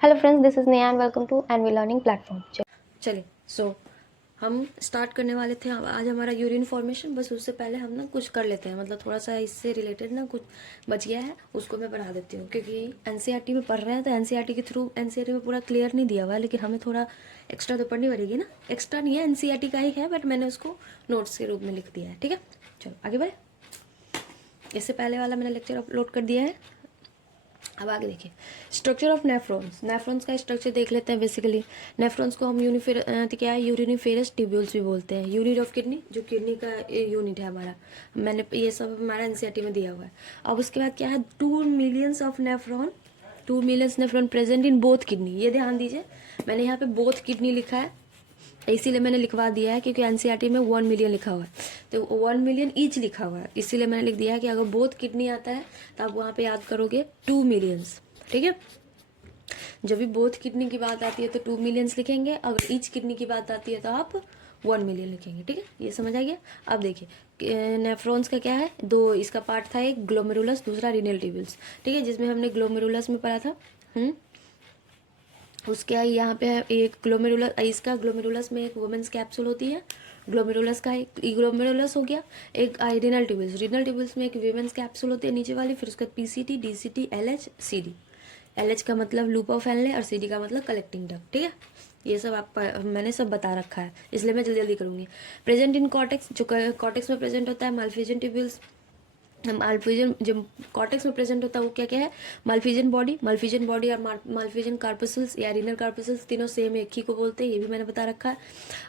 Hello friends, this is Neha and welcome to NV learning platform. चलिए हम start करने वाले थे आज हमारा यूरिन फॉर्मेशन। बस उससे पहले हम ना कुछ कर लेते हैं, मतलब थोड़ा सा इससे रिलेटेड ना कुछ बच गया है, उसको मैं पढ़ा देती हूँ। क्योंकि एनसीईआरटी में पढ़ रहे हैं तो एनसीईआरटी के थ्रू एनसीईआरटी में पूरा क्लियर नहीं दिया हुआ है, लेकिन हमें थोड़ा एक्स्ट्रा तो पढ़नी पड़ेगी ना। एक्स्ट्रा नहीं है, एनसीईआरटी का ही है, बट मैंने उसको नोट्स के रूप में लिख दिया है। ठीक है, चलो आगे बढ़े। इससे पहले वाला मैंने लेक्चर अपलोड कर दिया है। अब आगे देखिए, स्ट्रक्चर ऑफ नेफ्रॉन्स। नेफ्रॉन्स का स्ट्रक्चर देख लेते हैं। बेसिकली नेफ्रॉन्स को हम क्या है, यूरिनिफेरस ट्यूब्यूल्स भी बोलते हैं। यूनिट ऑफ किडनी, जो किडनी का यूनिट है हमारा, मैंने ये सब हमारा एनसीईआरटी में दिया हुआ है। अब उसके बाद क्या है, 2 millions of nephron, 2 millions nephron present in both kidney. ये ध्यान दीजिए, मैंने यहाँ पे बोथ किडनी लिखा है, इसीलिए मैंने लिखवा दिया है, क्योंकि एनसीईआरटी में 1 मिलियन लिखा हुआ है, तो 1 मिलियन ईच लिखा हुआ है, इसीलिए मैंने लिख दिया है कि अगर बोथ किडनी आता है तो आप वहाँ पे याद करोगे 2 मिलियंस। ठीक है, जब भी बोथ किडनी की बात आती है तो 2 मिलियंस लिखेंगे, अगर ईच किडनी की बात आती है तो आप 1 मिलियन लिखेंगे। ठीक है, ये समझ आ गया। अब देखिए, नेफ्रॉन्स का क्या है, दो इसका पार्ट था, एक ग्लोमेरुलस, दूसरा रीनल ट्यूब्यूल्स। ठीक है, जिसमें हमने ग्लोमेरुलस में पढ़ा था। उसके यहाँ पे है एक ग्लोमेरुलस, इसका ग्लोमेरुलस में एक वुमेन्स कैप्सूल होती है, ग्लोमेरुलस का एक ग्लोमेरुलस हो गया। एक रीनल ट्यूब्यूल्स, रीनल ट्यूब्यूल्स में एक वुमेन्स कैप्सूल होती है नीचे वाली। फिर उसका PCT, DCT, LH, CD. LH का मतलब लूप ऑफ एनले और सीडी का मतलब कलेक्टिंग डक्ट। ठीक है, ये सब आप मैंने सब बता रखा है, इसलिए मैं जल्दी जल्दी करूंगी। प्रेजेंट इन कॉर्टेक्स, जो कॉर्टेक्स में प्रेजेंट होता है, माल्फिजन ट्यूब्यूल्स। माल्फिजन जब कॉर्टेक्स में प्रेजेंट होता है वो क्या क्या है, माल्फिजन बॉडी और माल्फिजन कार्पसल्स या रीनल कार्पसल्स, तीनों सेम एक ही को बोलते हैं, ये भी मैंने बता रखा है।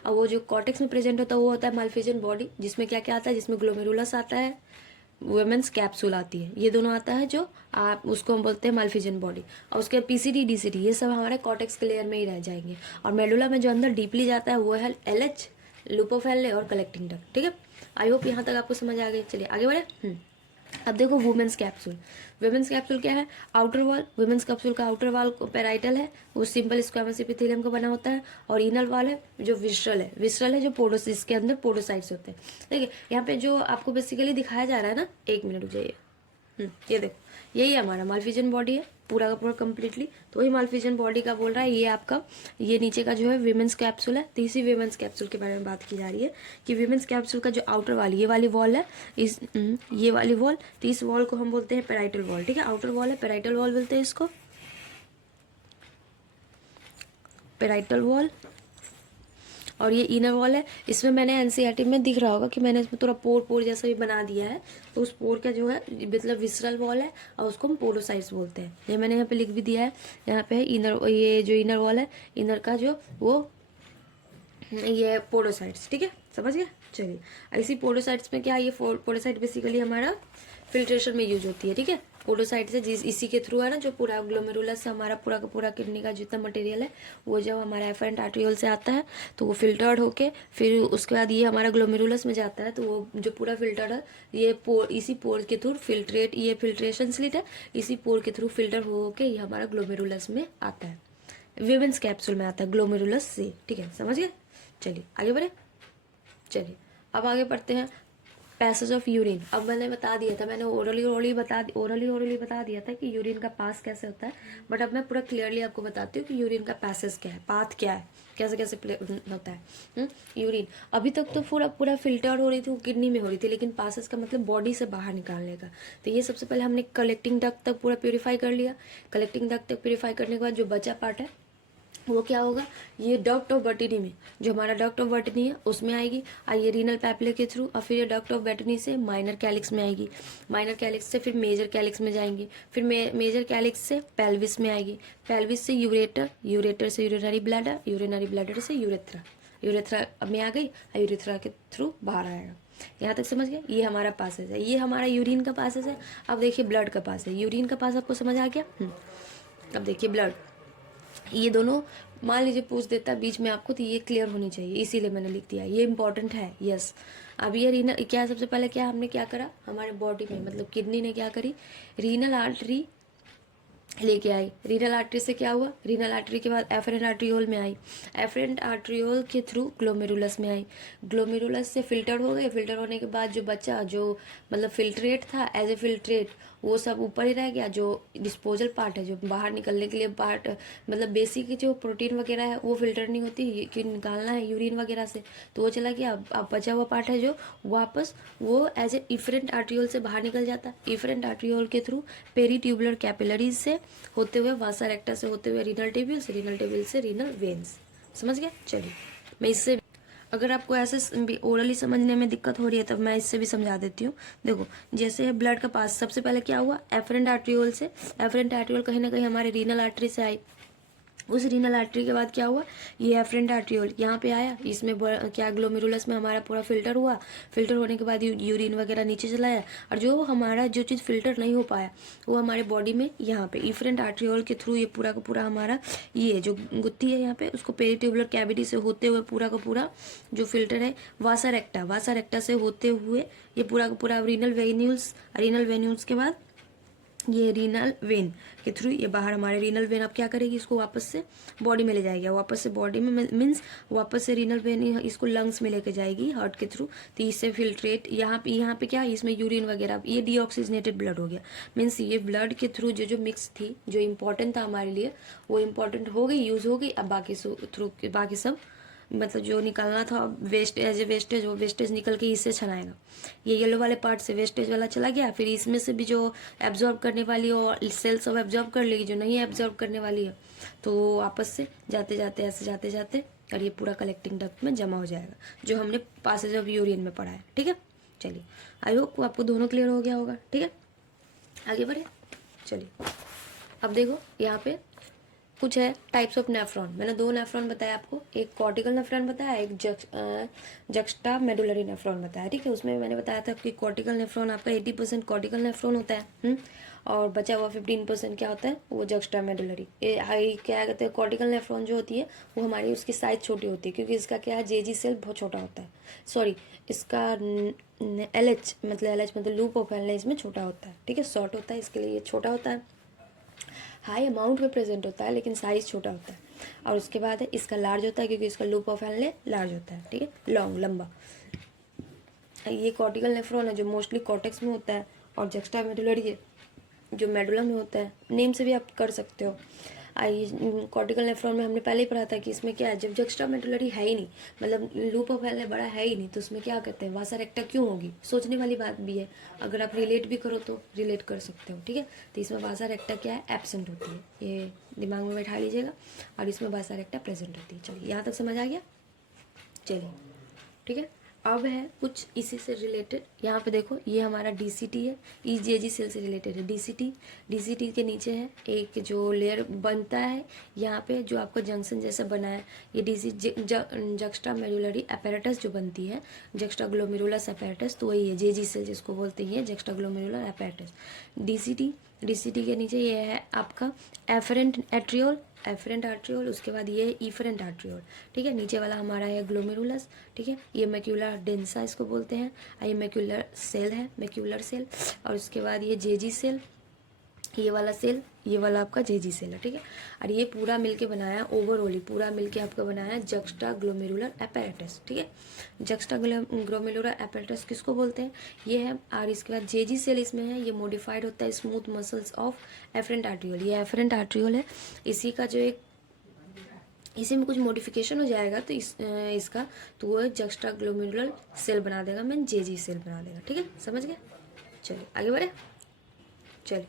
और वो जो कॉर्टेक्स में प्रेजेंट होता है वो होता है माल्फिजन बॉडी, जिसमें क्या क्या आता है, जिसमें ग्लोमेरुलस आता है, वुमेन्स कैप्सूल आती है, ये दोनों आता है, जो आप उसको हम बोलते हैं माल्फिजन बॉडी। और उसके पीसीडी, डीसीडी, ये सब हमारे कॉर्टेक्स के लेयर में ही रह जाएंगे। और मेडुला में जो अंदर डीपली जाता है वो है एलएच, लूप ऑफ एनले और कलेक्टिंग डक्ट। ठीक है, आई होप यहाँ तक आपको समझ आ गई। चलिए आगे बढ़े। अब देखो वुमेन्स कैप्सूल। वुमेन्स कैप्सूल क्या है, आउटर वॉल, वुमेन्स कैप्सूल का आउटर वॉल पेराइटल है, वो सिंपल स्क्वामस एपिथेलियम का बना होता है। और इनर वॉल है जो विस्ट्रल है जो पोडोस, इसके अंदर पोडोसाइट्स होते हैं। देखिए यहाँ पे जो आपको बेसिकली दिखाया जा रहा है ना, 1 मिनट रुक जाइए। ये देखो, यही हमारा माल्फिजन बॉडी है, पूरा का पूरा कम्प्लीटली। तो वही माल्फिजन बॉडी का बोल रहा है, ये आपका, ये नीचे का जो है विमेंस कैप्सूल है। तो इसी विमेंस कैप्सूल के बारे में बात की जा रही है कि विमेंस कैप्सूल का जो आउटर वाली, ये वाली वॉल है, ये वाली वॉल, तो इस वॉल को हम बोलते हैं पेराइटल वॉल। ठीक है, आउटर वॉल है, पेराइटल वॉल बोलते हैं इसको, पेराइटल वॉल। और ये इनर वॉल है। इसमें मैंने एनसीईआरटी में दिख रहा होगा कि मैंने इसमें थोड़ा पोर पोर जैसा भी बना दिया है, तो उस पोर का जो है मतलब विसरल वॉल है, और उसको हम पोडोसाइट्स बोलते हैं। ये मैंने यहाँ पे लिख भी दिया है। यहाँ पे है इनर, ये जो इनर वॉल है, इनर का जो वो ये पोडोसाइट्स। ठीक है, समझ गया। चलिए, इसी पोडोसाइट्स में क्या है, ये पोडोसाइट बेसिकली हमारा फिल्ट्रेशन में यूज होती है। ठीक है, पोडोसाइट से जिस इसी के थ्रू है ना, जो पूरा ग्लोमेरुलस से हमारा पूरा का पूरा किडनी का जितना मटेरियल है, वो जब हमारा एफरेंट आर्ट्रियोल से आता है तो वो फिल्टर्ड होके फिर उसके बाद ये हमारा ग्लोमेरुलस में जाता है। तो वो जो पूरा फिल्टर है, ये इसी पोर के थ्रू फिल्ट्रेट, ये फिल्ट्रेशन स्लिट है, इसी पोर के थ्रू फिल्टर हो के ये हमारा ग्लोमेरुलस में आता है, विमेंस कैप्सूल में आता है ग्लोमेरुलस से। ठीक है, समझ गए। चलिए आगे बढ़े। चलिए अब आगे बढ़ते हैं, पैसेज ऑफ यूरिन। अब मैंने बता दिया था, मैंने ओरली बता दिया था कि यूरिन का पास कैसे होता है, बट अब मैं पूरा क्लियरली आपको बताती हूँ कि यूरिन का पैसेज क्या है, पाथ क्या है, कैसे कैसे होता है। यूरिन अभी तक तो पूरा पूरा फिल्टर हो रही थी, वो किडनी में हो रही थी, लेकिन पासेस का मतलब बॉडी से बाहर निकालने का। तो ये सबसे पहले हमने कलेक्टिंग डक्ट तक पूरा प्योरीफाई कर लिया। कलेक्टिंग डक्ट तक प्योरीफाई करने के बाद जो बचा पार्ट है वो क्या होगा, ये डक्ट ऑफ बर्टिनी में, जो हमारा डक्ट ऑफ बर्टिनी है उसमें आएगी, और ये रीनल पैपले के थ्रू, और फिर ये डक्ट ऑफ बर्टिनी से माइनर कैलिक्स में आएगी, माइनर कैलिक्स से फिर मेजर कैलिक्स में जाएंगी, फिर मेजर कैलिक्स से पेल्विस में आएगी, पेल्विस से यूरेटर, यूरेटर से यूरिनरी ब्लैडर, यूरिनरी ब्लैडर से यूरेथ्रा, यूरेथ्रा में आ गई, और यूरेथ्रा के थ्रू बाहर आएगा। यहाँ तक समझ गया, ये हमारा पासेज है, ये हमारा यूरिन का पासेज है। अब देखिए ब्लड का पास है, यूरिन का पास आपको समझ आ गया। अब देखिए ब्लड, ये दोनों मान लीजिए पूछ देता बीच में आपको, तो ये क्लियर होनी चाहिए, इसीलिए मैंने लिख दिया, ये इंपॉर्टेंट है। यस, अब ये रीनल क्या, सबसे पहले क्या हमने क्या करा हमारे बॉडी में, मतलब किडनी ने क्या करी, रीनल आर्टरी लेके आई। रीनल आर्टरी से क्या हुआ, रीनल आर्टरी के बाद एफरेंट आर्ट्रियोल में आई, एफरेंट आर्ट्रियोल के थ्रू ग्लोमेरुलस में आई, ग्लोमेरुलस से फिल्टर हो गए, फिल्टर होने के बाद जो बचा, जो मतलब फिल्ट्रेट था एज ए फिल्ट्रेट, वो सब ऊपर ही रह गया। जो डिस्पोजल पार्ट है, जो बाहर निकलने के लिए पार्ट, मतलब बेसिक जो प्रोटीन वगैरह है वो फिल्टर नहीं होती, कि निकालना है यूरिन वगैरह से, तो वो चला गया। अब बचा हुआ पार्ट है जो वापस वो एज ए इफरेंट आर्ट्रियोल से बाहर निकल जाता है। इफरेंट आर्ट्रियोल के थ्रू पेरीट्यूबुलर कैपिलरीज से होते हुए वासा रेक्टा से होते हुए रीनल टेब्यूल से, रीनल टेब्यूल से रीनल वेन्स। समझ गया? चलिए मैं इससे, अगर आपको ऐसे ओरली समझने में दिक्कत हो रही है तब मैं इससे भी समझा देती हूँ। देखो जैसे ब्लड का पास, सबसे पहले क्या हुआ, एफरेंट आर्ट्रियोल से, एफरेंट आर्ट्रियोल कहीं ना कहीं हमारे रीनल आर्टरी से आई, उस रीनल आर्टरी के बाद क्या हुआ, ये एफरेंट आर्ट्रियोल यहाँ पे आया, इसमें क्या ग्लोमेरुलस में हमारा पूरा फिल्टर हुआ, फिल्टर होने के बाद यूरिन वगैरह नीचे चला आया, और जो हमारा जो चीज़ फिल्टर नहीं हो पाया वो हमारे बॉडी में यहाँ पे इफरेंट आर्ट्रियोल के थ्रू ये पूरा का पूरा हमारा ये जो गुत्थी है यहाँ पे, उसको पेरीट्यूबुलर कैविटी से होते हुए पूरा का पूरा जो फिल्टर है वासा रेक्टा, वासा रेक्टा से होते हुए ये पूरा का पूरा रीनल वेन्यूल्स, रीनल वेन्यूल्स के बाद ये रीनल वेन के थ्रू ये बाहर, हमारे रीनल वेन अब क्या करेगी, इसको वापस से बॉडी में ले जाएगी, वापस से बॉडी में मीन्स वापस से रीनल वेन इसको लंग्स में लेके जाएगी हार्ट के थ्रू, तो इससे फिल्ट्रेट यहाँ पे क्या, इसमें यूरिन वगैरह, ये डीऑक्सीजनेटेड ब्लड हो गया। मीन्स ये ब्लड के थ्रू जो मिक्स थी, जो इम्पोर्टेंट था हमारे लिए, वो इम्पोर्टेंट हो गई, यूज हो गई। अब बाकी थ्रू बाकी सब मतलब जो निकलना था वेस्ट एज ए वेस्टेज, वो वेस्टेज निकल के इससे छनाएगा। ये येलो वाले पार्ट से वेस्टेज वाला चला गया, फिर इसमें से भी जो एब्जॉर्ब करने वाली और सेल सब एब्जॉर्ब कर लेगी, जो नहीं एब्जॉर्ब करने वाली है तो आपस से जाते जाते ऐसे जाते जाते और ये पूरा कलेक्टिंग डक्ट में जमा हो जाएगा, जो हमने पासेज ऑफ यूरिन में पढ़ा है। ठीक है, चलिए आई होप आपको दोनों क्लियर हो गया होगा। ठीक है, आगे बढ़े। चलिए अब देखो यहाँ पे कुछ है टाइप्स ऑफ नेफ्रॉन। मैंने दो नेफ्रॉन बताया आपको, एक कॉर्टिकल नेफ्रॉन बताया, एक जक्स्टा मेडुलरी नेफ्रॉन बताया। ठीक है, उसमें मैंने बताया था कि कॉर्टिकल नेफ्रॉन आपका 80% कॉर्टिकल नेफ्रॉन होता है, और बचा हुआ 15% क्या होता है, वो जक्स्टा मेडुलरी। हाई क्या कहते हैं, कॉर्टिकल नेफ्रॉन जो होती है वो हमारी उसकी साइज छोटी होती है, क्योंकि इसका क्या है, जेजी सेल बहुत छोटा होता है, सॉरी इसका LH मतलब लूप ऑफ एल इसमें छोटा होता है। ठीक है, शॉर्ट होता है, इसके लिए ये छोटा होता है, हाई अमाउंट में प्रेजेंट होता है लेकिन साइज छोटा होता है। और उसके बाद है इसका लार्ज होता है, क्योंकि इसका लूप ऑफ एल लार्ज होता है। ठीक है, लॉन्ग लंबा। ये कॉर्टिकल नेफ्रॉन है जो मोस्टली कॉर्टेक्स में होता है, और जक्स्टा मेडुलरी है जो मेडुला में होता है। नेम से भी आप कर सकते हो। कॉर्टिकल नेफ्रॉन में हमने पहले ही पढ़ा था कि इसमें क्या है, जब जक्स्टा मेडुलरी है ही नहीं, मतलब लूप ऑफ एल बड़ा है ही नहीं, तो उसमें क्या कहते हैं, वासा रेक्टा क्यों होगी, सोचने वाली बात भी है। अगर आप रिलेट भी करो तो रिलेट कर सकते हो। ठीक है, तो इसमें वासा रेक्टा क्या है, एब्सेंट होती है, ये दिमाग में बैठा लीजिएगा, और इसमें वासा रेक्टा प्रेजेंट होती है। चलिए यहाँ तक समझ आ गया। चलिए ठीक है, अब है कुछ इसी से रिलेटेड। यहाँ पे देखो ये हमारा DCT है, EJG सेल से रिलेटेड है DCT के नीचे है एक जो लेयर बनता है यहाँ पे, जो आपका जंक्शन जैसा बना है, ये जक्स्टा मेडुलरी अपैरेटस जो बनती है, जक्स्टा ग्लोमेरुलस अपैरेटस, तो वही है JG सेल जिसको बोलते हैं, जक्स्टा ग्लोमेरुलर अपैरेटस। DCT के नीचे ये है आपका एफरेंट आर्ट्रियोल, उसके बाद ये इफरेंट आर्ट्रियोल। ठीक है, नीचे वाला हमारा है ग्लोमेरुलस। ठीक है, ये मैक्यूला डेंसा इसको बोलते हैं, ये मैक्यूलर सेल है, मैक्यूलर सेल। और उसके बाद ये जेजी सेल, ये वाला सेल, ये वाला आपका जेजी सेल है। ठीक है, और ये पूरा मिलके बनाया, ओवरऑल पूरा मिलके आपका बनाया जक्स्टा ग्लोमेरुलर अपैरेटस। ठीक है, जक्स्टा ग्लोमेरुलर अपैरेटस किसको बोलते हैं, ये है। और इसके बाद जेजी सेल इसमें है, ये मॉडिफाइड होता है smooth muscles of efferent arteriole, ये एफरेंट आर्ट्रियोल है। इसी का जो एक इसी में कुछ मॉडिफिकेशन हो जाएगा तो इसका तो वो जक्स्टा ग्लोमेरुलर सेल बना देगा, मीन जेजी सेल बना देगा। ठीक है, समझ गए। चलिए आगे बढ़े। चलिए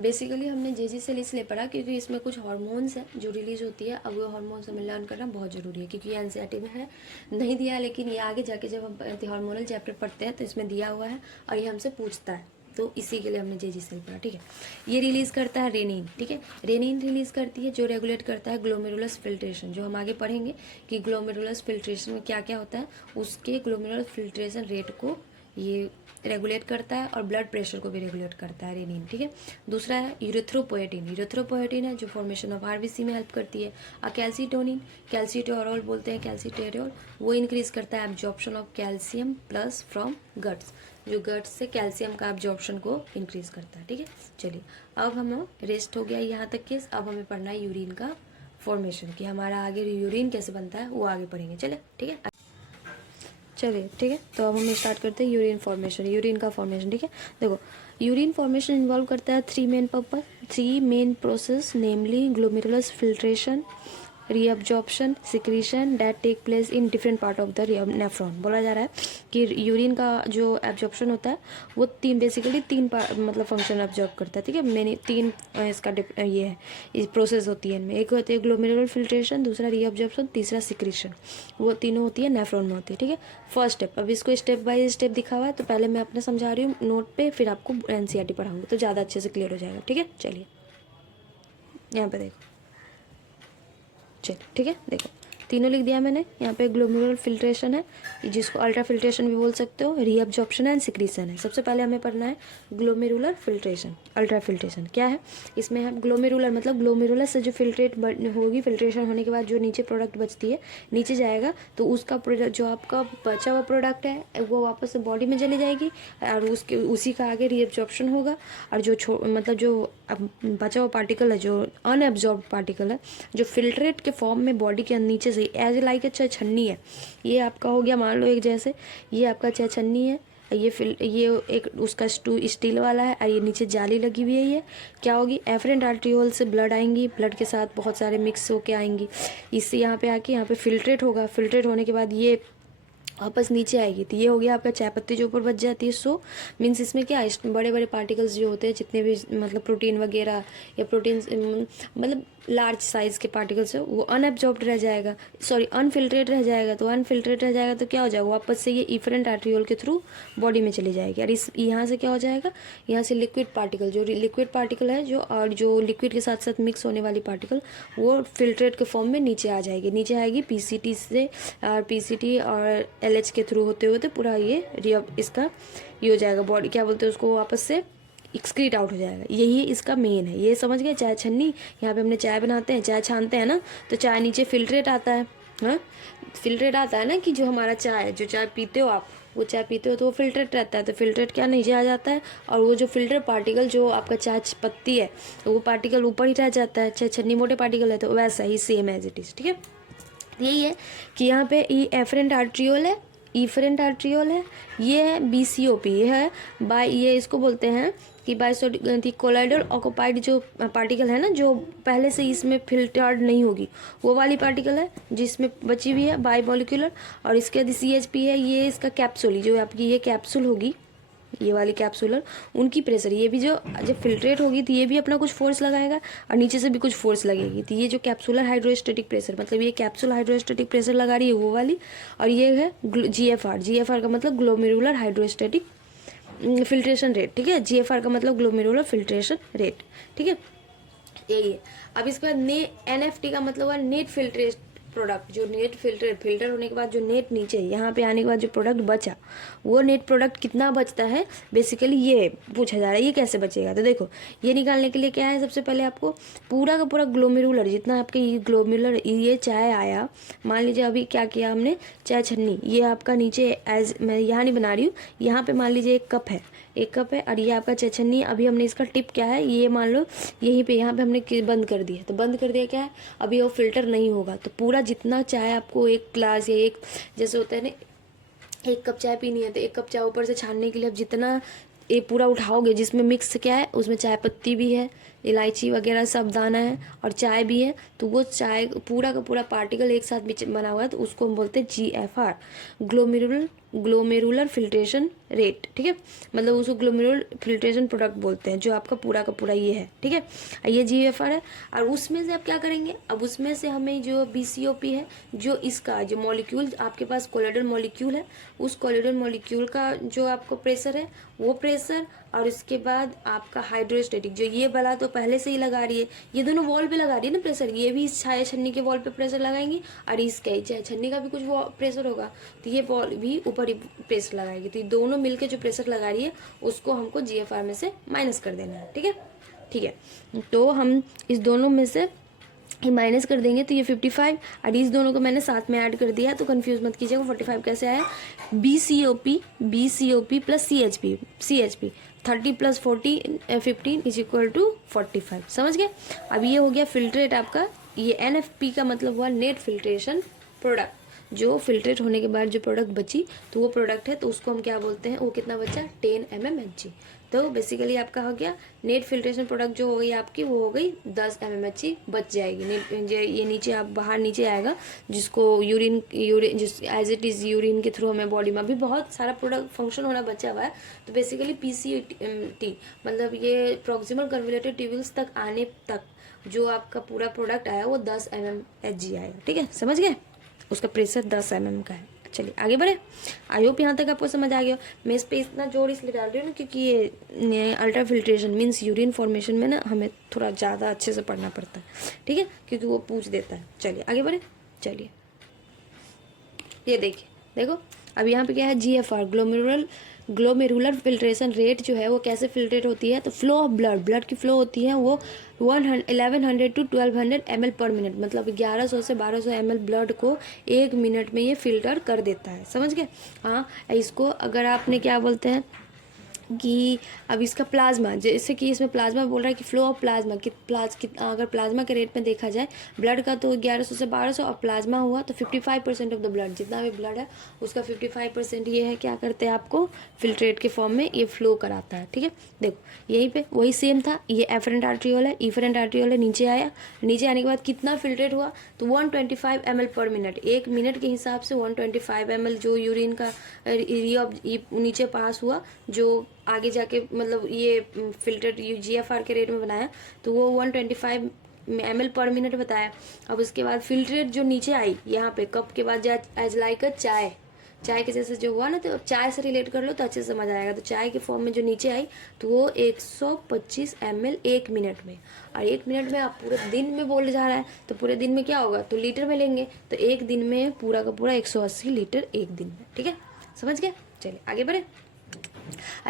बेसिकली हमने जेजी सेल इसलिए पढ़ा क्योंकि इसमें कुछ हार्मोन्स है जो रिलीज होती है। अब वो हार्मोन्स हमें लर्न करना बहुत ज़रूरी है, क्योंकि ये एनसीईआरटी में है नहीं दिया है, लेकिन ये आगे जाके जब हम हार्मोनल चैप्टर पढ़ते हैं तो इसमें दिया हुआ है और ये हमसे पूछता है, तो इसी के लिए हमने जेजी सेल पढ़ा। ठीक है, ये रिलीज करता है रेनिन। ठीक है, रेनिन रिलीज करती है जो रेगुलेट करता है ग्लोमेरुलस फिल्ट्रेशन, जो हम आगे पढ़ेंगे कि ग्लोमेरुलस फिल्ट्रेशन में क्या क्या होता है, उसके ग्लोमेरुलस फिल्ट्रेशन रेट को ये रेगुलेट करता है और ब्लड प्रेशर को भी रेगुलेट करता है रेनिन, ठीक है। दूसरा है यूरिथ्रोपोएटिन। यूरिथ्रोपोएटिन है जो फॉर्मेशन ऑफ आरबीसी में हेल्प करती है। कैल्सीटोनिन, कैल्सीटोरॉल बोलते हैं, कैल्सीटेरियोल, वो इंक्रीज करता है absorption of calcium plus from guts, जो गट्स से कैल्शियम का एब्जॉर्प्शन को इंक्रीज करता है, ठीक है। चलिए अब हम रेस्ट हो गया यहाँ तक केस। अब हमें पढ़ना है यूरिन का फॉर्मेशन, कि हमारा आगे यूरिन कैसे बनता है वो आगे पढ़ेंगे। चले ठीक है, चलिए ठीक है। तो अब हम स्टार्ट करते हैं यूरिन फॉर्मेशन, यूरिन का फॉर्मेशन, ठीक है। देखो यूरिन फॉर्मेशन इन्वॉल्व करता है three main process, namely glomerulus filtration, reabsorption, secretion that take place in different part of the nephron. बोला जा रहा है कि यूरिन का जो एब्जॉर्प्शन होता है वो बेसिकली तीन मतलब फंक्शन एब्जॉर्ब करता है, ठीक है। मैंने तीन इसका ये है, इस प्रोसेस होती है इनमें। एक होती है ग्लोमेरुलर फिल्ट्रेशन, दूसरा रीअब्जॉर्प्शन, तीसरा सिक्रीशन। वो तीनों होती है नेफ्रॉन में होती है, ठीक है। फर्स्ट स्टेप, अब इसको स्टेप बाय स्टेप दिखा हुआ है, तो पहले मैं अपने समझा रही हूँ नोट पे, फिर आपको एनसीईआरटी पढ़ाऊंगी तो ज़्यादा अच्छे से क्लियर हो जाएगा, ठीक है। चलिए यहाँ पे देखो, चलिए ठीक है। देखो तीनों लिख दिया मैंने। यहाँ पे ग्लोमेरुलर फिल्ट्रेशन है, जिसको अल्ट्रा फिल्ट्रेशन भी बोल सकते हो, रीअब्जॉर्प्शन एंड सिक्रीशन है। सबसे पहले हमें पढ़ना है ग्लोमेरुलर फिल्ट्रेशन। अल्ट्रा फिल्ट्रेशन क्या है, इसमें है ग्लोमेरुलर मतलब ग्लोमेरुलर से जो फिल्ट्रेट होगी, फिल्ट्रेशन होने के बाद जो नीचे प्रोडक्ट बचती है, नीचे जाएगा तो उसका जो आपका बचा हुआ प्रोडक्ट है वो वापस से बॉडी में चली जाएगी और उसी का आगे रीअब्जॉर्प्शन होगा। और जो मतलब जो बचा हुआ पार्टिकल है, जो अनएब्जॉर्ब पार्टिकल है, जो फिल्ट्रेट के फॉर्म में बॉडी के नीचे से एज लाइक चाय छन्नी है, ये आपका हो गया मान लो एक जैसे, ये आपका चाय छन्नी है, ये एक उसका स्टील वाला है और ये नीचे जाली लगी हुई है। ये क्या होगी, एफरेंट आर्ट्रियोल से ब्लड आएंगी, ब्लड के साथ बहुत सारे मिक्स होके आएंगी, इससे यहाँ पे आके यहाँ पे फिल्ट्रेट होगा। फिल्ट्रेट होने के बाद ये वापस नीचे आएगी, तो ये हो गया आपका चाय पत्ती जो ऊपर बच जाती है। सो मीन्स इसमें क्या बड़े बड़े पार्टिकल्स जो होते हैं, जितने भी मतलब प्रोटीन वगैरह या प्रोटीन मतलब लार्ज साइज के पार्टिकल्स है, वो अनएब्जॉर्ब्ड रह जाएगा, सॉरी अनफिल्ट्रेट रह जाएगा। तो अनफिल्ट्रेट रह जाएगा तो क्या हो जाएगा, वापस से ये इफरेंट आर्ट्रियोल के थ्रू बॉडी में चली जाएगी। और इस यहाँ से क्या हो जाएगा, यहाँ से लिक्विड पार्टिकल, जो लिक्विड पार्टिकल है जो, और जो लिक्विड के साथ साथ मिक्स होने वाली पार्टिकल, वो फिल्ट्रेट के फॉर्म में नीचे आ जाएगी। नीचे आएगी पीसीटी से, और पीसीटी और एलएच के थ्रू होते होते पूरा ये इसका ये हो जाएगा, बॉडी क्या बोलते हैं उसको, वापस से एक्सक्रीट आउट हो जाएगा। यही इसका मेन है, ये समझ गए। चाय छन्नी, यहाँ पे हमने चाय बनाते हैं, चाय छानते हैं ना, तो चाय नीचे फिल्ट्रेट आता है, हाँ फिल्ट्रेट आता है ना, कि जो हमारा चाय है, जो चाय पीते हो आप, वो चाय पीते हो तो वो फिल्ट्रेट रहता है, तो फिल्ट्रेट क्या नीचे आ जाता है, और वो जो फिल्टर पार्टिकल जो आपका चाय पत्ती है, तो वो पार्टिकल ऊपर ही रह जाता है। चाय छन्नी मोटे पार्टिकल है तो वैसा ही सेम एज इट इज़, ठीक है। यही है कि यहाँ पे ई एफरेंट आर्ट्रियोल है, इफरेंट आर्ट्रियोल है, ये है बीसीओपी, ये है बाय, ये इसको बोलते हैं कि बाय कोलाइडल ऑक्यूपाइड जो पार्टिकल है ना, जो पहले से इसमें फिल्टर्ड नहीं होगी, वो वाली पार्टिकल है जिसमें बची हुई है बाय मॉलिक्यूलर। और इसके बाद CHP है, ये इसका कैप्सूल, जो आपकी ये कैप्सूल होगी, ये वाली कैप्सूलर, उनकी प्रेशर, ये भी जो जब फिल्ट्रेट होगी तो ये भी अपना कुछ फोर्स लगाएगा और नीचे से भी कुछ फोर्स लगेगी। तो ये जो कैप्सूलर हाइड्रोस्टेटिक प्रेशर, मतलब ये कैप्सूल हाइड्रोस्टेटिक प्रेशर लगा रही है वो वाली। और ये है GFR का मतलब ग्लोमेरुलर हाइड्रोस्टेटिक फिल्ट्रेशन रेट, ठीक है। GFR का मतलब ग्लोमेरुलर फिल्ट्रेशन रेट, ठीक है, यही है। अब इसके बाद NFT का मतलब है नेट फिल्ट्रेट प्रोडक्ट, जो नेट फिल्टर होने के बाद जो नेट नीचे यहाँ पे आने के बाद जो प्रोडक्ट बचा, वो नेट प्रोडक्ट कितना बचता है, बेसिकली ये पूछा जा रहा है, ये कैसे बचेगा। तो देखो ये निकालने के लिए क्या है, सबसे पहले आपको पूरा का पूरा ग्लोमेरुलर, जितना आपके ये ग्लोमेरुलर ये चाय आया, मान लीजिए अभी क्या किया हमने, चाय छन्नी, ये आपका नीचे एज, मैं यहाँ नहीं बना रही हूँ, यहाँ पे मान लीजिए एक कप है और ये आपका चाय छन्नी। अभी हमने इसका टिप क्या है, ये मान लो यहीं पे, यहाँ पे हमने बंद कर दिया, तो बंद कर दिया क्या है, अभी वो फिल्टर नहीं होगा, तो पूरा जितना चाय आपको एक ग्लास या एक, जैसे होता है ना, एक कप चाय पीनी है तो एक कप चाय ऊपर से छानने के लिए अब जितना ये पूरा उठाओगे, जिसमें मिक्स क्या है, उसमें चाय पत्ती भी है, इलायची वगैरह सब दाना है और चाय भी है, तो वो चाय पूरा का पूरा पार्टिकल एक साथ बना हुआ है, तो उसको हम बोलते हैं GFR, ग्लोमेरुलर फिल्ट्रेशन रेट, ठीक है। मतलब उसको ग्लोमेरुलर फिल्ट्रेशन प्रोडक्ट बोलते हैं, जो आपका पूरा का पूरा ये है, ठीक है। ये GFR है। और उसमें से आप क्या करेंगे, अब उसमें से हमें जो BCOP है, जो इसका जो मॉलिक्यूल आपके पास कोलाइडल मॉलिक्यूल है, उस कोलाइडल मॉलिक्यूल का जो आपको प्रेशर है, वो प्रेशर, और इसके बाद आपका हाइड्रोस्टेटिक, जो ये वाला तो पहले से ही लगा रही है, ये दोनों वॉल पे लगा रही है ना प्रेशर, ये भी इस छाया छन्नी के वॉल पे प्रेशर लगाएंगी और इसका छाया छन्नी का भी कुछ प्रेशर होगा, तो ये वॉल भी ऊपर ही प्रेशर लगाएगी। तो ये दोनों मिलकर जो प्रेशर लगा रही है उसको हमको GFR में से माइनस कर देना है। ठीक है, ठीक है। तो हम इस दोनों में से ये माइनस कर देंगे तो ये 55 और इस दोनों को मैंने साथ में ऐड कर दिया, तो कंफ्यूज मत कीजिएगा 45 कैसे आया। BCOP plus CHP 30 plus 15 is equal to 45, समझ गए। अब ये हो गया फिल्ट्रेट आपका, ये NFP का मतलब हुआ नेट फिल्ट्रेशन प्रोडक्ट, जो फिल्ट्रेट होने के बाद जो प्रोडक्ट बची तो वो प्रोडक्ट है, तो उसको हम क्या बोलते हैं, वो कितना बचा 10 mmHg। तो बेसिकली आपका हो गया नेट फिल्ट्रेशन प्रोडक्ट जो हो गई आपकी, वो हो गई 10 mmHg बच जाएगी। ये नीचे आप बाहर नीचे आएगा, जिसको यूरिन जिस एज इट इज़ यूरिन के थ्रू हमें बॉडी में अभी बहुत सारा प्रोडक्ट फंक्शन होना बचा हुआ है। तो बेसिकली PCT मतलब ये प्रॉक्सिमल कन्वोल्यूटेड ट्यूब्यूल्स तक आने तक जो आपका पूरा प्रोडक्ट आया वो 10 mmHg आएगा। ठीक है, समझ गए, उसका प्रेशर 10 mm का है। चलिए आगे बढ़े। आई होप यहाँ तक आपको समझ आ गया। मैं इस पर इतना जोर इसलिए डाल रही हूँ ना क्योंकि ये ultra filtration means urine formation में ना हमें थोड़ा ज़्यादा अच्छे से पढ़ना पड़ता है। ठीक है, क्योंकि वो पूछ देता है। चलिए आगे बढ़े। चलिए ये देखिए, देखो अब यहाँ पे क्या है, GFR ग्लोमेरुलर फिल्ट्रेशन रेट जो है वो कैसे फिल्ट्रेट होती है। तो फ्लो ऑफ ब्लड की फ्लो होती है वो 1100 to 1200 ml पर मिनट, मतलब 1100 से 1200 ml ब्लड को 1 मिनट में ये फिल्टर कर देता है, समझ गए। हाँ, इसको अगर आपने क्या बोलते हैं कि अब इसका प्लाज्मा, जैसे कि इसमें प्लाज्मा बोल रहा है कि फ्लो ऑफ प्लाज्मा अगर प्लाज्मा के रेट में देखा जाए ब्लड का तो 1100 से 1200 और प्लाज्मा हुआ तो 55% ऑफ द ब्लड, जितना भी ब्लड है उसका 55% ये है क्या करते हैं, आपको फिल्ट्रेट के फॉर्म में ये फ्लो कराता है। ठीक है, देखो यहीं पे वही सेम था, ये एफरेंट आर्ट्रियोल है, इफरेंट आर्ट्रियोल है, नीचे आया, नीचे आने के बाद कितना फिल्ट्रेट हुआ तो 125 ml पर मिनट, 1 मिनट के हिसाब से 125 ml जो यूरिन का नीचे पास हुआ, जो आगे जाके मतलब ये फिल्टर GFR के रेट में बनाया तो वो 125 ml पर मिनट बताया। अब उसके बाद फिल्ट्रेट जो नीचे आई यहाँ पे कप के बाद एज लाइक चाय के जैसे जो हुआ ना, तो चाय से रिलेट कर लो तो अच्छे से समझ आएगा। तो चाय के फॉर्म में जो नीचे आई तो वो 125 ml 1 मिनट में, और 1 मिनट में आप पूरे दिन में बोल जा रहा है तो पूरे दिन में क्या होगा तो लीटर में लेंगे, तो एक दिन में पूरा का पूरा 180 लीटर एक दिन में। ठीक है, समझ गए। चलिए आगे बढ़े।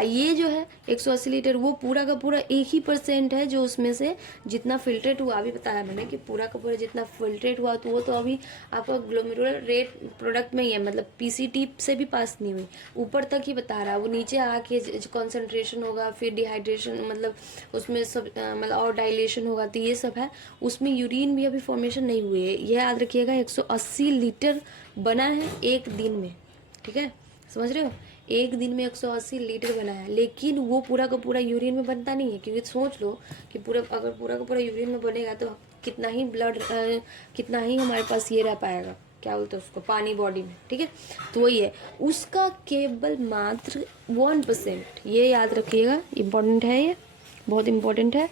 ये जो है 180 लीटर वो पूरा का पूरा 1% है जो उसमें से जितना फिल्ट्रेट हुआ, अभी बताया मैंने कि पूरा का पूरा जितना फिल्ट्रेट हुआ तो वो तो अभी आपका ग्लोमेरुलर रेट प्रोडक्ट में ही है, मतलब PCT से भी पास नहीं हुई, ऊपर तक ही बता रहा है। वो नीचे आके कॉन्सेंट्रेशन होगा, फिर डिहाइड्रेशन मतलब उसमें सब मतलब और डाइलेशन होगा, तो ये सब है। उसमें यूरिन भी अभी फॉर्मेशन नहीं हुई है, यह याद रखिएगा। 180 लीटर बना है एक दिन में, ठीक है, समझ रहे हो, एक दिन में 180 लीटर बना है, लेकिन वो पूरा का पूरा यूरिन में बनता नहीं है, क्योंकि सोच लो कि अगर पूरा का पूरा यूरिन में बनेगा तो कितना ही ब्लड कितना ही हमारे पास ये रह पाएगा, क्या बोलते हैं उसको, पानी बॉडी में। ठीक है, तो वही है, उसका केवल मात्र 1%, ये याद रखिएगा, इम्पोर्टेंट है, ये बहुत इम्पोर्टेंट है।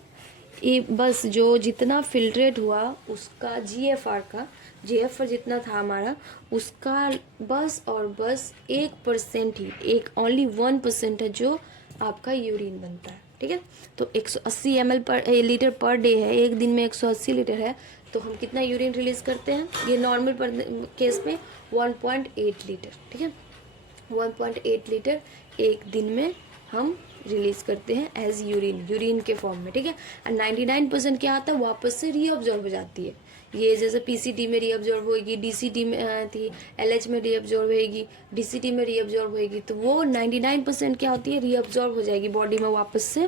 ये बस जो जितना फिल्ट्रेट हुआ उसका GFR जितना था हमारा, उसका बस और बस 1% ही, एक ओनली 1% है जो आपका यूरिन बनता है। ठीक है, तो 180 ml पर लीटर पर डे है, एक दिन में 180 लीटर है, तो हम कितना यूरिन रिलीज करते हैं, ये नॉर्मल केस में 1.8 लीटर। ठीक है, 1.8 लीटर एक दिन में हम रिलीज करते हैं एज यूरिन के फॉर्म में। ठीक है, और 99% क्या आता है, वापस से रीअब्जॉर्ब हो जाती है। ये जैसे PCT में रीअब्जॉर्ब होगी, DCT में थी, LH में रीअब्जॉर्ब होगी, DCT में रीअब्जॉर्ब होगी, तो वो 99% क्या होती है, रीअब्जॉर्ब हो जाएगी बॉडी में वापस से,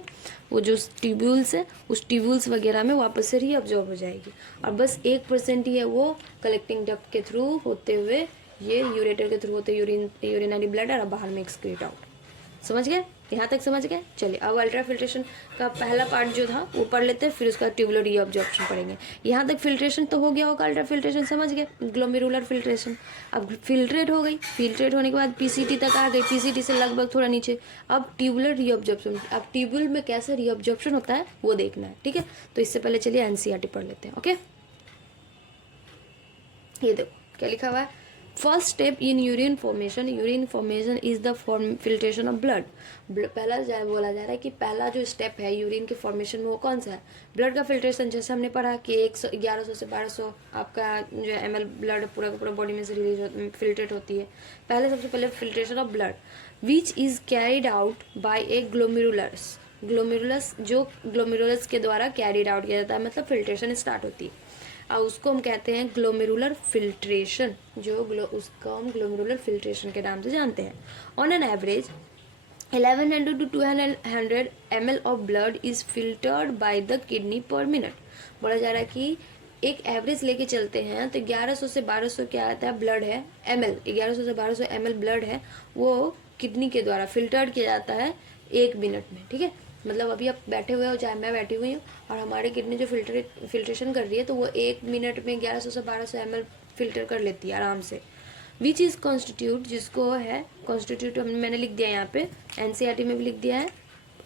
वो जो ट्यूब्यूल्स है उस ट्यूब्यूल्स वगैरह में वापस से रीअब्जॉर्ब हो जाएगी, और बस 1% ही है वो कलेक्टिंग डक्ट के थ्रू होते हुए, ये यूरेटर के थ्रू होते यूरिनरी ब्लैडर और बाहर में एक्सक्रीट आउट। समझ गए, यहाँ तक समझ गए। चलिए अब अल्ट्रा फिल्ट्रेशन का पहला पार्ट जो था वो पढ़ लेते हैं, फिर उसका ट्यूबुलर रीअब्जॉर्प्शन पढ़ेंगे। यहाँ तक फिल्ट्रेशन तो हो गया होगा, अल्ट्रा फिल्ट्रेशन समझ गए, ग्लोमेरुलर फिल्ट्रेशन। अब फिल्ट्रेट हो गई, फिल्ट्रेट होने के बाद PCT तक आ गई, PCT से लगभग थोड़ा नीचे, अब ट्यूबुलर रीअब्जॉर्प्शन। अब ट्यूबुल में कैसे रीअब्जॉर्प्शन होता है वो देखना है। ठीक है, तो इससे पहले चलिए NCERT पढ़ लेते हैं। ओके, ये देखो क्या लिखा हुआ है, first step in urine formation is the filtration of blood. पहला बोला जा रहा है कि पहला जो स्टेप है यूरिन के फॉर्मेशन में वो कौन सा है, ब्लड का फिल्ट्रेशन। जैसे हमने पढ़ा कि 1100 से 1200 आपका जो ml ब्लड पूरा का पूरा बॉडी में से फिल्ट्रेट होती है। पहले सबसे पहले filtration of blood which is carried out by A glomerulus जो ग्लोमेरुलस के द्वारा कैरिड आउट किया जाता है, मतलब फिल्ट्रेशन स्टार्ट होती है। और उसको हम कहते हैं ग्लोमेरुलर फिल्ट्रेशन, उसको हम ग्लोमेरुलर फिल्ट्रेशन के नाम से जानते हैं। On an average 1100 to 1200 ml of blood is filtered by the kidney पर मिनट। बोला जा रहा है कि एक एवरेज लेके चलते हैं तो 1100 से 1200 क्या आता है ब्लड है ml, 1100 से 1200 ml ब्लड है वो किडनी के द्वारा फिल्टर्ड किया जाता है 1 मिनट में। ठीक है, मतलब अभी आप बैठे हुए हो, चाहे मैं बैठी हुई हूँ और हमारी किडनी जो फिल्ट्रेशन कर रही है तो वो 1 मिनट में 1100 से 1200 ml फिल्टर कर लेती है आराम से। विच इज कॉन्स्टिट्यूट, जिसको है कॉन्स्टिट्यूट मैंने लिख दिया है यहाँ पे, एनसीईआरटी में भी लिख दिया है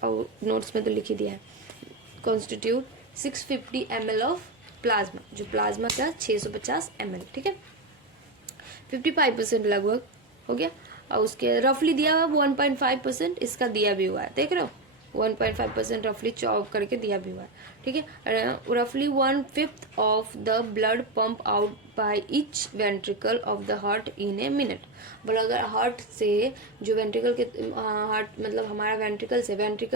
और नोट्स में तो लिख ही दिया है। कॉन्स्टिट्यूट 650 ml ऑफ प्लाज्मा, जो प्लाज्मा का 650 ml। ठीक है, 55% लगभग हो गया। और उसके रफली दिया हुआ 1.5% इसका दिया भी हुआ है, देख रहे हो 1.5% रफली चॉप करके दिया भी हुआ है। ठीक है, रफली 1/5 of the blood pump out by each ventricle of the heart in a minute. बोला अगर हार्ट से जो वेंट्रिकल के हार्ट मतलब हमारा वेंट्रिकल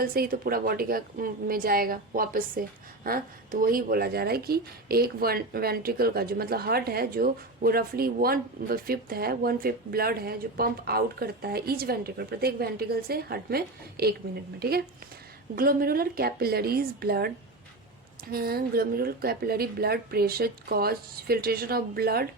से ही तो पूरा बॉडी का में जाएगा वापस से, हाँ, तो वही बोला जा रहा है कि एक वेंट्रिकल का जो मतलब हार्ट है जो वो रफली 1/5 है, 1/5 ब्लड है जो पंप आउट करता है ईच वेंट्रिकल, प्रत्येक वेंट्रिकल से हार्ट में 1 मिनट में। ठीक है, glomerular capillaries blood glomerular capillary blood pressure cause filtration of blood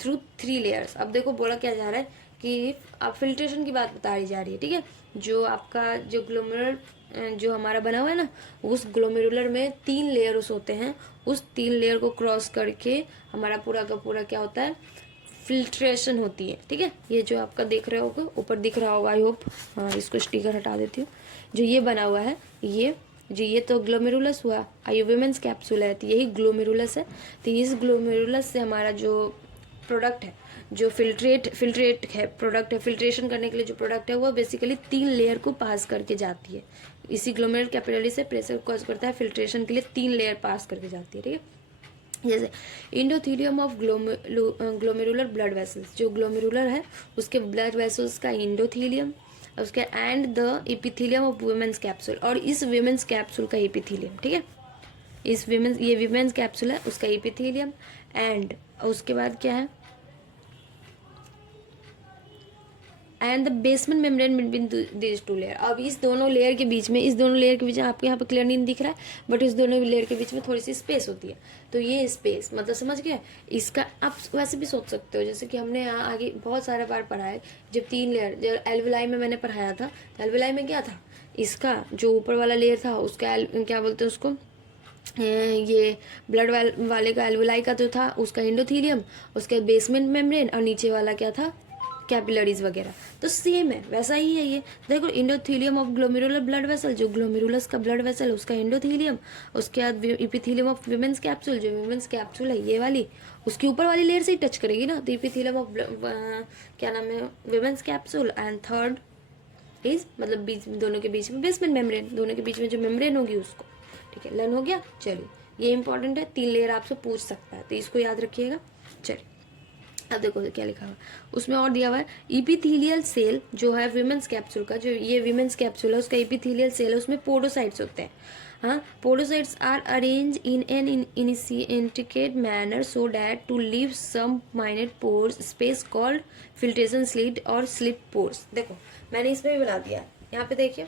through 3 layers. अब देखो बोला क्या जा रहा है कि अब फिल्ट्रेशन की बात बताई जा रही है। ठीक है, जो आपका जो ग्लोमेरुलर जो हमारा बना हुआ है ना, उस ग्लोमेरुलर में 3 लेयर्स होते हैं, उस 3 लेयर को क्रॉस करके हमारा पूरा का पूरा क्या होता है फिल्ट्रेशन होती है। ठीक है, ये जो आपका देख रहे होगा ऊपर दिख रहा होगा, आई होप, हाँ इसको स्टिकर हटा देती हूँ, जो ये बना हुआ है ये तो ग्लोमेरुलस हुआ, ये विमेंस कैप्सूल है तो यही ग्लोमेरुलस है। तो इस ग्लोमेरुलस से हमारा जो प्रोडक्ट है जो फिल्ट्रेट है प्रोडक्ट है, फिल्ट्रेशन करने के लिए जो प्रोडक्ट है वो बेसिकली 3 लेयर को पास करके जाती है। इसी ग्लोमेरुलर कैपिलरी से प्रेशर कॉज करता है, फिल्ट्रेशन के लिए 3 लेयर पास करके जाती है। ठीक है, जैसे endothelium of glomerular blood vessels, जो ग्लोमेरुलर है उसके ब्लड वेसल्स का इंडोथीलियम, उसके and the epithelium of Bowman's capsule, और इस वुमेन्स कैप्सूल का एपिथेलियम। ठीक है, ये वुमेन्स कैप्सूल है उसका एपिथेलियम, एंड उसके बाद क्या है and the basement membrane between this 2 layer. अब इस दोनों लेयर के बीच में आपको यहाँ पे क्लियर नहीं दिख रहा है, बट इस दोनों लेयर के बीच में थोड़ी सी स्पेस होती है। तो ये स्पेस मतलब समझ गए, इसका आप वैसे भी सोच सकते हो जैसे कि हमने यहाँ आगे बहुत सारे बार पढ़ा है, जब 3 लेयर जब एल्वेलाई में मैंने पढ़ाया था, तो एल्वेलाई में क्या था, इसका जो ऊपर वाला लेयर था उसका क्या बोलते हैं उसको, ये ब्लड वाले का एल्वेलाई का जो था उसका एंडोथेलियम, उसके बेसमेंट मेम्ब्रेन, और नीचे वाला क्या था कैपिलरीज वगैरह। तो सेम है, वैसा ही है ये। देखो endothelium of glomerular blood vessel, जो ग्लोमेरुलस का ब्लड वेसल उसका इंडोथीलियम, उसके बाद एपिथेलियम ऑफ विमेंस कैप्सूल, जो विमेंस कैप्सूल है ये वाली उसके ऊपर वाली लेयर से ही टच करेगी ना, तो एपिथेलियम ऑफ क्या नाम है women's capsule, and third is मतलब बीच दोनों के बीच में बेसमेंट मेम्ब्रेन, दोनों के बीच में जो मेम्ब्रेन होगी उसको। ठीक है, लर्न हो गया। चलिए ये इंपॉर्टेंट है, 3 लेयर आपसे पूछ सकता है तो इसको याद रखिएगा। चलिए अब देखो क्या लिखा हुआ उसमें और दिया हुआ है, इपिथेलियल सेल जो है विमेंस कैप्सूल का, जो ये विमेंस कैप्सूल है उसका इपिथेलियल सेल है, उसमें पोडोसाइट्स होते हैं। हाँ, podocytes are arrange in an intricate manner so that to leave some minor pores space called filtration slit और स्लिप पोर्स। देखो मैंने इसमें भी बना दिया, यहाँ पे देखिए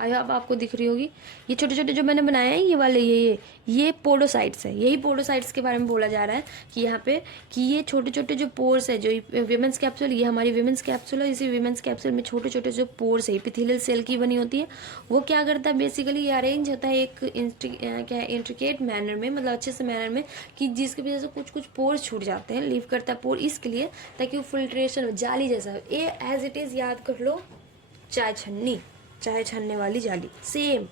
आई होप आपको दिख रही होगी, ये छोटे छोटे जो मैंने बनाए हैं ये वाले ये पोडोसाइट्स है। यही पोडोसाइट्स के बारे में बोला जा रहा है कि यहाँ पे कि ये छोटे छोटे जो पोर्स है, जो विमेंस कैप्सूल, ये हमारी विमेंस कैप्सूल है, इसी विमेंस कैप्सूल में छोटे छोटे जो पोर्स है एपिथेलियल सेल की बनी होती है, वो क्या करता है बेसिकली ये अरेंज होता है एक इंट्रिकेट मैनर में, मतलब अच्छे से मैनर में, कि जिसकी वजह से कुछ कुछ पोर्स छूट जाते हैं, लीव करता है पोर इसके लिए ताकि वो फिल्ट्रेशन जाली जैसा ए एज इट इज़ याद कर लो चाय छन्नी, चाय छानने वाली जाली सेम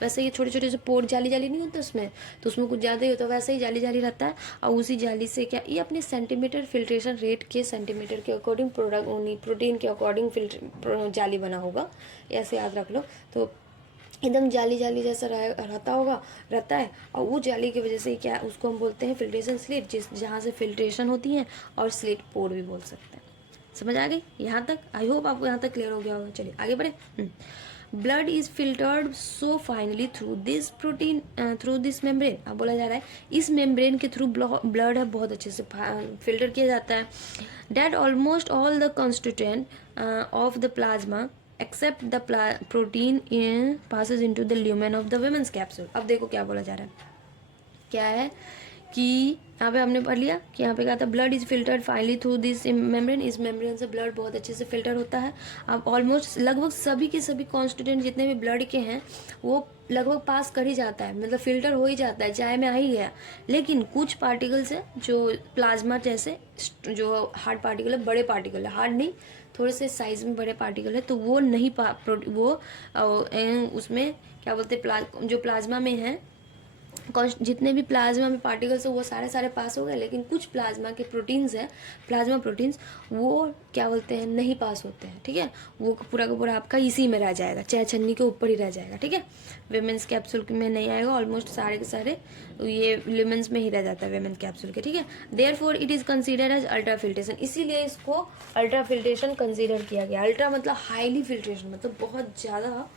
वैसे ये छोटे छोटे से पोर जाली जाली नहीं होते उसमें, तो उसमें कुछ ज़्यादा ही होता है, वैसे ही जाली जाली रहता है। और उसी जाली से क्या ये अपने सेंटीमीटर फिल्ट्रेशन रेट के सेंटीमीटर के अकॉर्डिंग प्रोटीन के अकॉर्डिंग फिल्टर जाली बना होगा, ऐसे याद रख लो। तो एकदम जाली जाली जैसा रहता है। और वो जाली की वजह से क्या उसको हम बोलते हैं फिल्ट्रेशन स्लिट, जहाँ से फिल्ट्रेशन होती है, और स्लिट पोर भी बोल सकते हैं। समझ आ गई यहाँ तक? आई होप आपको यहाँ तक क्लियर हो गया होगा। चलिए आगे बढ़े। Blood is filtered so finally through this membrane. अब बोला जा रहा है इस मेम्ब्रेन के थ्रू ब्लड है बहुत अच्छे से फिल्टर किया जाता है। That almost all the constituent of the plasma except the protein passes into the lumen of the women's capsule। अब देखो क्या बोला जा रहा है, क्या है कि यहाँ पे हमने पढ़ लिया कि यहाँ पे कहा था blood is filtered finally through this membrane. इस मेम्ब्रेन से ब्लड बहुत अच्छे से फिल्टर होता है। अब ऑलमोस्ट लगभग सभी के सभी कॉन्स्टिट्यूएंट जितने भी ब्लड के हैं वो लगभग पास कर ही जाता है, मतलब फिल्टर हो ही जाता है, चाय में आ ही गया। लेकिन कुछ पार्टिकल्स है जो प्लाज्मा जैसे जो हार्ड पार्टिकल है, बड़े पार्टिकल है, हार्ड नहीं थोड़े से साइज में बड़े पार्टिकल है, तो वो नहीं उसमें क्या बोलते जो प्लाज्मा में है, जितने भी प्लाज्मा में पार्टिकल्स है वो सारे पास हो गए। लेकिन कुछ प्लाज्मा के प्रोटीन्स है, प्लाज्मा प्रोटीन्स, वो क्या बोलते हैं नहीं पास होते हैं। ठीक है, वो पूरा का पूरा आपका इसी में रह जाएगा, चाय छन्नी के ऊपर ही रह जाएगा। ठीक है, विमेंस कैप्सूल में नहीं आएगा, ऑलमोस्ट सारे के सारे ये लिमेंस में ही रह जाता है विमेंस कैप्सूल के। ठीक है, therefore it is considered as ultra filtration, इसीलिए इसको अल्ट्रा फिल्ट्रेशन कंसीडर किया गया। अल्ट्रा मतलब हाईली फिल्ट्रेशन, मतलब बहुत ज़्यादा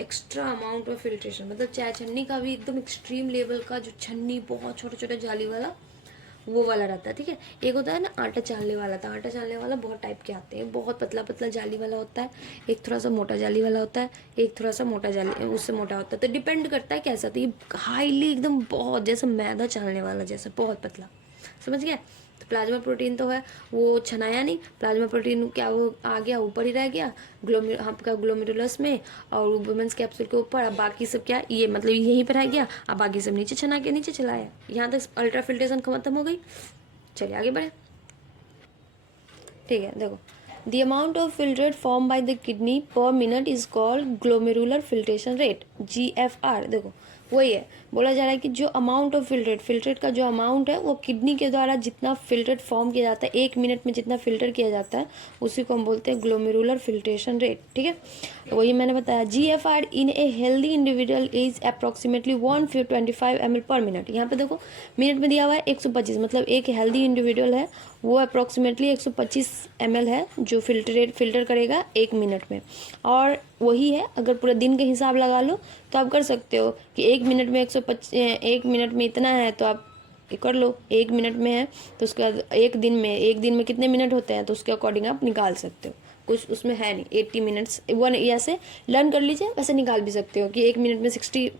एक्स्ट्रा अमाउंट ऑफ फिल्ट्रेशन, मतलब चाय छन्नी का भी एकदम एक्सट्रीम लेवल का जो छन्नी बहुत छोटे छोटे जाली वाला वो वाला रहता है। ठीक है, एक होता है ना आटा चालने वाला, तो आटा चालने वाला बहुत टाइप के आते हैं, बहुत पतला पतला जाली वाला होता है, एक थोड़ा सा मोटा जाली वाला होता है, एक थोड़ा सा मोटा जाली उससे मोटा होता है। तो डिपेंड करता है कैसा। तो ये हाईली एकदम बहुत जैसे मैदा चालने वाला जैसे बहुत पतला, समझ गया। तो प्लाज्मा प्रोटीन तो है वो छनाया नहीं, प्लाज्मा प्रोटीन क्या वो आ गया ऊपर ही रह गया आपका ग्लोमेरुलस में और वुमेन्स कैप्सूल के ऊपर। अब बाकी सब क्या ये मतलब यहीं पर रह गया, अब बाकी सब नीचे छना के नीचे चलाया। यहाँ तक अल्ट्रा फिल्ट्रेशन खत्म हो गई। चलिए आगे बढ़े। ठीक है, देखो The amount of filtrate formed by the kidney per minute is called glomerular filtration rate, GFR। देखो वही है, बोला जा रहा है कि जो अमाउंट ऑफ फिल्ट्रेट का जो अमाउंट है वो किडनी के द्वारा जितना फिल्ट्रेट फॉर्म किया जाता है, 1 मिनट में जितना फिल्टर किया जाता है उसी को हम बोलते हैं ग्लोमेरुलर फिल्ट्रेशन रेट। ठीक है, तो वही मैंने बताया। GFR in a healthy individual is approximately 125 ml पर मिनट। यहाँ पे देखो मिनट में दिया हुआ है 125, मतलब एक हेल्दी इंडिविजुअल है वो अप्रॉक्सीमेटली 125 ml है जो फिल्टर करेगा 1 मिनट में। और वही है, अगर पूरे दिन के हिसाब लगा लो तो आप कर सकते हो कि 1 मिनट में 1 मिनट में इतना है, तो आप कर लो 1 मिनट में है तो उसके बाद एक दिन में कितने मिनट होते हैं तो उसके अकॉर्डिंग आप निकाल सकते हो। कुछ उसमें है नहीं, 80 मिनट्स वन ऐसे लर्न कर लीजिए, वैसे निकाल भी सकते हो कि 1 मिनट में 60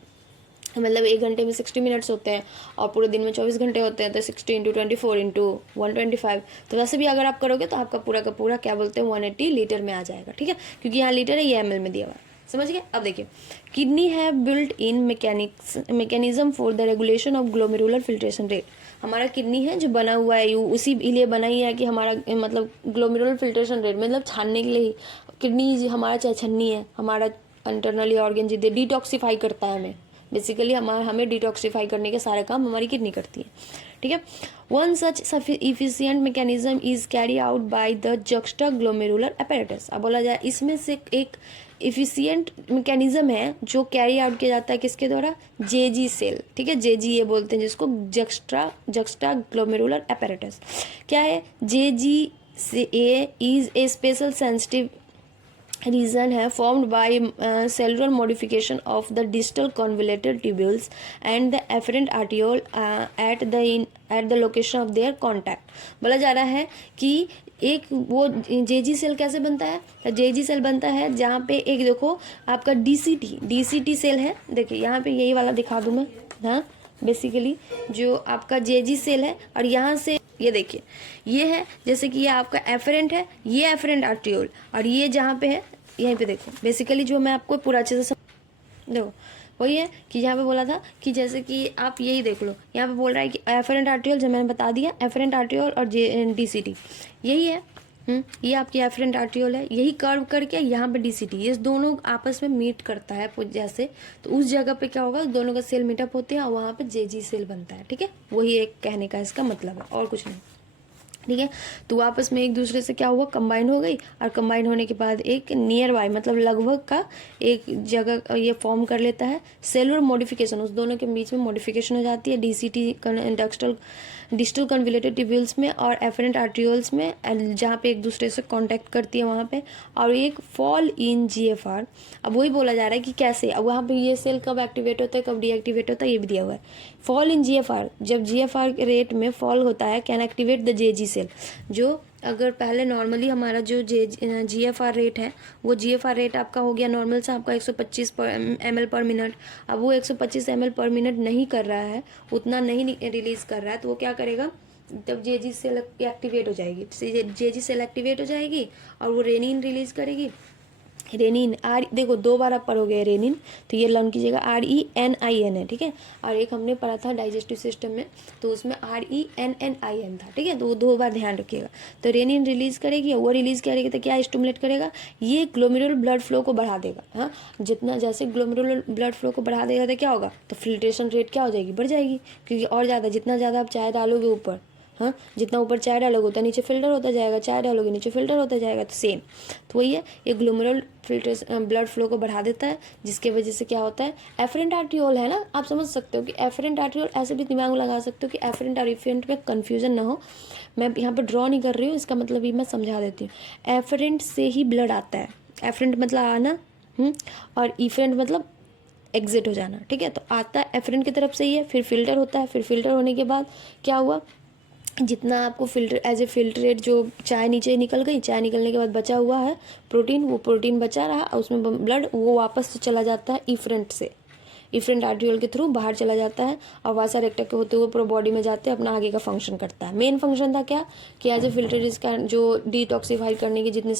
मतलब 1 घंटे में 60 मिनट्स होते हैं और पूरे दिन में 24 घंटे होते हैं, तो 60 × 24 × 125। तो वैसे भी अगर आप करोगे तो आपका पूरा का पूरा क्या बोलते हैं 180 लीटर में आ जाएगा। ठीक है, क्योंकि यहाँ लीटर है, ये ml में दिया हुआ है, समझ गए। अब देखिए, किडनी है built in mechanism for the regulation of glomerular filtration rate. हमारा किडनी है जो बना हुआ है उसी लिए बना ही है कि हमारा मतलब ग्लोमेरुलर फिल्ट्रेशन रेट मतलब छानने के लिए किडनी हमारा चाहे छन्नी है, हमारा इंटरनली ऑर्गन जितने डिटॉक्सीफाई करता है, हमें बेसिकली हमें डिटॉक्सीफाई करने के सारे काम हमारी किडनी करती है। ठीक है, one such efficient mechanism is carry out by the juxta glomerular apparatus. अब बोला जाए इसमें से एक इफिशिएंट मैकेनिज्म है जो कैरी आउट किया जाता है किसके द्वारा, जेजी सेल। ठीक है, जेजी ये बोलते हैं जिसको जक्स्टा ग्लोमेरुलर अपैरेटस। क्या है JG is a special sensitive region है formed by cellular modification of the distal convoluted tubules and the afferent arteriole at the location of their contact। बोला जा रहा है कि एक वो जेजी सेल कैसे बनता है, जेजी सेल बनता है जहाँ पे एक देखो आपका डीसीटी सेल है। देखिए यहाँ पे यही वाला दिखा दूँ मैं, हाँ बेसिकली जो आपका जेजी सेल है और यहाँ से ये देखिए ये है जैसे कि ये आपका एफरेंट है, ये एफरेंट आर्टियोल और ये जहाँ पे है यहीं पे देखो बेसिकली जो मैं आपको पूरा अच्छे से देखो वही है कि यहाँ पे बोला था कि जैसे कि आप यही देख लो, यहाँ पे बोल रहा है कि एफरेंट आर्टियोल जो मैंने बता दिया, एफरेंट आर्टियोल और डीसीटी यही है। ये आपकी एफरेंट आर्ट्रियोल है, यही कर्व करके यहाँ पे डीसीटी, ये दोनों आपस में मीट करता है जैसे, तो उस जगह पे क्या होगा, दोनों का सेल मीटअप होते हैं और वहाँ पे जेजी सेल बनता है। ठीक है, वही एक कहने का इसका मतलब है और कुछ नहीं। ठीक है, तो आपस में एक दूसरे से क्या हुआ, कंबाइन हो गई, और कंबाइन होने के बाद एक नियर बाय मतलब लगभग का एक जगह ये फॉर्म कर लेता है। सेलुलर मॉडिफिकेशन, उस दोनों के बीच में मॉडिफिकेशन हो जाती है डीसीटी डिस्टल कन्विलेटेड ट्यूब्यूल्स में और एफरेंट आर्ट्रियोल्स में, जहाँ पे एक दूसरे से कांटेक्ट करती है वहाँ पे, और एक फॉल इन जीएफआर। अब वही बोला जा रहा है कि कैसे, अब वहाँ पे ये सेल कब एक्टिवेट होता है कब डीएक्टिवेट होता है ये भी दिया हुआ है। फॉल इन जीएफआर, जब जीएफआर रेट में फॉल होता है, can activate the JG cell. जो अगर पहले नॉर्मली हमारा जो जीएफआर रेट है, वो जीएफआर रेट आपका हो गया नॉर्मल से आपका 125 ml पर मिनट, अब वो 125 ml पर मिनट नहीं कर रहा है, उतना नहीं रिलीज कर रहा है, तो वो क्या करेगा, तब जेजी सेल एक्टिवेट हो जाएगी, जेजी सेल एक्टिवेट हो जाएगी और वो रेनिन रिलीज करेगी। रेनिन देखो दो बार अपर हो गया रेनिन, तो ये लर्न कीजिएगा RENIN है। ठीक है, और एक हमने पढ़ा था डाइजेस्टिव सिस्टम में, तो उसमें RENNIN था। ठीक है, तो वो दो बार ध्यान रखिएगा। तो रेनिन रिलीज करेगी, वो रिलीज करेगी तो क्या स्टिमुलेट करेगा, ये ग्लोमेरुलर ब्लड फ्लो को बढ़ा देगा। हाँ, जितना जैसे ग्लोमेरुलर ब्लड फ्लो को बढ़ा देगा तो क्या होगा, तो फिल्ट्रेशन रेट क्या हो जाएगी, बढ़ जाएगी, क्योंकि और ज़्यादा जितना ज़्यादा आप चाय डालोगे ऊपर, हाँ, जितना ऊपर चाय डालोगे उतना नीचे फिल्टर होता जाएगा, चाय डालोगे नीचे फिल्टर होता जाएगा, तो सेम तो वही है, ये ग्लोमेरुलर फिल्ट्रेशन ब्लड फ्लो को बढ़ा देता है, जिसके वजह से क्या होता है, एफरेंट आर्ट्रियोल है ना, आप समझ सकते हो कि एफरेंट आर्ट्रियोल, ऐसे भी दिमाग में लगा सकते हो कि एफरेंट और इफरेंट में कन्फ्यूजन ना हो, मैं यहाँ पर ड्रॉ नहीं कर रही हूँ, इसका मतलब ही मैं समझा देती हूँ। एफरेंट से ही ब्लड आता है, एफरेंट मतलब आना, और इफरेंट मतलब एग्जिट हो जाना। ठीक है, तो आता है एफरेंट की तरफ से ही है, फिर फिल्टर होता है, फिर फिल्टर होने के बाद क्या हुआ, जितना आपको फिल्टर एज ए फिल्ट्रेट, जो चाय नीचे निकल गई, चाय निकलने के बाद बचा हुआ है प्रोटीन, वो प्रोटीन बचा रहा और उसमें ब्लड वो वापस से चला जाता है इफरेंट से, इफरेंट आर्ट्रियोल के थ्रू बाहर चला जाता है और वासा रेक्टा के होते हुए पूरा बॉडी में जाते हैं, अपना आगे का फंक्शन करता है। मेन फंक्शन था क्या, कि एज ए फिल्ट्रेट का जो डिटॉक्सिफाई करने की जितनी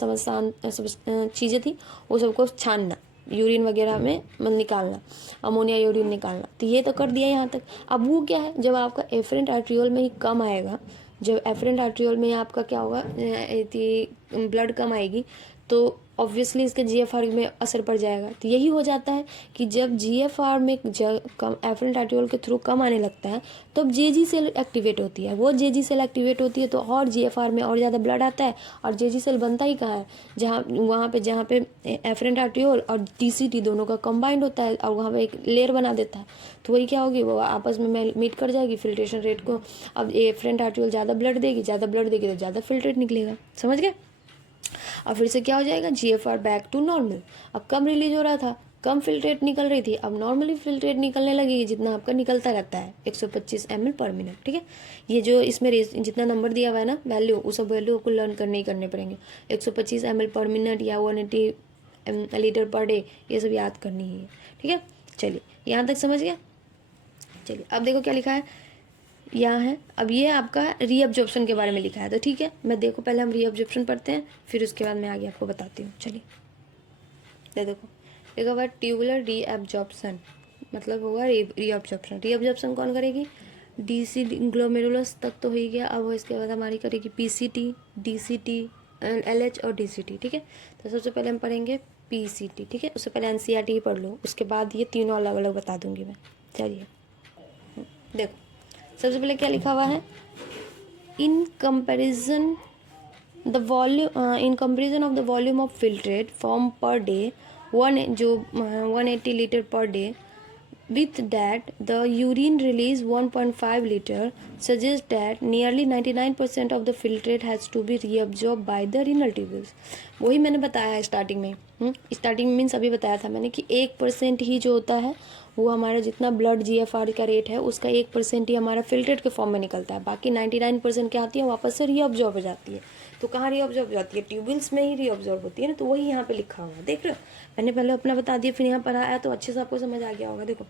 चीज़ें थी वो सबको छानना, यूरिन वगैरह में निकालना, अमोनिया यूरिन निकालना, तो ये तो कर दिया यहाँ तक। अब वो क्या है, जब आपका एफरेंट आर्ट्रियोल में ही कम आएगा, जब एफरेंट आर्ट्रियोल में आपका क्या होगा, ब्लड कम आएगी, तो ऑब्वियसली इसके जीएफआर में असर पड़ जाएगा। तो यही हो जाता है कि जब जीएफआर में कम एफरेंट आर्ट्रियोल के थ्रू कम आने लगता है, तो अब जेजी सेल एक्टिवेट होती है, वो जेजी सेल एक्टिवेट होती है तो और जीएफआर में और ज़्यादा ब्लड आता है, और जेजी सेल बनता ही कहाँ है, जहाँ पे एफरेंट आर्ट्रियोल और डीसीटी दोनों का कंबाइंड होता है और वहाँ पे एक लेयर बना देता है, तो वही क्या होगी, वो आपस में मीट कर जाएगी फिल्ट्रेशन रेट को। अब एफरेंट आर्ट्रियोल ज़्यादा ब्लड देगी तो ज़्यादा फिल्ट्रेट निकलेगा, समझ गए। और फिर से क्या हो जाएगा, जीएफआर बैक टू नॉर्मल। अब कम रिलीज हो रहा था, कम फिल्ट्रेट निकल रही थी, अब नॉर्मली फिल्ट्रेट निकलने लगेगी, जितना आपका निकलता रहता है 125 ml पर मिनट। ठीक है, ये जो इसमें जितना नंबर दिया हुआ है ना वैल्यू, उस सब वैल्यू आपको लर्न करने पड़ेंगे। 125 ml पर मिनट या 180 लीटर पर डे, ये सब याद करनी है। ठीक है, चलिए यहाँ तक समझ गया। चलिए अब देखो क्या लिखा है यहाँ है, अब ये आपका रीअब्जॉर्प्शन के बारे में लिखा है, तो ठीक है, मैं देखो पहले हम रीअब्जॉर्प्शन पढ़ते हैं, फिर उसके बाद मैं आगे आपको बताती हूँ। चलिए देखो बार ट्यूबुलर रीअब्जॉर्प्शन मतलब होगा रीअब्जॉर्प्शन। रीअब्जॉर्प्शन कौन करेगी, डीसी ग्लोमेरुलस तक तो हो ही गया, अब इसके बाद हमारी करेगी पीसीटी, डीसीटी, एलएच और डीसीटी। ठीक है, तो सबसे पहले हम पढ़ेंगे पीसीटी। ठीक है, उससे पहले एनसीईआरटी ही पढ़ लो, उसके बाद ये तीनों अलग अलग बता दूंगी मैं। चलिए देखो सबसे पहले क्या लिखा हुआ है, in comparison of the volume of filtrate form per day 180 litre per day, with that the urine release 1.5 liter suggests that nearly 99% of the filtrate has to be reabsorbed by the renal tubules। वही मैंने बताया है starting में, starting means अभी बताया था मैंने कि 1% ही जो होता है वो हमारा जितना ब्लड जीएफआर का रेट है उसका 1% ही हमारा फिल्ट्रेट के फॉर्म में निकलता है, बाकी 99% क्या आती है वापस से रीअब्जॉर्ब हो जाती है। तो कहाँ रीअब्जॉर्ब हो जाती है, ट्यूबुल्स में ही रीअब्जॉर्ब होती है ना, तो वही यहाँ पे लिखा हुआ है, देख रहे हो, मैंने पहले अपना बता दिया फिर यहाँ पर आया तो अच्छे से आपको समझ आ गया होगा। देखो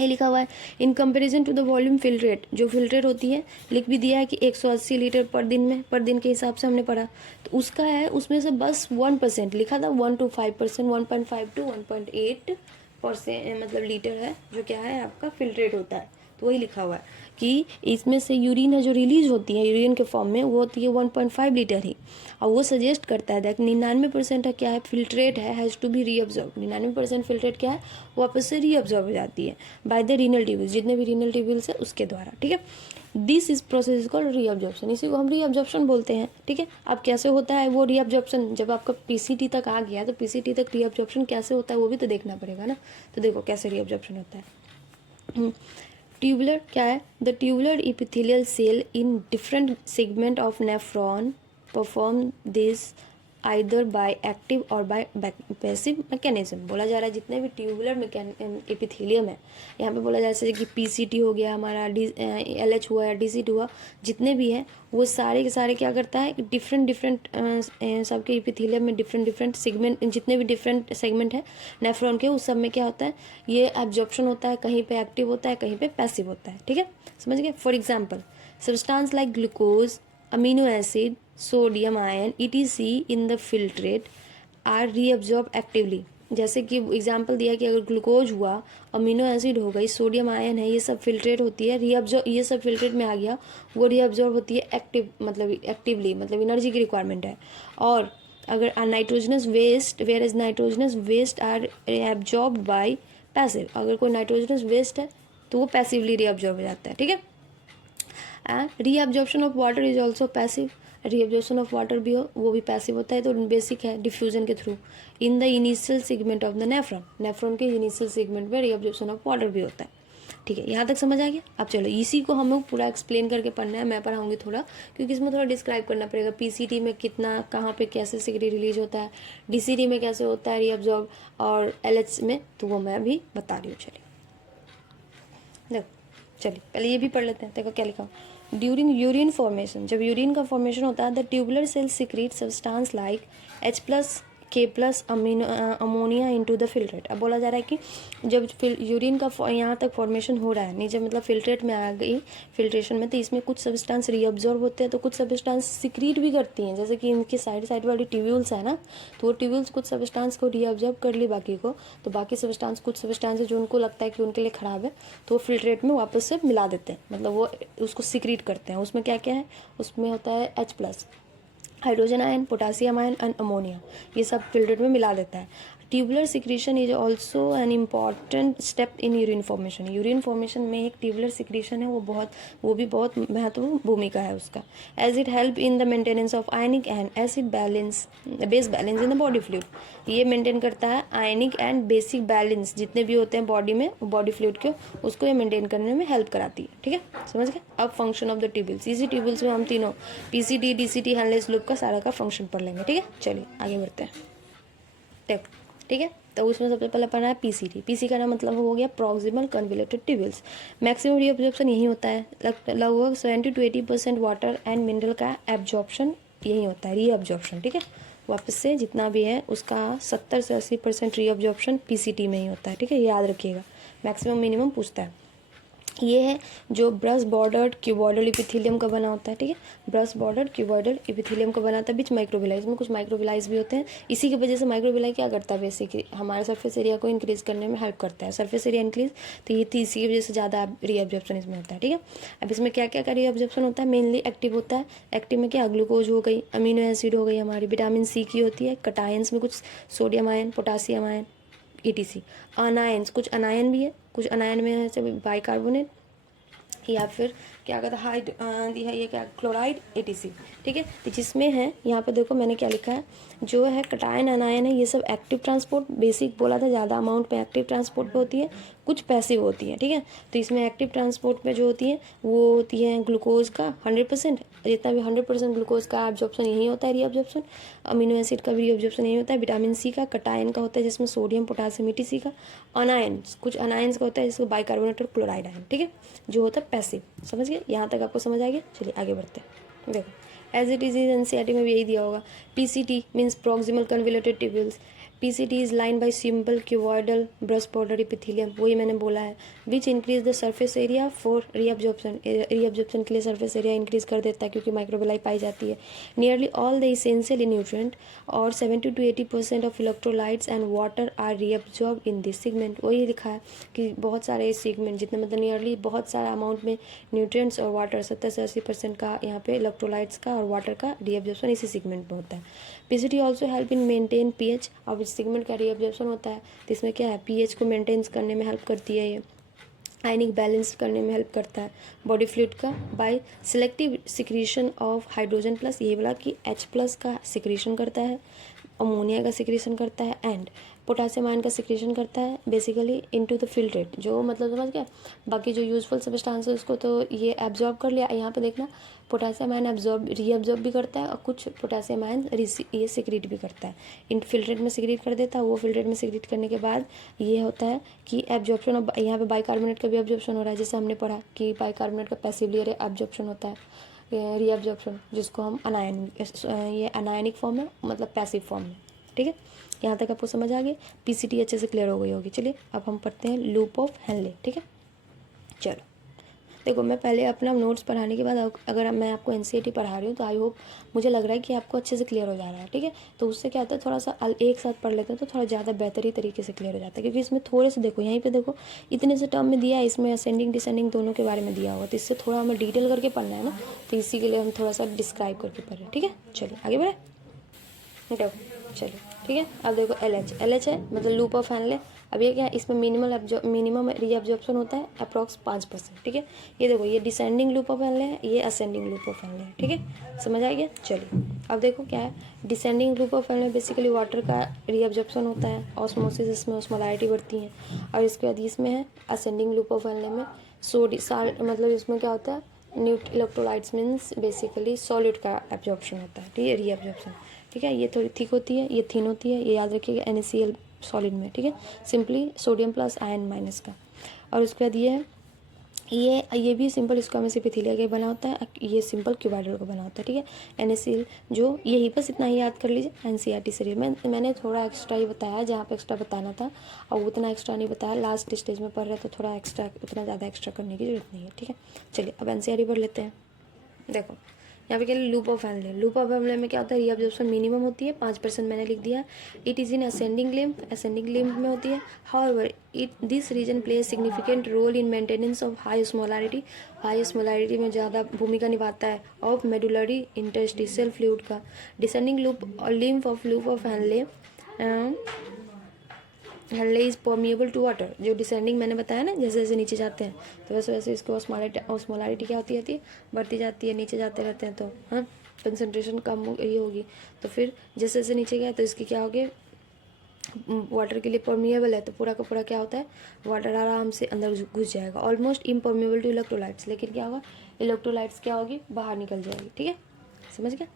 ये लिखा हुआ है, in comparison to the volume filtrate, जो फिल्ट्रेट होती है लिख भी दिया है कि 180 लीटर पर दिन में, पर दिन के हिसाब से हमने पढ़ा, तो उसका है उसमें से बस 1% लिखा था, 1 to 5%, 1.5 to 1.8% मतलब लीटर है जो क्या है आपका फिल्ट्रेट होता है, तो वही लिखा हुआ है कि इसमें से यूरिन है जो रिलीज होती है यूरिन के फॉर्म में, वो होती है 1.5 लीटर ही। और वो सजेस्ट करता है दैट 99% है क्या है, फिल्ट्रेट है, has to be reabsorb. 99% filtrate क्या है, वापस से रीअब्जॉर्ब हो जाती है बाय द रीनल ट्यूब्यूल्स, जितने भी रीनल ट्यूब्यूल्स है उसके द्वारा, ठीक है। This is process is called reabsorption, इसी को हम रीअब्जॉर्प्शन बोलते हैं, ठीक है। अब कैसे होता है वो रीअब्जॉर्प्शन, जब आपका पीसीटी तक आ गया तो पीसीटी तक रीअब्जॉर्प्शन कैसे होता है वो भी तो देखना पड़ेगा ना। तो देखो कैसे रीअब्जॉर्प्शन होता है। ट्यूबुलर क्या है, the tubular epithelial cell in different segment of nephron perform this either by active और बाय पैसिव मैकेनिज्म। बोला जा रहा है जितने भी ट्यूबुलर एपिथेलियम है, यहाँ पे बोला जा रहा है जैसे कि पीसीटी हो गया हमारा, एलएच हुआ या डीसीटी हुआ, जितने भी हैं वो सारे के सारे क्या करता है, डिफरेंट सबके एपिथेलियम में डिफरेंट सेगमेंट, जितने भी डिफरेंट सेगमेंट है नेफ्रॉन के, उस सब में क्या होता है, ये एब्जॉर्प्शन होता है, कहीं पे एक्टिव होता है, कहीं पे पैसिव होता है, ठीक है, समझ गए। For example substance like glucose, amino acid, sodium ion ETC in the filtrate are reabsorb actively. जैसे कि एग्जांपल दिया कि अगर ग्लूकोज हुआ, अमीनो एसिड हो गई, सोडियम आयन है, ये सब फिल्ट्रेट होती है, रीअब्जॉर्ब, ये सब फिल्ट्रेट में आ गया, वो रीअब्जॉर्ब होती है एक्टिवली, मतलब एनर्जी की रिक्वायरमेंट है। और अगर nitrogenous waste, where is nitrogenous waste are absorbed by passive, अगर कोई नाइट्रोजनस वेस्ट है तो वो पैसिवली रीअब्जॉर्ब हो जाता है, ठीक है। Reabsorption of water is also passive, reabsorption of water भी हो वो भी पैसिव होता है, तो बेसिक है डिफ्यूजन के through in the initial segment of the nephron के इनिशियल सेगमेंट में रीअब्जॉर्प्शन ऑफ वाटर भी होता है, ठीक है। यहाँ तक समझ आ गया। अब चलो इसी को हम लोग पूरा एक्सप्लेन करके पढ़ना है, मैं पढ़ाऊंगी थोड़ा, क्योंकि इसमें थोड़ा डिस्क्राइब करना पड़ेगा पीसीटी में कितना, कहाँ पे कैसे सिगरेट रिलीज होता है, डीसीटी में कैसे होता है रीअब्जॉर्ब, और एलएच में तो वो मैं भी बता रही हूँ। चलिए देखो, चलिए पहले ये भी पढ़ लेते हैं। देखो क्या लिखा, ड्यूरिंग यूरिन फॉर्मेशन, जब यूरिन का फॉर्मेशन होता है, the tubular cell secrete substance like H+ K+ ammonia into the filtrate. अब बोला जा रहा है कि जब यूरिन का यहाँ तक फॉर्मेशन हो रहा है, नीचे मतलब फिल्ट्रेट में आ गई, फिल्ट्रेशन में, तो इसमें कुछ सब्सटेंस रीअब्जॉर्ब होते हैं, तो कुछ सब्सटेंस सिक्रीट भी करती हैं, जैसे कि इनकी साइड वाली ट्यूब्यूल्स है ना, तो वो ट्यूब्यूल्स कुछ सब्सटेंस को रीअब्जॉर्ब कर ली बाकी को, तो बाकी सब्सटेंस, कुछ सब्सटेंस जो उनको लगता है कि उनके लिए ख़राब है, तो वो फिल्ट्रेट में वापस से मिला देते हैं, मतलब वो उसको सिक्रीट करते हैं। उसमें क्या क्या है, उसमें होता है H+, hydrogen ion, potassium ion and ammonia, ये सब फिल्ट्रेट में मिला देता है। Tubular secretion is also an important step in urine formation. Urine formation में एक ट्यूबुलर सिक्रीशन है, वो भी बहुत महत्वपूर्ण भूमिका है उसका। As it help in the maintenance of ionic and acid balance, base balance in the body fluid. ये मेंटेन करता है आयनिक एंड बेसिक बैलेंस जितने भी होते हैं बॉडी में, बॉडी फ्लूइड के, उसको ये मेंटेन करने में हेल्प कराती है, ठीक है, समझ गए। अब फंक्शन ऑफ द ट्यूबुल्स, इसी ट्यूबुल्स में हम तीनों पीसीटी, डीसीटी, हेनलेस लूप का सारा का फंक्शन पढ़ लेंगे, ठीक है। चलिए आगे बढ़ते हैं, देखो, ठीक है। तो उसमें सबसे पहले पढ़ना है पीसीटी। पीसी का नाम मतलब हो गया proximal convoluted tubules. Maximum reabsorption यही होता है, लगभग 70 to 80% वाटर एंड मिनरल का एब्जॉर्प्शन यही होता है, रीअब्जॉर्प्शन, ठीक है। वापस से जितना भी है उसका 70 से 80% रीअब्जॉर्प्शन पीसीटी में ही होता है, ठीक है, याद रखिएगा। मैक्सिमम मिनिमम पूछता है। ये है जो ब्रश बॉर्डर्ड क्यूबॉइडल इपिथेलियम का बना होता है, ठीक है, ब्रश बॉर्डर्ड क्यूबॉइडल इपिथेलियम का बना होता है, बीच माइक्रोविलाइज में कुछ माइक्रोविलाइज भी होते हैं। इसी की वजह से माइक्रोविलाई क्या करता है, बेसिकली हमारे सरफेस एरिया को इंक्रीज करने में हेल्प करता है, सरफेस एरिया इंक्रीज, तो ये इसी की वजह से ज़्यादा रीअब्जॉर्प्शन इसमें होता है, ठीक है। अब इसमें क्या क्या का रीअब्जॉर्प्शन होता है, मेनली एक्टिव होता है। एक्टिव में क्या, ग्लूकोज हो गई, अमीनो एसिड हो गई हमारी, विटामिन सी की होती है, कटायंस में कुछ sodium ion, potassium ion ETC, anions, कुछ अनायन भी है, कुछ अनायन में है बाइकार्बोनेट, या फिर क्या कहता है दी है ये क्या, क्लोराइड ETC, ठीक है। तो जिसमें है यहाँ पे देखो मैंने क्या लिखा है, जो है कटायन अनायन है, ये सब एक्टिव ट्रांसपोर्ट, बेसिक बोला था ज़्यादा अमाउंट में एक्टिव ट्रांसपोर्ट पे होती है, कुछ पैसिव होती है, ठीक है। तो इसमें एक्टिव ट्रांसपोर्ट में जो होती है वो होती है ग्लूकोज का 100%, जितना भी 100% ग्लूकोज का एब्जॉर्प्शन यही होता है, रीअब्जॉर्प्शन। अमीनो एसिड का भी रीअब्जॉर्प्शन यही होता है। विटामिन सी का, कटायन का होता है जिसमें सोडियम, पोटासियम, ETC का। अनायंस, कुछ अनायंस का होता है जिसको बाइकार्बोनेट और क्लोराइड आयन, ठीक है, जो होता है पैसिव। समझ गए, यहाँ तक आपको समझ आ गया। चलिए आगे बढ़ते हैं। देखो एज इट इज एनसीईआरटी में भी यही दिया होगा, PCT means proximal convoluted tubules. PCT is lined by simple cuboidal brush border epithelium, वही मैंने बोला है, which increase the surface area for reabsorption. reabsorption के लिए surface area increase कर देता है क्योंकि माइक्रोबिलाई पाई जाती है. Nearly all the essential nutrient और 70 to 80% of electrolytes and water are reabsorbed in this segment. वही लिखा है कि बहुत सारे सेगमेंट जितने मतलब नियरली बहुत सारा अमाउंट में न्यूट्रिएंट्स और वाटर 70 से 80% का यहाँ पे इलेक्ट्रोलाइट्स का और वाटर का रीअब्जॉर्प्शन इसी सेगमेंट में होता है. पीसीटी ऑल्सो हेल्प इन मेंटेन पीएच. अब इस सेगमेंट का रीअब्जॉर्प्शन होता है तो इसमें क्या है, पीएच को मेंटेन करने में हेल्प करती है, ये आयनिक बैलेंस करने में हेल्प करता है बॉडी फ्लूइड का by selective secretion of hydrogen plus, ये वाला कि H प्लस का सिक्रीशन करता है, अमोनिया का सिक्रीशन करता है एंड पोटासियम आयन का सिक्रीशन करता है बेसिकली इनटू द फिल्ट्रेट. जो मतलब समझ गया, बाकी जो यूजफुल सब्सटेंस है उसको तो ये एब्जॉर्ब कर लिया. यहाँ पे देखना पोटासियम आयन रीअब्जॉर्ब भी करता है और कुछ पोटासियम आयन ये सिक्रीट भी करता है, इन फिल्ट्रेट में सिक्रीट कर देता है. वो फिल्ट्रेट में सिक्रीट करने के बाद ये होता है कि एब्जॉर्प्शन. अब यहाँ पे बाइकार्बोनेट का भी एब्जॉर्प्शन हो रहा है, जैसे हमने पढ़ा कि बाइकार्बोनेट का पैसिवली एब्जॉर्प्शन होता है, रीअब्जॉर्प्शन जिसको हम ये अनायनिक फॉर्म है मतलब पैसिव फॉर्म में. ठीक है, यहाँ तक आपको समझ आ गई, पीसीटी अच्छे से क्लियर हो गई होगी. चलिए अब हम पढ़ते हैं लूप ऑफ हेनले. ठीक है, चलो देखो मैं पहले अपना नोट्स पढ़ाने के बाद अगर मैं आपको एनसीईआरटी पढ़ा रही हूँ तो आई होप मुझे लग रहा है कि आपको अच्छे से क्लियर हो जा रहा है. ठीक है, तो उससे क्या होता है थोड़ा सा एक साथ पढ़ लेते हैं तो थोड़ा ज़्यादा बेहतरी तरीके से क्लियर हो जाता है, क्योंकि इसमें थोड़े से देखो यहीं पे देखो इतने से टर्म में दिया है, इसमें असेंडिंग डिसेंडिंग दोनों के बारे में दिया हुआ, तो इससे थोड़ा हमें डिटेल करके पढ़ना है ना, तो इसी के लिए हम थोड़ा सा डिस्क्राइब करके पढ़ रहे हैं. ठीक है, चलिए आगे बढ़े. देखो चलिए ठीक है, अब देखो एल एच है मतलब लूप ऑफ हेनले. अब ये क्या है, इसमें मिनिमम रीअब्जॉर्प्शन होता है अप्रॉक्स 5%. ठीक है, ये देखो ये डिसेंडिंग लूप ऑफ हेनले है, ये असेंडिंग लूप ऑफ हेनले है. ठीक है, समझ आ गया. चलिए अब देखो क्या है, descending loop of Henle basically water का रीअब्जॉर्प्शन होता है, ऑस्मोसिस इसमें ऑस्मोलारिटी बढ़ती है. और इसके बाद इसमें है असेंडिंग लूप ऑफ हेनले में मतलब इसमें क्या होता है, इलेक्ट्रोलाइट्स मीन्स बेसिकली सॉलिड का एब्जॉर्प्शन होता है. ठीक है, रीअब्जॉर्प्शन. ठीक है, ये थोड़ी थिक होती है, ये थिन होती है, ये याद रखिएगा NaCl सॉलिड में. ठीक है, simply sodium plus ion minus का. और उसके बाद ये है, ये भी सिंपल स्क्वामस एपिथेलिया का बना होता है, ये सिंपल क्यूबाइडल का बना होता है. ठीक है, NaCl जो यही बस इतना ही याद कर लीजिए एनसीईआरटी से. मैंने थोड़ा एक्स्ट्रा ही बताया जहाँ पे एक्स्ट्रा बताना था, और उतना एक्स्ट्रा नहीं बताया, लास्ट स्टेज में पढ़ रहे तो थोड़ा एक्स्ट्रा उतना ज़्यादा एक्स्ट्रा करने की जरूरत नहीं है. ठीक है, चलिए अब एनसीईआरटी पढ़ लेते हैं. देखो यहाँ पे क्या loop of Henle. Loop of Henle में क्या होता है, रीअब्जॉर्प्शन मिनिमम होती है 5%, मैंने लिख दिया. It is in ascending limb में होती है. However this region play significant role in maintenance of high osmolarity में ज़्यादा भूमिका निभाता है ऑफ मेडुलरी इंटरस्टिशियल फ्लूइड का. Descending limb of Henle is permeable to water. जो डिसेंडिंग मैंने बताया ना, जैसे जैसे नीचे जाते हैं तो वैसे वैसे इसको ऑस्मोलारिटी क्या होती है, बढ़ती जाती है, नीचे जाते रहते हैं तो हाँ कंसनट्रेशन कम ये होगी. तो फिर जैसे जैसे नीचे गया तो इसकी क्या होगी, वाटर के लिए परमिएबल है तो पूरा का पूरा क्या होता है, वाटर आराम से अंदर घुस जाएगा. ऑलमोस्ट इम्परमिएबल टू इलेक्ट्रोलाइट्स, लेकिन क्या होगा, इलेक्ट्रोलाइट्स क्या होगी, बाहर निकल जाएगी. ठीक है, समझ गया.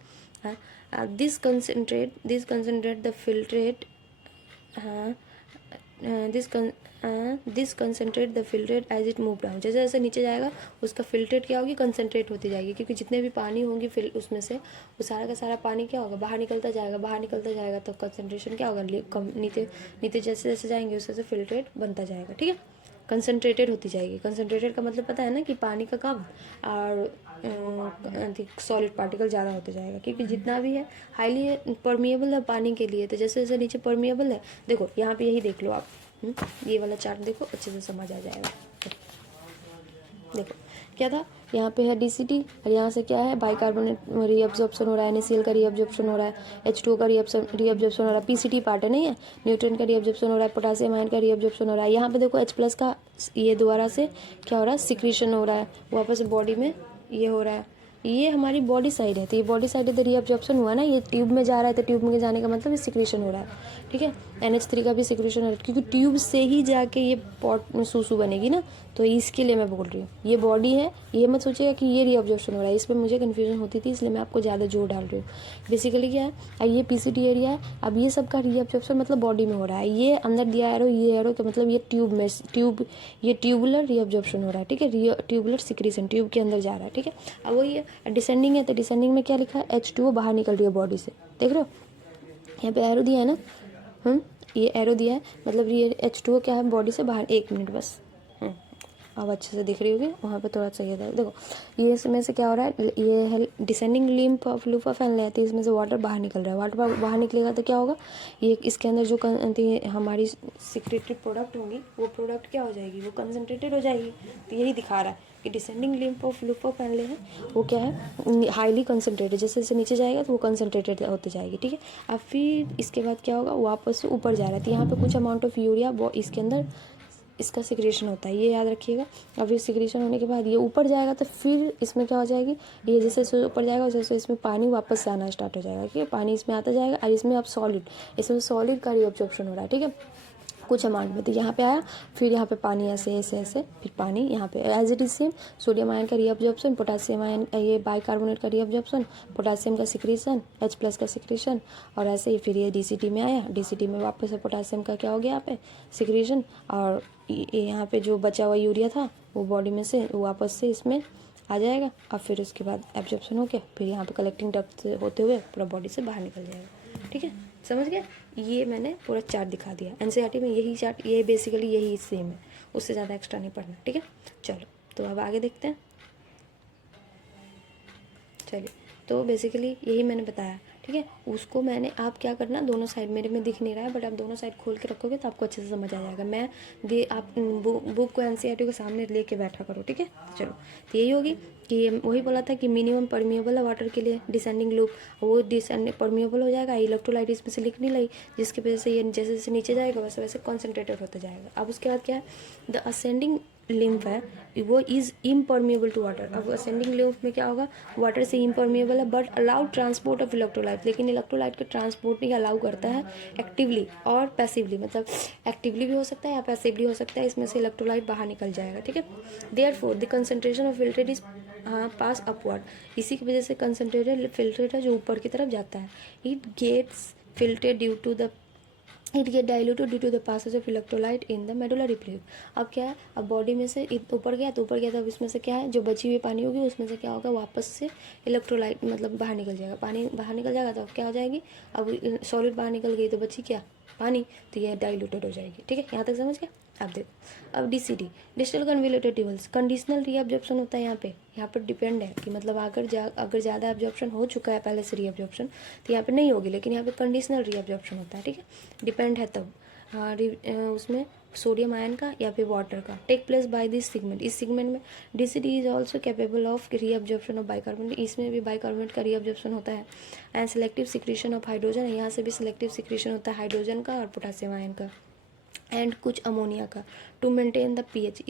हाँ, दिस कंसनट्रेट द फिल्ट्रेट. हाँ, this concentrate the filtrate as it move down. जैसे जैसे नीचे जाएगा उसका फिल्ट्रेट क्या होगी, कंसनट्रेट होती जाएगी, क्योंकि जितने भी पानी होंगी फिर उसमें से वो सारा का सारा पानी क्या होगा, बाहर निकलता जाएगा. तो कंसनट्रेशन क्या होगा, कम नीचे जैसे जैसे जाएंगे उससे फिल्ट्रेट बनता जाएगा. ठीक है, कंसनट्रेटेड होती जाएगी. कंसनट्रेटेड का मतलब पता है ना कि पानी का कम और सॉलिड पार्टिकल ज़्यादा होते जाएगा, क्योंकि जितना भी है हाईली परमिएबल है पानी के लिए. तो जैसे जैसे नीचे परमिएबल है, देखो यहाँ पे यही देख लो आप, ये वाला चार्ट देखो, अच्छे से समझ आ जाएगा. देखो क्या था, यहाँ पे है DCT और यहाँ से क्या है, बाइकार्बोनेट रीअब्जॉर्प्शन हो रहा है, NaCl का रीअब्जॉर्प्शन हो रहा है, H2O का रीअब्जॉर्प्शन हो रहा है, PCT पार्ट है नहीं है, न्यूट्रिएंट का रीअब्जॉर्प्शन हो रहा है, पोटासियम आयन का रीअब्जॉर्प्शन हो रहा है. यहाँ पे देखो H प्लस का ये दोबारा से क्या हो रहा है, सिक्रीशन हो रहा है वापस बॉडी में, ये हो रहा है. ये हमारी बॉडी साइड है, तो ये बॉडी साइड है तो रीअब्जॉर्प्शन हुआ ना, ये ट्यूब में जा रहा है तो ट्यूब में जाने का मतलब ये सिक्रीशन हो रहा है. ठीक है, NH3 का भी सिक्रेशन हो रहा है, क्योंकि ट्यूब से ही जाके ये पॉट में सूसू बनेगी ना, तो इसके लिए मैं बोल रही हूँ। ये बॉडी है, ये मत सोचिएगा कि ये रीअब्जॉर्प्शन हो रहा है, इसमें मुझे कन्फ्यूजन होती थी, इसलिए मैं आपको ज़्यादा जोर डाल रही हूँ। बेसिकली क्या है, अब ये PCT एरिया है, अब ये सब का रीअब्जॉर्प्शन मतलब बॉडी में हो रहा है। ये अंदर दिया एरो, ये एरो, तो मतलब ये ट्यूब में ये ट्यूबुलर रीअब्जॉर्प्शन हो रहा है, ठीक है, ट्यूबुलर सिक्रीशन ट्यूब के अंदर जा रहा है, ठीक है। अब वही है, डिसेंडिंग है, तो डिसेंडिंग में क्या लिखा है, H2O बाहर निकल रही है बॉडी से, देख रहे हो, यहाँ पे एरो दिया है ना, ये एरो दिया है, मतलब ये H2O क्या है, बॉडी से बाहर। 1 मिनट बस, अब अच्छे से दिख रही होगी, वहाँ पे थोड़ा चाहिए था। देखो ये इसमें से क्या हो रहा है, ये है descending limb of loop of Henle लेती है, इसमें से वाटर बाहर निकल रहा है। वाटर बाहर निकलेगा तो क्या होगा, ये इसके अंदर जो हमारी सिक्रेटरी प्रोडक्ट होंगी, वो प्रोडक्ट क्या हो जाएगी, वो कंसनट्रेटेड हो जाएगी। तो यही दिखा रहा है कि descending limb of loop of Henle है, वो क्या है, हाईली कंसनट्रेटेड, जैसे जैसे नीचे जाएगा तो वो कंसनट्रेटेड होती जाएगी, ठीक है। अब फिर इसके बाद क्या होगा, वापस से ऊपर जा रहा है, तो यहाँ पे कुछ अमाउंट ऑफ यूरिया इसके अंदर इसका सिक्रेशन होता है, ये याद रखिएगा। और फिर सिक्रेशन होने के बाद ये ऊपर जाएगा, तो फिर इसमें क्या हो जाएगी, ये जैसे जैसे ऊपर जाएगा वैसे वैसे इसमें पानी वापस से आना स्टार्ट हो जाएगा, ठीक है, पानी इसमें आता जाएगा। और इसमें अब इसमें सॉलिड का रीअब्जॉर्प्शन हो रहा है, ठीक है, कुछ अमाउंट में। तो यहाँ पे आया, फिर यहाँ पे पानी ऐसे ऐसे ऐसे, फिर पानी यहाँ पे as it is same, sodium ion का रीअब्जॉर्प्शन, पोटेशियम आयन, ये बाइकार्बोनेट का रीअब्जॉर्प्शन, पोटेशियम का सिक्रेशन, H+ का सिक्रेशन, और ऐसे ही फिर ये DCT में आया, DCT में वापस से पोटेशियम का क्या हो गया यहाँ पे सिक्रेशन, और यहाँ पे जो बचा हुआ यूरिया था वो बॉडी में से वापस से इसमें आ जाएगा, और फिर उसके बाद एब्जॉर्प्शन हो के फिर यहाँ पे कलेक्टिंग डक्ट से होते हुए पूरा बॉडी से बाहर निकल जाएगा, ठीक है, समझ गए। ये मैंने पूरा चार्ट दिखा दिया, NCERT में यही चार्ट, ये बेसिकली यही सेम है, उससे ज़्यादा एक्स्ट्रा नहीं पढ़ना, ठीक है। चलो तो अब आगे देखते हैं। चलिए, तो बेसिकली यही मैंने बताया, ठीक है। उसको मैंने, आप क्या करना, दोनों साइड, मेरे में दिख नहीं रहा है बट आप दोनों साइड खोल के रखोगे तो आपको अच्छे से समझ आ जाएगा। आप बुक को NCERT को सामने लेके बैठा करो, ठीक है। चलो, तो यही होगी कि वही बोला था कि मिनिमम परमिएबल है वाटर के लिए डिसेंडिंग लूप, वो डिसेंडिंग परमिएबल हो जाएगा, इलेक्ट्रोलाइट इसमें से लिख नहीं लगी, जिसकी वजह से ये जैसे जैसे नीचे जाएगा वैसे वैसे कॉन्सेंट्रेटेड होता जाएगा। अब उसके बाद क्या है, द असेंडिंग लिम्फ है, वो इज़ इम्परमिएबल टू वाटर। अब असेंडिंग लिम्फ में क्या होगा, वाटर से इम्परमिएबल है but allow transport of electrolyte, लेकिन इलेक्ट्रोलाइट का ट्रांसपोर्ट नहीं अलाउ करता है एक्टिवली और पैसिवली, मतलब एक्टिवली भी हो सकता है या पैसिवली हो सकता है, इसमें से इलेक्ट्रोलाइट बाहर निकल जाएगा, ठीक है। Therefore the concentration of filtrate is pass upward, इसी की वजह से कंसंट्रेटेड फिल्ट्रेट है जो ऊपर की तरफ जाता है, it gets filtrate due to the it get diluted due to the passage of electrolyte in the medullary fluid. अब क्या है, अब बॉडी में से ऊपर गया तो ऊपर गया, तो अब इसमें से क्या है, जो बची हुई पानी होगी उसमें से क्या होगा, वापस से इलेक्ट्रोलाइट मतलब बाहर निकल जाएगा, पानी बाहर निकल जाएगा, तो अब क्या हो जाएगी, अब सॉलिड बाहर निकल गई तो बची क्या, पानी, तो ये डाइल्यूटेड हो जाएगी, ठीक है, यहाँ तक समझ गया। अब देखो, अब DCT distal convoluted tubules, conditional reabsorption होता है यहाँ पे डिपेंड है कि मतलब अगर ज़्यादा एब्जॉर्प्शन हो चुका है पहले से रीअब्जॉर्प्शन तो यहाँ पे नहीं होगी, लेकिन यहाँ पे कंडीशनल रीअब्जॉर्प्शन होता है, ठीक है, डिपेंड है तब। उसमें सोडियम आयन का या फिर वाटर का take place by this segment, इस सेगमेंट में DCT is also capable of reabsorption of bicarbonate, इसमें भी बाइकार्बोनेट का रीअब्जॉर्प्शन होता है, and selective secretion of hydrogen, यहाँ से भी सिलेक्टिव सिक्रेशन होता है हाइड्रोजन का और पोटेशियम आयन का, एंड कुछ अमोनिया का, to maintain the pH,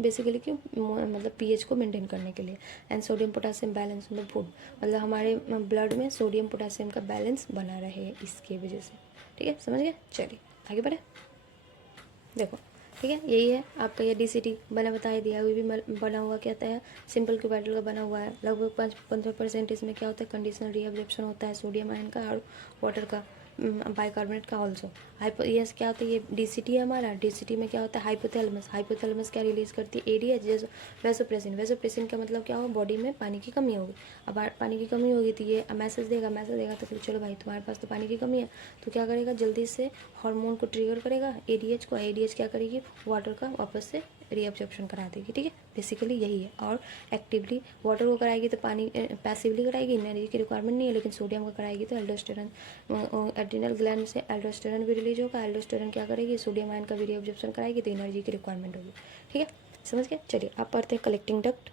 basically क्यों, मतलब pH को मेंटेन करने के लिए, and sodium potassium balance in the food, मतलब हमारे ब्लड में सोडियम पोटेशियम का बैलेंस बना रहे इसके वजह से, ठीक है, समझ गए। चलिए आगे बढ़े, देखो, ठीक है, यही है आपका ये DCT बना बताया दिया हुई भी बना हुआ क्या है, सिंपल क्यूबाइडल का बना हुआ है, लगभग 5-15% इसमें क्या होता है, कंडीशनल रीअब्जॉर्प्शन होता है सोडियम आयन का और वाटर का, बाइकार्बोनेट का ऑल्सो। ये क्या होता है, ये DCT है हमारा, DCT में क्या होता है, हाइपोथैलेमस क्या रिलीज करती है, ADH, जैसे वैसोप्रेसिन का मतलब क्या हो, बॉडी में पानी की कमी होगी, अब पानी की कमी होगी तो ये मैसेज देगा तो फिर चलो भाई तुम्हारे पास तो पानी की कमी है, तो क्या करेगा, जल्दी से हार्मोन को ट्रिगर करेगा, ADH क्या करेगी, वाटर का वापस से रीअब्जॉर्प्शन करा देगी, ठीक है, बेसिकली यही है। और एक्टिवली वाटर को कराएगी तो पानी, पैसिवली कराएगी, एनर्जी की रिक्वायरमेंट नहीं है, लेकिन सोडियम को कराएगी तो एल्डोस्टेरॉन, एड्रिनल ग्लैंड से एल्डोस्टेरॉन भी रिलीज होगा, एल्डोस्टेरॉन क्या करेगी, सोडियम आयन का भी रीअब्जॉर्प्शन कराएगी तो एनर्जी की रिक्वायरमेंट होगी, ठीक है, समझ गए। चलिए आप पढ़ते हैं कलेक्टिंग डक्ट,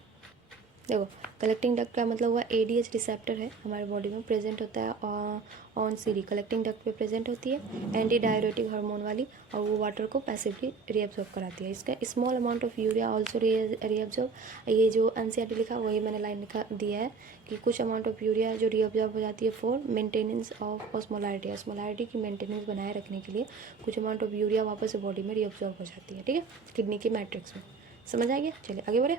देखो कलेक्टिंग डक्ट का मतलब हुआ एडीएच रिसेप्टर है हमारे बॉडी में प्रेजेंट होता है ऑन सीरी कलेक्टिंग डक्ट पे प्रेजेंट होती है एंटी डायरेटिक हार्मोन वाली और वो वाटर को पैसिवली रीअब्जॉर्ब कराती है। इसका small amount of urea also reabsorb, ये जो एनसीईआरटी लिखा वही मैंने लाइन लिखा दिया है कि कुछ अमाउंट ऑफ यूरिया जो रीअब्जॉर्ब हो जाती है फॉर मेंटेनेंस ऑफ ऑस्मोलैरिटी की मेंटेनेंस बनाए रखने के लिए कुछ अमाउंट ऑफ यूरिया वापस से बॉडी में रीअब्जॉर्ब हो जाती है। ठीक है, किडनी के मैट्रिक्स में। समझ आ गया? चलिए आगे बढ़े।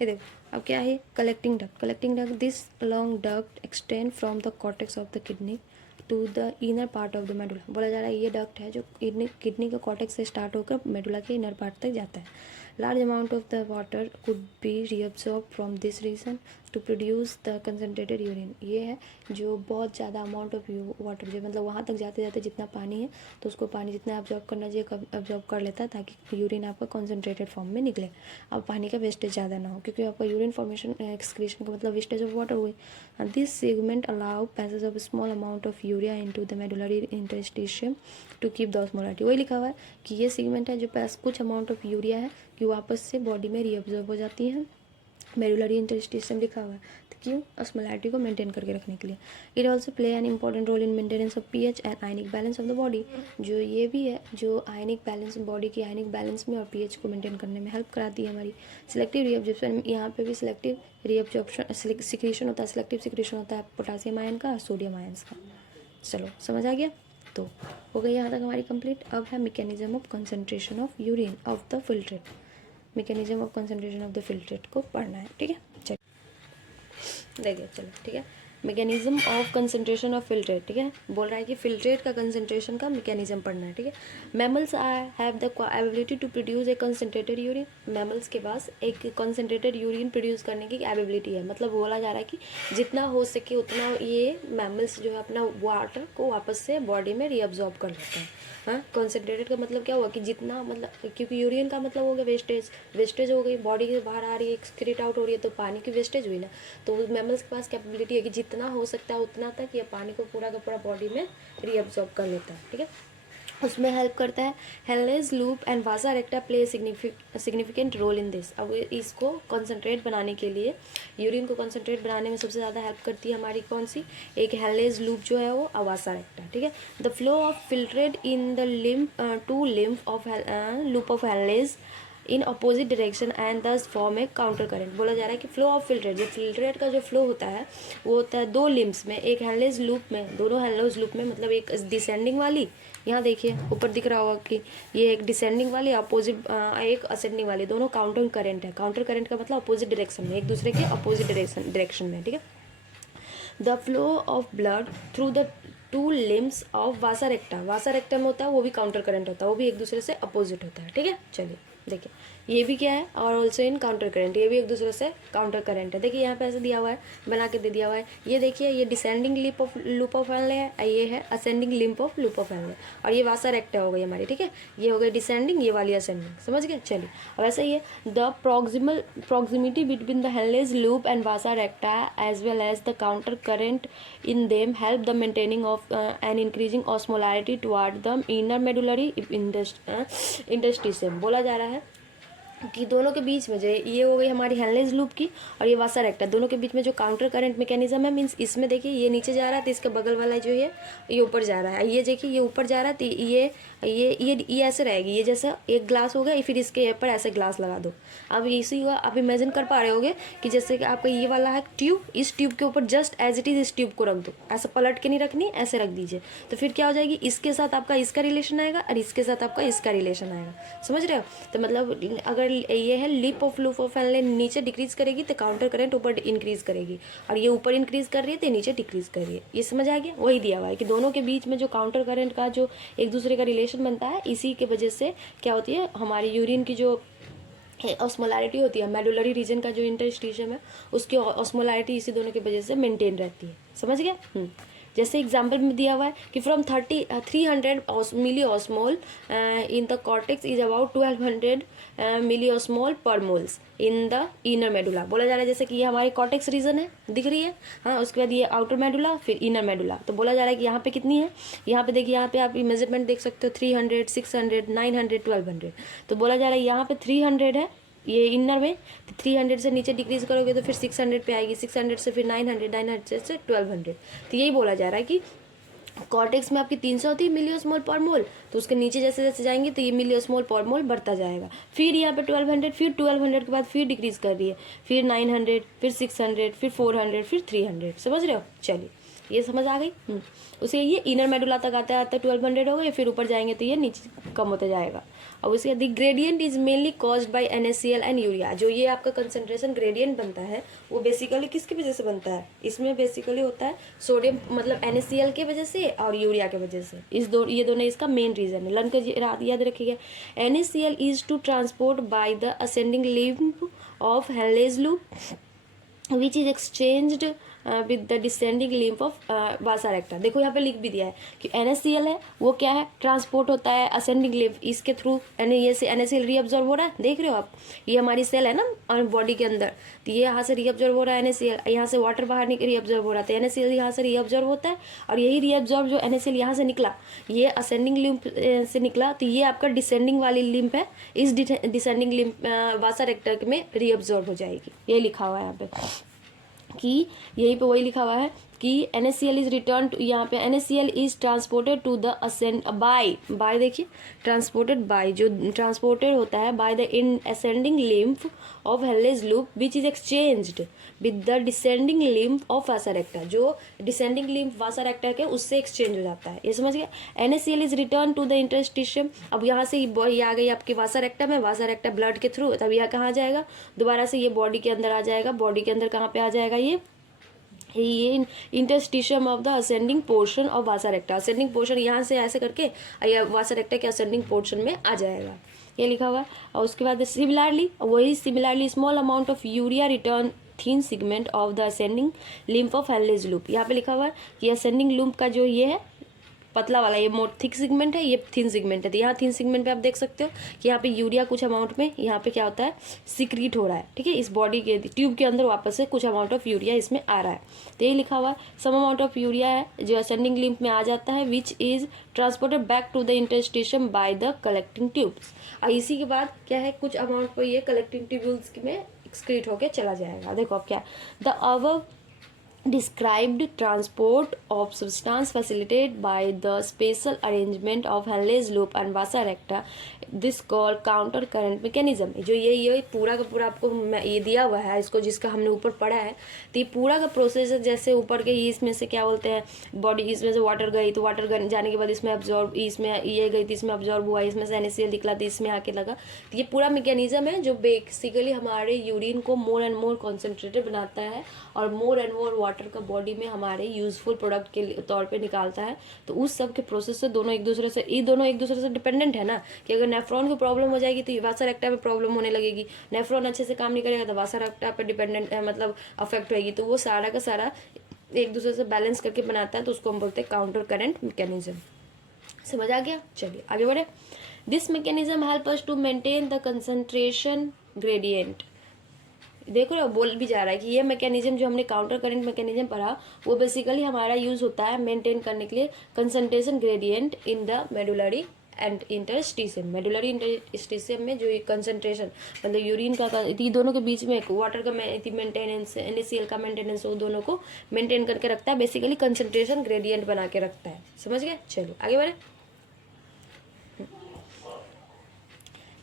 ये देखो अब क्या है collecting duct this long duct extend from the cortex of the kidney to the inner part of the medulla. बोला जा रहा है ये डक्ट है जो किडनी के कॉर्टेक्स से स्टार्ट होकर मेडुला के इनर पार्ट तक जाता है। Large amount of the water could be reabsorb from this region to produce the concentrated urine. ये है जो बहुत ज़्यादा अमाउंट ऑफ वाटर जो मतलब वहाँ तक जाते जाते जितना पानी है तो उसको पानी जितना एब्जॉर्ब करना चाहिए एब्जॉर्ब कर लेता है ताकि यूरिन आपका कंसनट्रेटेड फॉर्म में निकले। अब पानी का वेस्टेज ज़्यादा ना हो क्योंकि आपका यूरिन फॉर्मेशन एक्सक्रीशन का मतलब वेस्टेज ऑफ वाटर हुई। This segment allow passage of small amount of urea into the medullary interstitium to keep the osmolarity. वही लिखा हुआ है कि ये सेगमेंट है जो कुछ अमाउंट ऑफ यूरिया है कि वापस से बॉडी में रीअब्जॉर्ब हो जाती है। मेडुलरी इंटरस्टिशियम लिखा हुआ है तो क्यों? ऑस्मोलैरिटी को मेंटेन करके रखने के लिए। It also play an important role in maintenance of pH and ionic balance of the body. जो ये भी है जो आयनिक बैलेंस बॉडी की आयनिक बैलेंस में और पीएच को मेंटेन करने में हेल्प कराती है हमारी। सिलेक्टिव रीअब्जॉर्प्शन, यहाँ पे भी सिलेक्टिव रीअब्जॉर्प्शन सिक्रीशन होता है, सिलेक्टिव सिक्रीशन होता है पोटासियम आयन का, सोडियम आयन्स का। चलो समझ आ गया? तो हो गई यहाँ तक हमारी कंप्लीट। अब है mechanism of concentration of urine of the filtrate. Mechanism of concentration of the filtrate को पढ़ना है। ठीक है, चलो देखिए। चलो ठीक है, mechanism of concentration of filtrate. ठीक है, बोल रहा है कि फिल्ट्रेट का कंसंट्रेशन का मैकेनिज्म पढ़ना है। ठीक है, mammals have the ability to produce a concentrated urine. Mammals के पास एक कंसंट्रेटेड यूरिन प्रोड्यूस करने की एबिलिटी है। मतलब बोला जा रहा है कि जितना हो सके उतना ये मैमल्स जो है अपना वाटर को वापस से बॉडी में रीअब्जॉर्ब कर लेते हैं। हाँ, कॉन्सेंट्रेटेड का मतलब क्या हुआ कि जितना मतलब क्योंकि यूरिन का मतलब हो गया वेस्टेज हो गई, बॉडी के बाहर आ रही है, एक्सक्रीट आउट हो रही है तो पानी की वेस्टेज हुई ना। तो मैमल्स के पास कैपेबिलिटी है कि जितना हो सकता है उतना तक ये पानी को पूरा का पूरा बॉडी में रीअब्जॉर्ब कर लेता है। ठीक है, उसमें हेल्प करता है। Henle's loop and vasa recta play significant role in this. अब इसको कंसंट्रेट बनाने के लिए यूरिन को कंसंट्रेट बनाने में सबसे ज़्यादा हेल्प करती है हमारी कौन सी? एक हेलेज लूप जो है वो वासा रेक्टा। ठीक है, the flow of filtrate in the limb of loop of Henle's in opposite direction and thus form a counter current. बोला जा रहा है कि फ्लो ऑफ फिल्ट्रेट, जो फिल्ट्रेट का जो फ्लो होता है वो होता है दो लिम्स में, एक हेलेज लूप में, दोनों हेलेज लूप में, मतलब एक डिसेंडिंग वाली, यहाँ देखिए ऊपर दिख रहा होगा कि ये एक डिसेंडिंग वाली अपोजिट एक असेंडिंग वाली, दोनों काउंटर करंट है। काउंटर करंट का मतलब अपोजिट डायरेक्शन में, एक दूसरे के अपोजिट डायरेक्शन में। ठीक है, the flow of blood through the two limbs of vasa रेक्टा में होता है वो भी काउंटर करंट होता है, वो भी एक दूसरे से अपोजिट होता है। ठीक है, चलिए देखिए ये भी क्या है और ऑल्सो इन काउंटर करंट, ये भी एक दूसरे से काउंटर करंट है। देखिए यहाँ पे ऐसे दिया हुआ है, बना के दे दिया हुआ है। ये देखिए ये डिसेंडिंग लूप ऑफ हेनले है, ये है ascending limp of loop of Henle, और ये वासा रेक्टा हो गई हमारी। ठीक है, ये हो गई डिसेंडिंग, ये वाली असेंडिंग। समझ गए? चलिए अब ऐसा ही है the proximity between the Henle's loop and vasa recta as well as the counter current in them help the maintaining of and increasing osmolarity toward the inner medullary interstitium. बोला जा रहा है कि दोनों के बीच में जो ये हो गई हमारी हेनलेज लूप की और ये वासा रेक्टा, दोनों के बीच में जो काउंटर करंट मैकेनिज्म है, मीन्स इसमें देखिए ये नीचे जा रहा है तो इसके बगल वाला जो है ये ऊपर जा रहा है। ये देखिए ये ऊपर जा रहा है तो ये ऐसे रहेगी, ये जैसा एक ग्लास हो गया, फिर इसके ऊपर ऐसे ग्लास लगा दो। अब इसी हुआ, आप इमेजिन कर पा रहे होगे कि जैसे कि आपका ये वाला है ट्यूब, इस ट्यूब के ऊपर जस्ट एज इट इज इस ट्यूब को रख दो, ऐसा पलट के नहीं रखनी, ऐसे रख दीजिए। तो फिर क्या हो जाएगी, इसके साथ आपका इसका रिलेशन आएगा और इसके साथ आपका इसका रिलेशन आएगा। समझ रहे हो? तो मतलब अगर ये है लूप ऑफ हेनले नीचे डिक्रीज करेगी तो काउंटर करंट ऊपर इंक्रीज करेगी, और ये ऊपर इंक्रीज कर रही है तो नीचे डिक्रीज कर रही है। ये समझ आ गया? वही दिया हुआ है कि दोनों के बीच में जो काउंटर करंट का जो एक दूसरे का रिलेशन बनता है, इसी के वजह से क्या होती है हमारी यूरिन की जो ऑस्मोलैरिटी होती है, मेडुलरी रीजन का जो इंटरस्टिशियम है उसकी ऑस्मोलैरिटी इसी दोनों की वजह से मेंटेन रहती है। समझ गया? जैसे एग्जाम्पल में दिया हुआ है कि from 300 milli osmol in the cortex is about 1200 milli osmol per moles in the inner medulla. बोला जा रहा है जैसे कि ये हमारी कॉर्टेक्स रीजन है, दिख रही है, हाँ, उसके बाद ये आउटर मेडुला, फिर इनर मेडुला। तो बोला जा रहा है कि यहाँ पे कितनी है, यहाँ पे देखिए, यहाँ पे आप मेजरमेंट देख सकते हो 300, 600, 900, 1200। तो बोला जा रहा है यहाँ पे 300 है ये इनर में, तो 300 से नीचे डिक्रीज करोगे तो फिर 600 पे आएगी, 600 से फिर 900, 900 से 1200। तो यही बोला जा रहा है कि कॉर्टेक्स में आपकी 300 होती है मिलियोस्मोल पर मोल, तो उसके नीचे जैसे जैसे जाएंगे तो ये मिलियोस्मोल पर मोल बढ़ता जाएगा। फिर यहाँ पे 1200, फिर 1200 के बाद फिर डिक्रीज कर रही है, फिर 900, फिर 600, फिर 400, फिर 300। समझ रहे हो? चलिए ये समझ आ गई। उसे ये इनर मेडुला तक आता है 1200 हो गए, फिर ऊपर जाएंगे तो ये नीचे कम होता जाएगा। और उसके the gradient is mainly caused by NaCl and urea. जो ये आपका कंसंट्रेशन ग्रेडियंट बनता है वो बेसिकली किसकी वजह से बनता है? इसमें बेसिकली होता है सोडियम मतलब NaCl की वजह से और यूरिया की वजह से। ये दोनों इसका मेन रीजन है। लर्न कर याद रखिएगा। NaCl is to transport by the ascending limb of Henle's loop which is exchanged with the descending limb of vasa recta. देखो यहाँ पे लिख भी दिया है कि NaCl है वो क्या है, ट्रांसपोर्ट होता है असेंडिंग लिम्फ, इसके थ्रू ये से NaCl रीअब्जॉर्ब हो रहा है। देख रहे हो आप, ये हमारी सेल है ना बॉडी के अंदर, तो ये यहाँ से रीअब्जॉर्ब हो रहा है NaCl, यहाँ से वाटर बाहर रीअब्जॉर्ब हो रहा है, तो NaCl यहाँ से रीअब्जॉर्ब होता है। और यही रीअब्जॉर्ब जो NaCl यहाँ से निकला, ये असेंडिंग लिम्फ से निकला, तो ये आपका डिसेंडिंग वाली लिम्फ है, इस डिसेंडिंग लिम्फ वासा रेक्टा में रीअब्जॉर्ब हो जाएगी। ये लिखा हुआ है यहाँ पे कि यहीं पे वही लिखा हुआ है कि NaCl इज रिटर्न, यहाँ पे NaCl is transported to the ascend by देखिए ट्रांसपोर्टेड बाय, जो ट्रांसपोर्टेड होता है by the in ascending limb of Henle's loop which is exchanged with the descending limb of vasa recta. जो descending lymph वासा रेक्टा के उससे exchange हो जाता है। ये समझ गया? NaCl is return to the interstitium. अब यहाँ से ये आ गई आपकी वासा रेक्टा में, वासा रेक्टा ब्लड के थ्रू, तब यह कहाँ जाएगा? दोबारा से ये बॉडी के अंदर आ जाएगा। बॉडी के अंदर कहाँ पे आ जाएगा? ये interstitium of the ascending portion of vasa रेक्टा। Ascending portion यहाँ से ऐसे करके वासा रेक्टा के असेंडिंग पोर्शन में आ जाएगा। ये लिखा हुआ है। और उसके बाद similarly small amount of urea return thin segment of the ascending limb of Henle's loop. यहाँ पे लिखा हुआ है कि असेंडिंग लूप का जो ये है पतला वाला, ये मोर थिक सेगमेंट है, ये थिन सेगमेंट है। तो यहाँ थिन सेगमेंट पे आप देख सकते हो कि यहाँ पे यूरिया कुछ अमाउंट में यहाँ पे क्या होता है, सिक्रीट हो रहा है। ठीक है, इस बॉडी के ट्यूब के अंदर वापस से कुछ अमाउंट ऑफ यूरिया इसमें आ रहा है। तो ये लिखा हुआ है सम अमाउंट ऑफ यूरिया है जो असेंडिंग लिम्फ में आ जाता है which is transported back to the interstitium by the collecting tubes. और इसी के बाद क्या है, कुछ अमाउंट पर ये कलेक्टिंग ट्यूब्स में एक्सक्रीट होकर चला जाएगा। देखो अब क्या, the above described transport of substance facilitated by the spatial arrangement of Henle's loop and vasa recta, this called counter current mechanism। जो ये पूरा का पूरा आपको ये दिया हुआ है, इसको जिसका हमने ऊपर पढ़ा है, तो ये पूरा का प्रोसेस है। जैसे ऊपर के इसमें से क्या बोलते हैं, बॉडी इसमें से वाटर गई तो वाटर जाने के बाद इसमें अब्जॉर्ब, इसमें ये गई थी इसमें अब्जॉर्ब हुआ, इसमें से NaCl निकला तो इसमें आके लगा। तो ये पूरा मैकेनिज्म है जो बेसिकली हमारे यूरिन को मोर एंड मोर कॉन्सेंट्रेटेड बनाता है और मोर एंड मोर वाटर का बॉडी में हमारे यूजफुल प्रोडक्ट के तौर पे निकालता है। तो उस सब के प्रोसेस से दोनों एक दूसरे से डिपेंडेंट है ना, कि अगर नेफ्रॉन को प्रॉब्लम हो जाएगी तो वासा रेक्टा में प्रॉब्लम होने लगेगी, नेफ्रॉन अच्छे से काम नहीं करेगा तो वासा रेक्टा पे डिपेंडेंट मतलब अफेक्ट होगी। तो वो सारा का सारा एक दूसरे से बैलेंस करके बनाता है, तो उसको हम बोलते हैं काउंटर करंट मैकेनिज्म। समझ आ गया? चलिए आगे बढ़े। This mechanism help us to maintain the concentration gradient. देख रहे हो, बोल भी जा रहा है कि ये मैकेनिज्म जो हमने काउंटर करंट मैकेनिज्म पढ़ा वो बेसिकली हमारा यूज होता है मेंटेन करने के लिए concentration gradient in the medullary and interstitium. Medullary interstitium में जो ये कंसंट्रेशन मतलब यूरिन का ये दोनों के बीच में वाटर का मेंटेनेंस, NaCl का मेंटेनेंस, वो दोनों को मेंटेन करके रखता है, बेसिकली कंसंट्रेशन ग्रेडियंट बना के रखता है। समझ गए? चलो आगे बढ़े।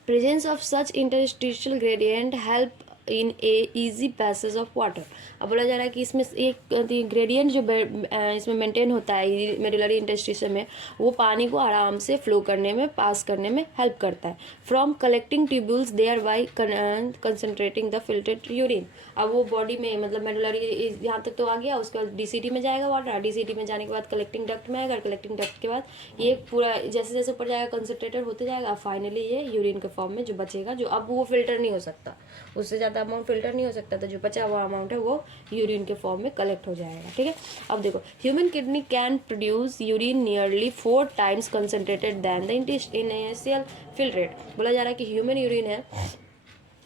Presence of such interstitial gradient help in A easy passage of water. अब बोला जा रहा है कि इसमें एक ग्रेडियंट जो इसमें मेंटेन होता है मेडुलरी इंटरस्टिशियम में, वो पानी को आराम से फ्लो करने में, पास करने में हेल्प करता है। From collecting tubules thereby concentrating the filtered urine. अब वो बॉडी में मतलब मेडुलरी यहाँ तक तो आ गया, उसके बाद DCT में जाएगा वाटर, DCT में जाने के बाद कलेक्टिंग डक्ट में आएगा, कलेक्टिंग डक्ट के बाद ये पूरा जैसे जैसे ऊपर जाएगा कंसनट्रेटेड होते जाएगा, फाइनली ये यूरिन के फॉर्म में जो बचेगा, जो अब वो फिल्टर नहीं हो सकता, उससे ज़्यादा अमाउंट फिल्टर नहीं हो सकता, तो जो बचा हुआ अमाउंट है वो यूरिन के फॉर्म में कलेक्ट हो जाएगा। ठीक है, अब देखो human kidney can produce urine nearly 4 times concentrated than the initial filtrate. बोला जा रहा है कि ह्यूमन यूरिन है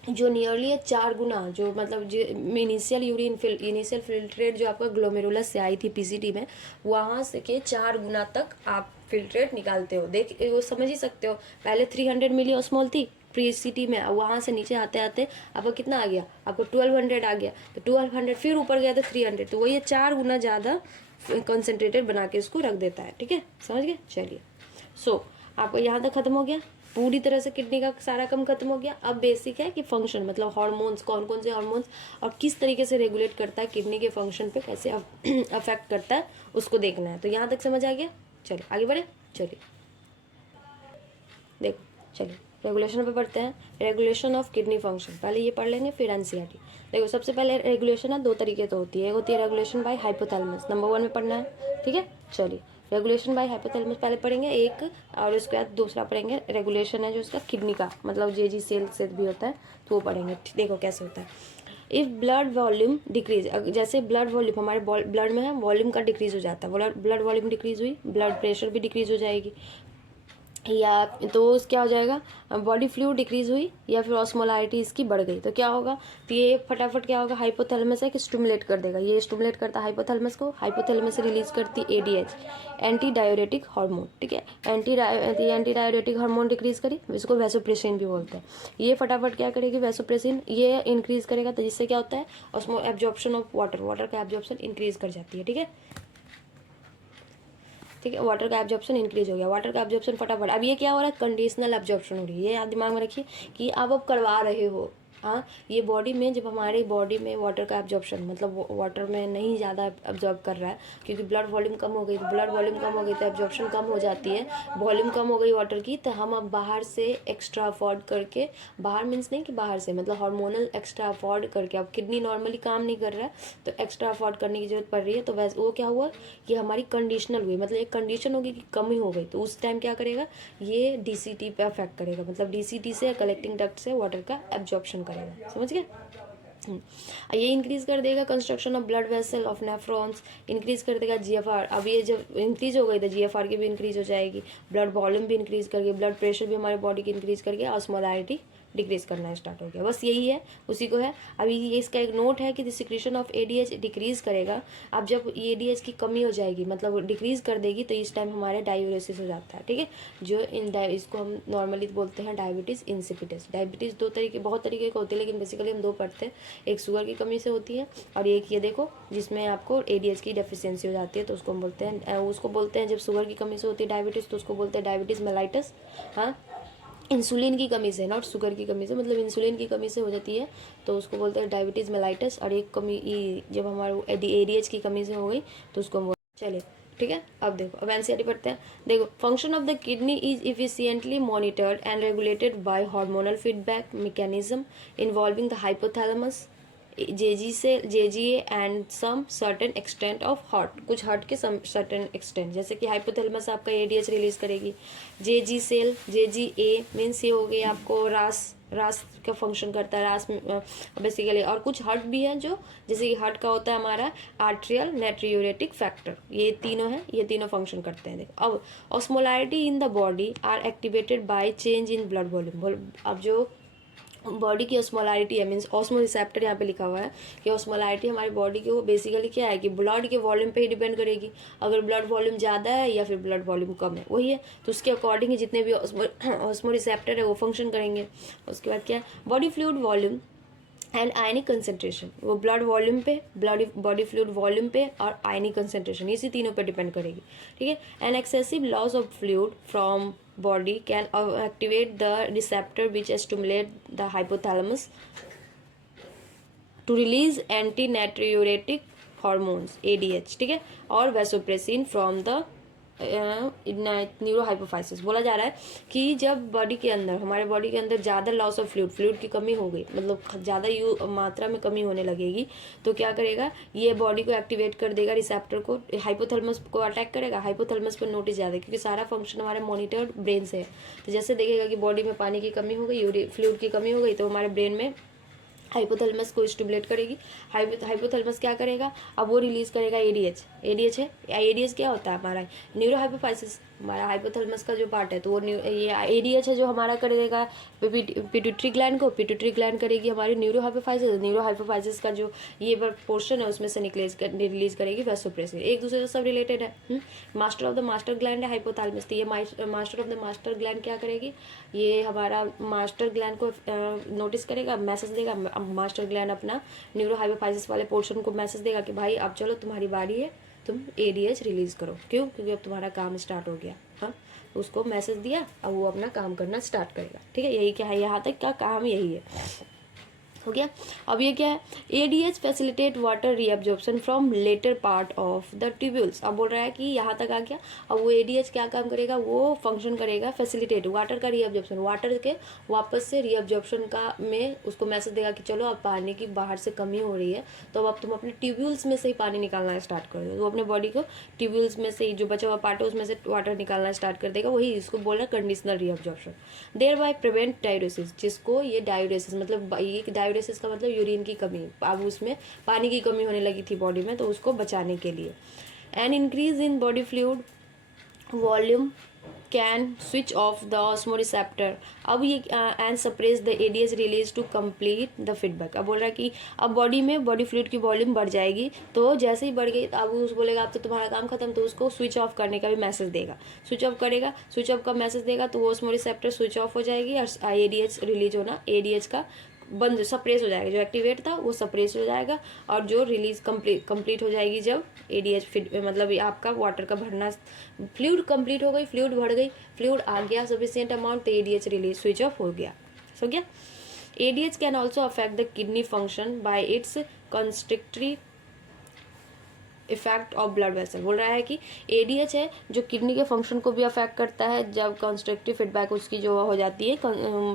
जो नियरली है 4 गुना, जो मतलब इनिशियल फिल्ट्रेट जो आपका ग्लोमेरुलस से आई थी PCT में, वहाँ से के 4 गुना तक आप फिल्ट्रेट निकालते हो। देख वो समझ ही सकते हो, पहले 300 मिली ऑस्मोल थी, प्रीसिटी में, वहाँ से नीचे आते आते आपका कितना आ गया, आपको 1200 आ गया, तो 1200 फिर ऊपर गया तो 300, तो वो ये 4 गुना ज़्यादा कंसनट्रेटेड बना के इसको रख देता है। ठीक है, समझ गए। चलिए, सो आपको यहाँ तक खत्म हो गया, पूरी तरह से किडनी का सारा काम खत्म हो गया। अब बेसिक है कि फंक्शन मतलब हार्मोन्स, कौन कौन से हार्मोन्स और किस तरीके से रेगुलेट करता है, किडनी के फंक्शन पे कैसे अफेक्ट करता है, उसको देखना है। तो यहाँ तक समझ आ गया। चलिए आगे बढ़े। चलिए देखो, चलिए रेगुलेशन पे पढ़ते हैं। रेगुलेशन ऑफ किडनी फंक्शन, पहले ये पढ़ लेंगे फिर एनसीईआरटी। देखो सबसे पहले रेगुलेशन है, 2 तरीके तो होती है, एक होती है रेगुलेशन बाय हाइपोथैलेमस, नंबर 1 में पढ़ना है। ठीक है, चलिए रेगुलेशन बाय हाइपोथैलेमस पहले पढ़ेंगे एक, और उसके बाद दूसरा पढ़ेंगे रेगुलेशन है जो इसका किडनी का मतलब जेजी सेल से भी होता है, तो वो पढ़ेंगे। देखो कैसे होता है। इफ़ ब्लड वॉल्यूम डिक्रीज, जैसे ब्लड वॉल्यूम हमारे ब्लड में है, वॉल्यूम का डिक्रीज हो जाता है, ब्लड वॉल्यूम डिक्रीज हुई, ब्लड प्रेशर भी डिक्रीज हो जाएगी, या तो क्या हो जाएगा, बॉडी फ्लूइड डिक्रीज हुई, या फिर ऑस्मोलारिटी इसकी बढ़ गई, तो क्या होगा, तो ये फटाफट क्या होगा, हाइपोथैलेमस है कि स्टिमुलेट कर देगा, ये स्टिमुलेट करता है हाइपोथैलेमस को, हाइपोथैलेमस से रिलीज करती एडीएच, एंटी डायोरेटिक हार्मोन। ठीक है, एंटी डायोरेटिक हार्मोन डिक्रीज करी, इसको वैसोप्रेसिन भी बोलते हैं। ये फटाफट क्या करेगी, वैसोप्रेसिन ये इंक्रीज करेगा, तो जिससे क्या होता है, ऑस्मो एब्जॉर्प्शन ऑफ वाटर का एब्जॉर्प्शन इंक्रीज कर जाती है। ठीक है, ठीक है, वाटर का एब्जॉर्प्शन इंक्रीज हो गया, वाटर का एब्जॉर्प्शन फटाफट। अब ये क्या हो रहा है, कंडीशनल एब्जॉर्प्शन हो रही है, ये आप दिमाग में रखिए कि आप करवा रहे हो। हाँ, ये बॉडी में जब हमारी बॉडी में वाटर का एब्जॉर्प्शन मतलब वाटर में नहीं ज़्यादा एब्जॉर्ब कर रहा है, क्योंकि ब्लड वॉल्यूम कम हो गई, तो ब्लड वॉल्यूम कम हो गई तो एब्जॉर्प्शन कम हो जाती है, वॉल्यूम कम हो गई वाटर की, तो हम अब बाहर से एक्स्ट्रा अफोर्ड करके, बाहर मीन्स नहीं कि बाहर से मतलब हार्मोनल एक्स्ट्रा अफोर्ड करके, अब किडनी नॉर्मली काम नहीं कर रहा है तो एक्स्ट्रा अफोर्ड करने की जरूरत पड़ रही है, तो वैसे वो क्या हुआ कि हमारी कंडीशनल हुई, मतलब एक कंडीशन होगी कि कमी हो गई, तो उस टाइम क्या करेगा, ये डीसीटी पे अफेक्ट करेगा, मतलब डीसीटी से कलेक्टिंग डक्ट से वाटर का एब्जॉर्प्शन करेगा। समझ गए। ये इंक्रीज कर देगा construction of blood vessel of nephrons, increase कर देगा जीएफआर। अब ये जब इंक्रीज हो गई तो जीएफआर की भी इंक्रीज हो जाएगी, ब्लड वॉल्यूम भी इंक्रीज करके, ब्लड प्रेशर भी हमारे बॉडी की इंक्रीज करके ऑस्मोलारिटी डिक्रीज करना स्टार्ट हो गया। बस यही है, उसी को है। अभी ये इसका एक नोट है कि the secretion of ADH decrease करेगा। अब जब एडीएच की कमी हो जाएगी मतलब डिक्रीज कर देगी, तो इस टाइम हमारे डायूरेसिस हो जाता है। ठीक है, जो इसको हम नॉर्मली बोलते हैं डायबिटीज़ इंसिपिटस। डायबिटीज़ 2 तरीके, बहुत तरीके के होते हैं, लेकिन बेसिकली हम 2 पढ़ते हैं, एक शुगर की कमी से होती है, और एक ये देखो जिसमें आपको एडीएच की डेफिशिएंसी हो जाती है, तो उसको हम बोलते हैं, उसको बोलते हैं जब शुगर की कमी से होती है डायबिटीज़, तो उसको बोलते हैं डायबिटीज़ मेलाइटस। हाँ, इंसुलिन की कमी से, नॉट शुगर की कमी से, मतलब इंसुलिन की कमी से हो जाती है, तो उसको बोलते हैं डायबिटीज़ मेलाइटस। और एक कमी जब हमारे एडीएच की कमी से हो गई तो उसको हम चले। ठीक है, अब देखो, अब एनसीईआरटी पढ़ते हैं। देखो, function of the kidney is efficiently monitored and regulated by hormonal feedback mechanism involving the hypothalamus, JGA and some certain extent of heart, कुछ हार्ट के सम सर्टेन एक्सटेंट, जैसे कि हाइपोथैलेमस आपका एडीएच रिलीज करेगी, JGA means ये हो गई आपको रास का फंक्शन करता है, रास बेसिकली। और कुछ हार्ट भी है जो, जैसे कि हार्ट का होता है हमारा आर्ट्रियल नाट्रियूरेटिक फैक्टर, ये तीनों है, ये तीनों फंक्शन करते हैं। देखो, अब osmolarity in the body are activated by change in blood volume. अब जो बॉडी की ऑस्मोलारिटी है, मीन्स ऑस्मो रिसेप्टर यहाँ पे लिखा हुआ है कि ऑस्मोलारिटी हमारी बॉडी की वो बेसिकली क्या है कि ब्लड के वॉल्यूम पे ही डिपेंड करेगी। अगर ब्लड वॉल्यूम ज़्यादा है या फिर ब्लड वॉल्यूम कम है, वही है, तो उसके अकॉर्डिंग ही जितने भी ऑस्मो रिसेप्टर है वो फंक्शन करेंगे। उसके बाद क्या है, body fluid volume and ionic concentration, वो ब्लड वॉल्यूम पे, बॉडी फ्लूइड वॉल्यूम पे और आयनिक कंसेंट्रेशन, इसी तीनों पे डिपेंड करेगी। ठीक है, an excessive loss of fluid from body can activate the receptor which stimulate the hypothalamus to release anti-natriuretic hormones ADH। ठीक है, और वैसोप्रेसिन फ्रॉम द न्यूरोहाइपोफाइसिस। बोला जा रहा है कि जब बॉडी के अंदर, हमारे बॉडी के अंदर ज़्यादा लॉस ऑफ फ्लूइड की कमी हो गई, मतलब ज़्यादा मात्रा में कमी होने लगेगी, तो क्या करेगा, ये बॉडी को एक्टिवेट कर देगा, रिसेप्टर को, हाइपोथैलेमस को अटैक करेगा, हाइपोथैलेमस पर नोटिस ज़्यादा, क्योंकि सारा फंक्शन हमारे मॉनिटर्ड ब्रेन से है। तो जैसे देखेगा कि बॉडी में पानी की कमी हो गई, फ्लूइड की कमी हो गई, तो हमारे ब्रेन में हाइपोथैलेमस को स्टिमुलेट करेगी। हाइपोथैलेमस क्या करेगा, अब वो रिलीज करेगा एडीएच है। एडीएच क्या होता है हमारा, न्यूरोहाइपोफाइसिस। हमारा हाइपोथैलेमस का जो पार्ट है, तो वो ये ADH है जो हमारा कर देगा पिट्यूटरी ग्लैंड को, पिट्यूटरी ग्लैंड करेगी हमारी न्यूरोहाइपोफाइसिस, न्यूरोहाइपोफाइसिस का जो ये पोर्शन है उसमें से रिलीज करेगी वैसोप्रेसिन। एक दूसरे से सब रिलेटेड है। Master of the master gland है हाइपोथैलेमस, तो ये master of the master gland क्या करेगी, ये हमारा मास्टर ग्लैंड को नोटिस करेगा, मैसेज देगा। मास्टर ग्लैंड अपना न्यूरोहाइपोफाइसिस वाले पोर्शन को मैसेज देगा कि भाई अब चलो तुम्हारी बारी है, तुम ADH रिलीज करो। क्यों? क्योंकि अब तुम्हारा काम स्टार्ट हो गया। हाँ, उसको मैसेज दिया, अब वो अपना काम करना स्टार्ट करेगा। ठीक है, यही क्या है, यहाँ तक का काम यही है। हो गया। अब ये क्या है, ADH facilitate water reabsorption from latter part of the tubules. अब बोल रहा है कि यहाँ तक आ गया। अब वो ADH क्या काम करेगा, वो फंक्शन करेगा फैसिलिटेट वाटर का रीअब्जॉर्प्शन, वाटर के वापस से रीअब्जॉर्प्शन का में उसको मैसेज देगा कि चलो अब पानी की बाहर से कमी हो रही है, तो अब तुम अपने ट्यूब्यूल्स में से ही पानी निकालना स्टार्ट कर दो। तो अपने बॉडी को ट्यूब्यूल्स में से जो बचा हुआ पार्ट है उसमें से वाटर निकालना स्टार्ट कर देगा। वही इसको बोल रहा है conditional reabsorption. Thereby prevent diuresis, जिसको ये डायूरेसिस मतलब ये डायूरेसिस का मतलब यूरिन की कमी, अब उसमें पानी की कमी होने लगी थी बॉडी में, तो उसको बचाने के लिए। An increase in body fluid volume can switch off the osmoreceptor. अब ये and suppress the ADH release to complete the feedback. अब बोल रहा है कि अब बॉडी में बॉडी फ्लूइड की वॉल्यूम बढ़ जाएगी, तो जैसे ही बढ़ गई अब उसको बोलेगा अब तो तुम्हारा काम खत्म, तो उसको स्विच ऑफ करने का भी मैसेज देगा। स्विच ऑफ करेगा, स्विच ऑफ का मैसेज देगा तो वो ऑस्मोरिसेप्टर स्विच ऑफ हो जाएगी और ADH रिलीज होना, ADH का बंद सप्रेस हो जाएगा, जो एक्टिवेट था वो सप्रेस हो जाएगा, और जो रिलीज कंप्लीट हो जाएगी जब ADH मतलब आपका वाटर का भरना, फ्लूइड कंप्लीट हो गई, फ्लूइड भर गई, फ्लूइड आ गया सफिशिएंट अमाउंट, तो ADH रिलीज स्विच ऑफ हो गया। हो गया। ADH can also affect the kidney function by its constrictory effect of blood vessel. बोल रहा है कि ADH है जो किडनी के फंक्शन को भी अफेक्ट करता है, जब कंस्ट्रक्टिव फीडबैक उसकी जो हो जाती है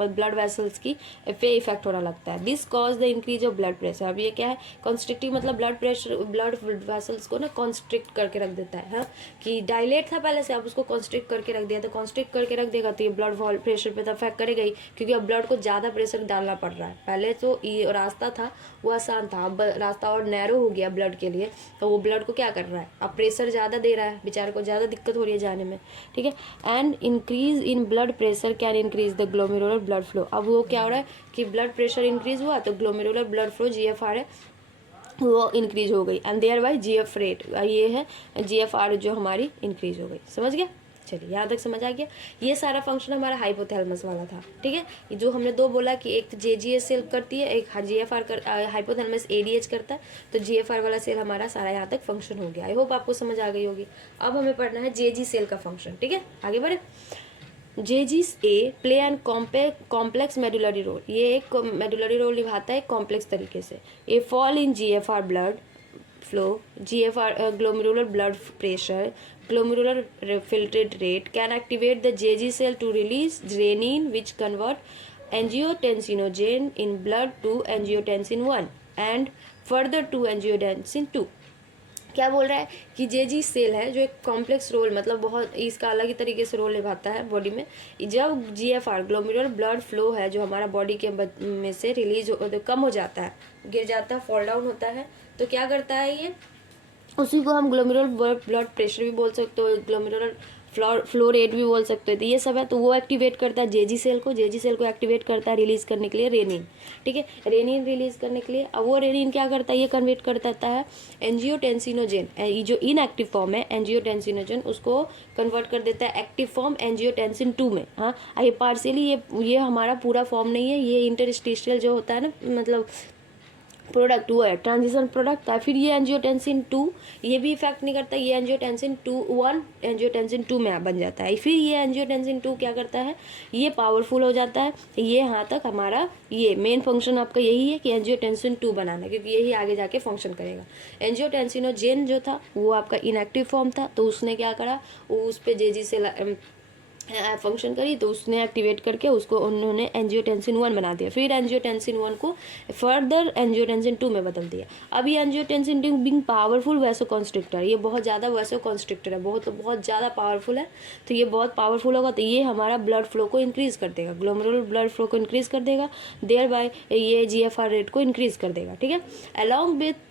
ब्लड वेसल्स की पे इफेक्ट होना लगता है। This cause the increase of blood pressure. अब ये क्या है, कंस्ट्रिक्टिव मतलब ब्लड प्रेशर, ब्लड वेसल्स को ना कॉन्स्ट्रिक्ट करके रख देता है। हाँ, कि डायलेट था पहले से, अब उसको कॉन्स्ट्रिक्ट करके रख दिया, तो कॉन्स्ट्रिक्ट करके रख देगा तो ये ब्लड प्रेशर पे तो अफेक्ट करेगा ही, क्योंकि अब ब्लड को ज़्यादा प्रेशर डालना पड़ रहा है। पहले तो ये रास्ता था वो आसान था, अब रास्ता और नैरो हो गया ब्लड के लिए, तो वो ब्लड को क्या कर रहा है, अब प्रेशर ज़्यादा दे रहा है, बेचारे को ज़्यादा दिक्कत हो रही है जाने में। ठीक है। And increase in blood pressure can increase the glomerular blood flow. अब वो क्या हो रहा है कि ब्लड प्रेशर इंक्रीज हुआ तो ग्लोमेरुलर ब्लड फ्लो GFR है वो इंक्रीज हो गई, and thereby GF rate, ये है GFR जो हमारी इंक्रीज हो गई। समझ गया? चलिए यहाँ तक समझ आ गया। ये सारा फंक्शन हमारा हाइपोथैलेमस वाला था। ठीक है, जो हमने दो बोला कि एक तो JGS सेल करती है, एक GFR कर हाइपोथैलेमस ADH करता है, तो GFR वाला सेल हमारा सारा यहाँ तक फंक्शन हो गया। आई होप आपको समझ आ गई होगी। अब हमें पढ़ना है JG सेल का फंक्शन। ठीक है, आगे बढ़े। JGA play and complex medullary role. ये एक मेडुलरी रोल निभाता है कॉम्प्लेक्स तरीके से। A fall in GFR blood flow, GFR glomerular blood pressure, glomerular filtrate rate can activate the JG cell to release renin, which convert angiotensinogen in blood to angiotensin 1 and further to angiotensin 2। क्या बोल रहा है कि JG cell है जो एक complex role, मतलब बहुत इसका अलग ही तरीके से रोल निभाता है बॉडी में। जब GFR ग्लोमेरुलर ब्लड फ्लो है जो हमारा बॉडी के में से रिलीज कम हो जाता है, गिर जाता है, फॉल डाउन होता है, तो क्या करता है ये, उसी को हम ग्लोमेरुलर ब्लड प्रेशर भी बोल सकते हो, ग्लोमेरुलर फ्लो रेट भी बोल सकते हो, तो ये सब है। तो वो एक्टिवेट करता है JG सेल को एक्टिवेट करता है रिलीज करने के लिए रेनिन। ठीक है, रेनिन रिलीज करने के लिए। अब वो रेनिन क्या करता है, ये कन्वर्ट कर देता है एंजियोटेंसिनोजन, जो इनएक्टिव फॉर्म है एंजियोटेंसिनोजन, उसको कन्वर्ट कर देता है एक्टिव फॉर्म एंजियोटेंसिन 2 में। हाँ, ये पार्शियली ये हमारा पूरा फॉर्म नहीं है, ये इंटरस्टिशियल जो होता है ना, मतलब प्रोडक्ट वो है ट्रांजिशन प्रोडक्ट है। फिर ये एंजियोटेंसिन 2 ये भी इफेक्ट नहीं करता, ये एंजियोटेंसिन 1 एंजियोटेंसिन 2 में बन जाता है। फिर ये एंजियोटेंसिन 2 क्या करता है, ये पावरफुल हो जाता है। ये यहाँ तक हमारा ये मेन फंक्शन आपका यही है कि एंजियोटेंसिन 2 बनाना, क्योंकि यही आगे जाके फंक्शन करेगा। एंजियोटेंसिनोजेन जो था वो आपका इनएक्टिव फॉर्म था, तो उसने क्या करा, वो उस पर JG से फंक्शन करी, तो उसने एक्टिवेट करके उसको उन्होंने एंजियोटेंसिन 1 बना दिया। फिर एंजियोटेंसिन 1 को फर्दर एंजियोटेंसिन 2 में बदल दिया। अब ये एंजियोटेंसिन 2 बिंग पावरफुल वैसोकॉन्स्ट्रिक्टर, ये बहुत ज़्यादा वैसोकॉन्स्ट्रिक्टर है, बहुत ज़्यादा पावरफुल है। तो ये बहुत पावरफुल होगा, तो ये हमारा ब्लड फ्लो को इंक्रीज़ कर देगा, ग्लोमेरुलर ब्लड फ्लो को इंक्रीज़ कर देगा, देयर बाय ये GFR रेट को इंक्रीज़ कर देगा। ठीक है, अलॉन्ग विथ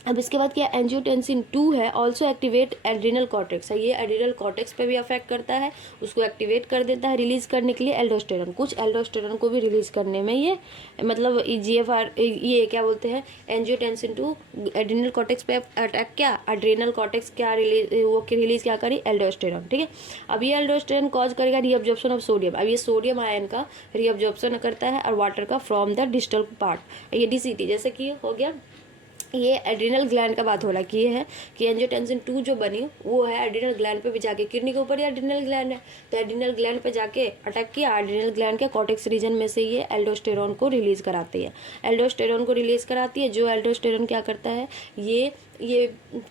अब इसके बाद क्या एंजियोटेंसिन 2 है, ऑल्सो एक्टिवेट एड्रिनल कॉर्टेक्स है, ये एड्रिनल कॉर्टेक्स पे भी अफेक्ट करता है, उसको एक्टिवेट कर देता है रिलीज करने के लिए एल्डोस्टेरॉन, कुछ एल्डोस्टेरॉन को भी रिलीज करने में ये मतलब जीएफआर ये क्या बोलते हैं एंजियोटेंसिन 2 एड्रिनल कॉर्टेक्स पे अटैक, क्या एड्रिनल कॉर्टेक्स क्या रिलीज क्या करी एल्डोस्टेरॉन, ठीक है। अब ये एल्डोस्टेरॉन कॉज करेगा रीअब्जॉर्प्शन ऑफ सोडियम, अब ये सोडियम आयन का रीअब्जॉर्प्शन करता है और वाटर का फ्रॉम द डिस्टल पार्ट, ये डीसीटी जैसे कि हो गया। ये एड्रिनल ग्लैंड का बात हो रहा है कि ये है कि एंजियोटेंसिन 2 जो बनी वो है एड्रिनल ग्लैंड पे भी जाके, किडनी के ऊपर ही एड्रिनल ग्लैंड है तो एड्रिनल ग्लैंड पे जाके अटैक किया, एड्रिनल ग्लैंड के कॉर्टेक्स रीजन में से ये एल्डोस्टेरॉन को रिलीज कराती है, एल्डोस्टेरॉन को रिलीज कराती है। जो एल्डोस्टेरॉन क्या करता है, ये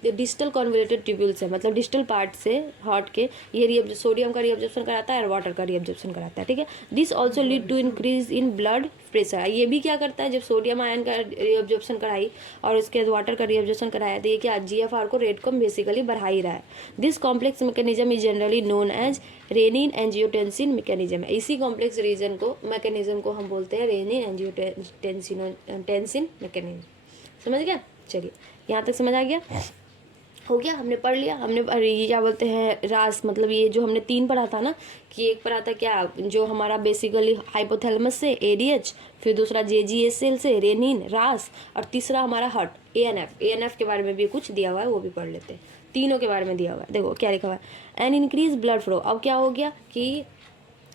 डिस्टल कॉन्वोल्यूटेड ट्यूब्यूल्स है, मतलब डिस्टल पार्ट से हार्ट के ये सोडियम का रीअब्जॉर्प्शन कराता है और वाटर का रीअब्जॉर्प्शन कराता है, ठीक है। This also lead to increase in blood pressure, ये भी क्या करता है जब सोडियम आयन का रीअब्जॉर्प्शन कराई और उसके बाद वाटर का रीअब्जॉर्प्शन कराया तो ये क्या जीएफआर को रेट को बेसिकली बढ़ा ही रहा है। This complex mechanism is generally known as renin angiotensin mechanism, इसी कॉम्प्लेक्स रीजन को मैकेनिज्म को हम बोलते हैं रेनिन एंजियोटेंसिन मैकेनिज्म। समझ गया, चलिए यहाँ तक समझ आ गया, हो गया, हमने पढ़ लिया। हमने ये क्या बोलते हैं रास, मतलब ये जो हमने 3 पढ़ा था ना कि एक पढ़ा था क्या जो हमारा बेसिकली हाइपोथैलेमस से एडीएच, फिर दूसरा जेजीएस सेल से रेनिन रास, और तीसरा हमारा हट एएनएफ, एएनएफ के बारे में भी कुछ दिया हुआ है वो भी पढ़ लेते हैं, तीनों के बारे में दिया हुआ है। देखो क्या लिखा हुआ है, एन इंक्रीज ब्लड फ्लो। अब क्या हो गया कि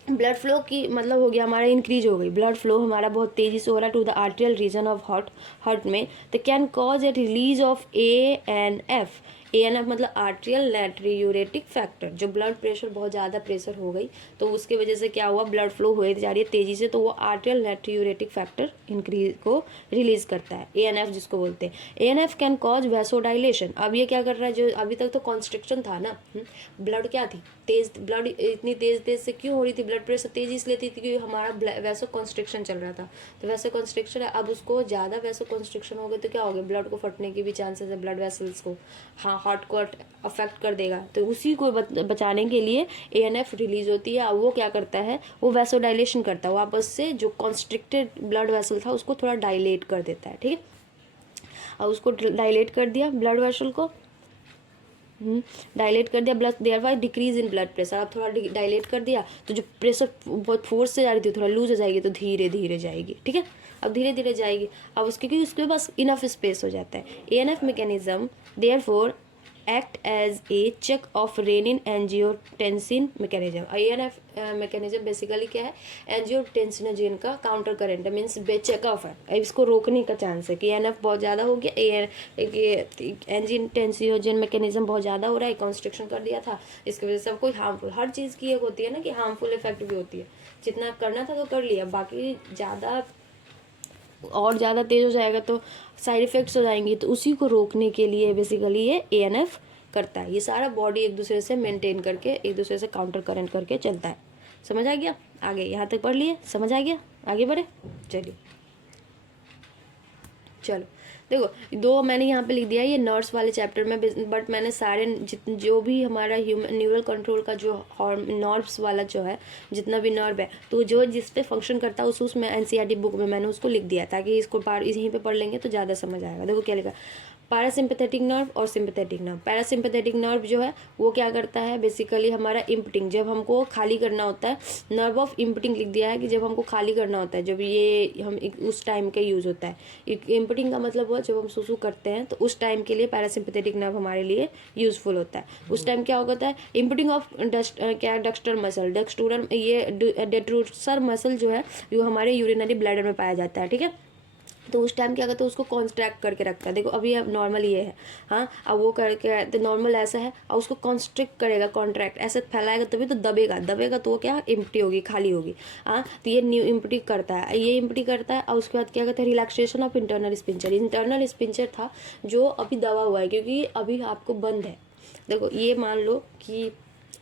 ब्लड फ्लो की मतलब हो गया हमारा इंक्रीज हो गई, ब्लड फ्लो हमारा बहुत तेजी से हो रहा है to the arterial region of heart में, तो can cause a release of ANF, ANF मतलब आर्टेरियल नाट्रियूरेटिक फैक्टर, जो ब्लड प्रेशर बहुत ज़्यादा प्रेशर हो गई तो उसके वजह से क्या हुआ ब्लड फ्लो हो जा रही है तेज़ी से, तो वो आर्टेरियल नाट्रियूरेटिक फैक्टर इंक्रीज को रिलीज करता है, एएनएफ जिसको बोलते हैं। एएनएफ कैन कॉज वैसोडाइलेशन, अब ये क्या कर रहा है, जो अभी तक तो कॉन्स्ट्रिक्शन था ना, ब्लड क्या थी तेज, ब्लड इतनी तेज से क्यों हो रही थी, ब्लड प्रेशर तेजी इसलिए थी क्योंकि हमारा वैसो कॉन्स्ट्रिक्शन चल रहा था, तो वैसो कॉन्स्ट्रिक्शन है, अब उसको ज़्यादा वैसो कॉन्स्ट्रिक्शन हो गया तो क्या हो गया ब्लड को फटने की भी चांसेस है, ब्लड वेसल्स को, हाँ हार्ट को अफेक्ट कर देगा, तो उसी को बचाने के लिए एएनएफ रिलीज होती है। अब वो क्या करता है, वो वैसोडाइलेशन करता है, वापस से जो कॉन्स्ट्रिक्टेड ब्लड वेसल था उसको थोड़ा डायलेट कर देता है, ठीक है। अब उसको डायलेट कर दिया ब्लड वेसल को, डायलेट कर दिया, blood thereby decrease in blood pressure, अब थोड़ा डायलेट कर दिया तो जो प्रेशर बहुत फोर्स से जा रही थी थोड़ा लूज हो जाएगी, तो धीरे धीरे जाएगी, ठीक है। अब धीरे धीरे जाएगी, अब उसके क्योंकि उसके पास इनफ स्पेस हो जाता है। ANF mechanism therefore act as a check of renin angiotensin mechanism. ANF mechanism basically क्या है, एंजियोटेंसिनोजन का counter current means check of है, इसको रोकने का चांस है कि एएनएफ बहुत ज़्यादा हो गया, एंजियोटेंसिनोजन मैकेनिज्म बहुत ज़्यादा हो रहा है, कॉन्स्ट्रिक्शन कर दिया था, इसकी वजह से सब कोई हार्मफुल, हर चीज़ की एक होती है ना कि हार्मफुल इफेक्ट भी होती है, जितना करना था तो कर लिया, बाकी ज़्यादा और ज़्यादा तेज़ हो जाएगा तो साइड इफ़ेक्ट्स हो जाएंगी, तो उसी को रोकने के लिए बेसिकली ये एएनएफ करता है। ये सारा बॉडी एक दूसरे से मेंटेन करके एक दूसरे से काउंटर करंट करके चलता है। समझ आ गया, आगे यहाँ तक पढ़ लिए, समझ आ गया, आगे बढ़े, चलिए चलो। देखो 2 मैंने यहाँ पे लिख दिया ये नर्व्स वाले चैप्टर में, बट मैंने सारे जो भी हमारा ह्यूमन न्यूरल कंट्रोल का जो नर्व्स वाला जो है जितना भी नर्व है तो जो जिस पे फंक्शन करता है उसमें एनसीईआरटी बुक में मैंने उसको लिख दिया ताकि इसको यहीं पे पढ़ लेंगे तो ज़्यादा समझ आएगा। देखो क्या लिखा, पैरासिम्पैथेटिक नर्व और सिंपैथेटिक नर्व। पैरासिम्पैथेटिक नर्व जो है वो क्या करता है बेसिकली हमारा इम्पटिंग, जब हमको खाली करना होता है, नर्व ऑफ इम्पटिंग लिख दिया है कि जब हमको खाली करना होता है, जब ये हम उस टाइम के यूज़ होता है। इम्पटिंग का मतलब हुआ जब हम सुसु करते हैं तो उस टाइम के लिए पैरासिम्पैथेटिक नर्व हमारे लिए यूजफुल होता है। उस टाइम क्या होता है, इम्पटिंग ऑफ डक्स्टर मसल, डक्स्टूरल ये डेट्रूसर मसल जो है जो हमारे यूरिनरी ब्लैडर में पाया जाता है, ठीक है। तो उस टाइम क्या करता है उसको कॉन्स्ट्रैक्ट करके रखता है। देखो अभी अब नॉर्मल ये है, हाँ अब वो करके तो नॉर्मल ऐसा है और उसको कॉन्स्ट्रिक्ट करेगा, कॉन्ट्रैक्ट ऐसे फैलाएगा तभी तो दबेगा तो वो क्या इम्प्टी होगी, खाली होगी, हाँ तो ये न्यू इम्प्टी करता है, ये इम्प्टी करता है। और उसके बाद क्या करता है relaxation of internal sphincter. Internal sphincter था जो अभी दबा हुआ है क्योंकि अभी आपको बंद है। देखो ये मान लो कि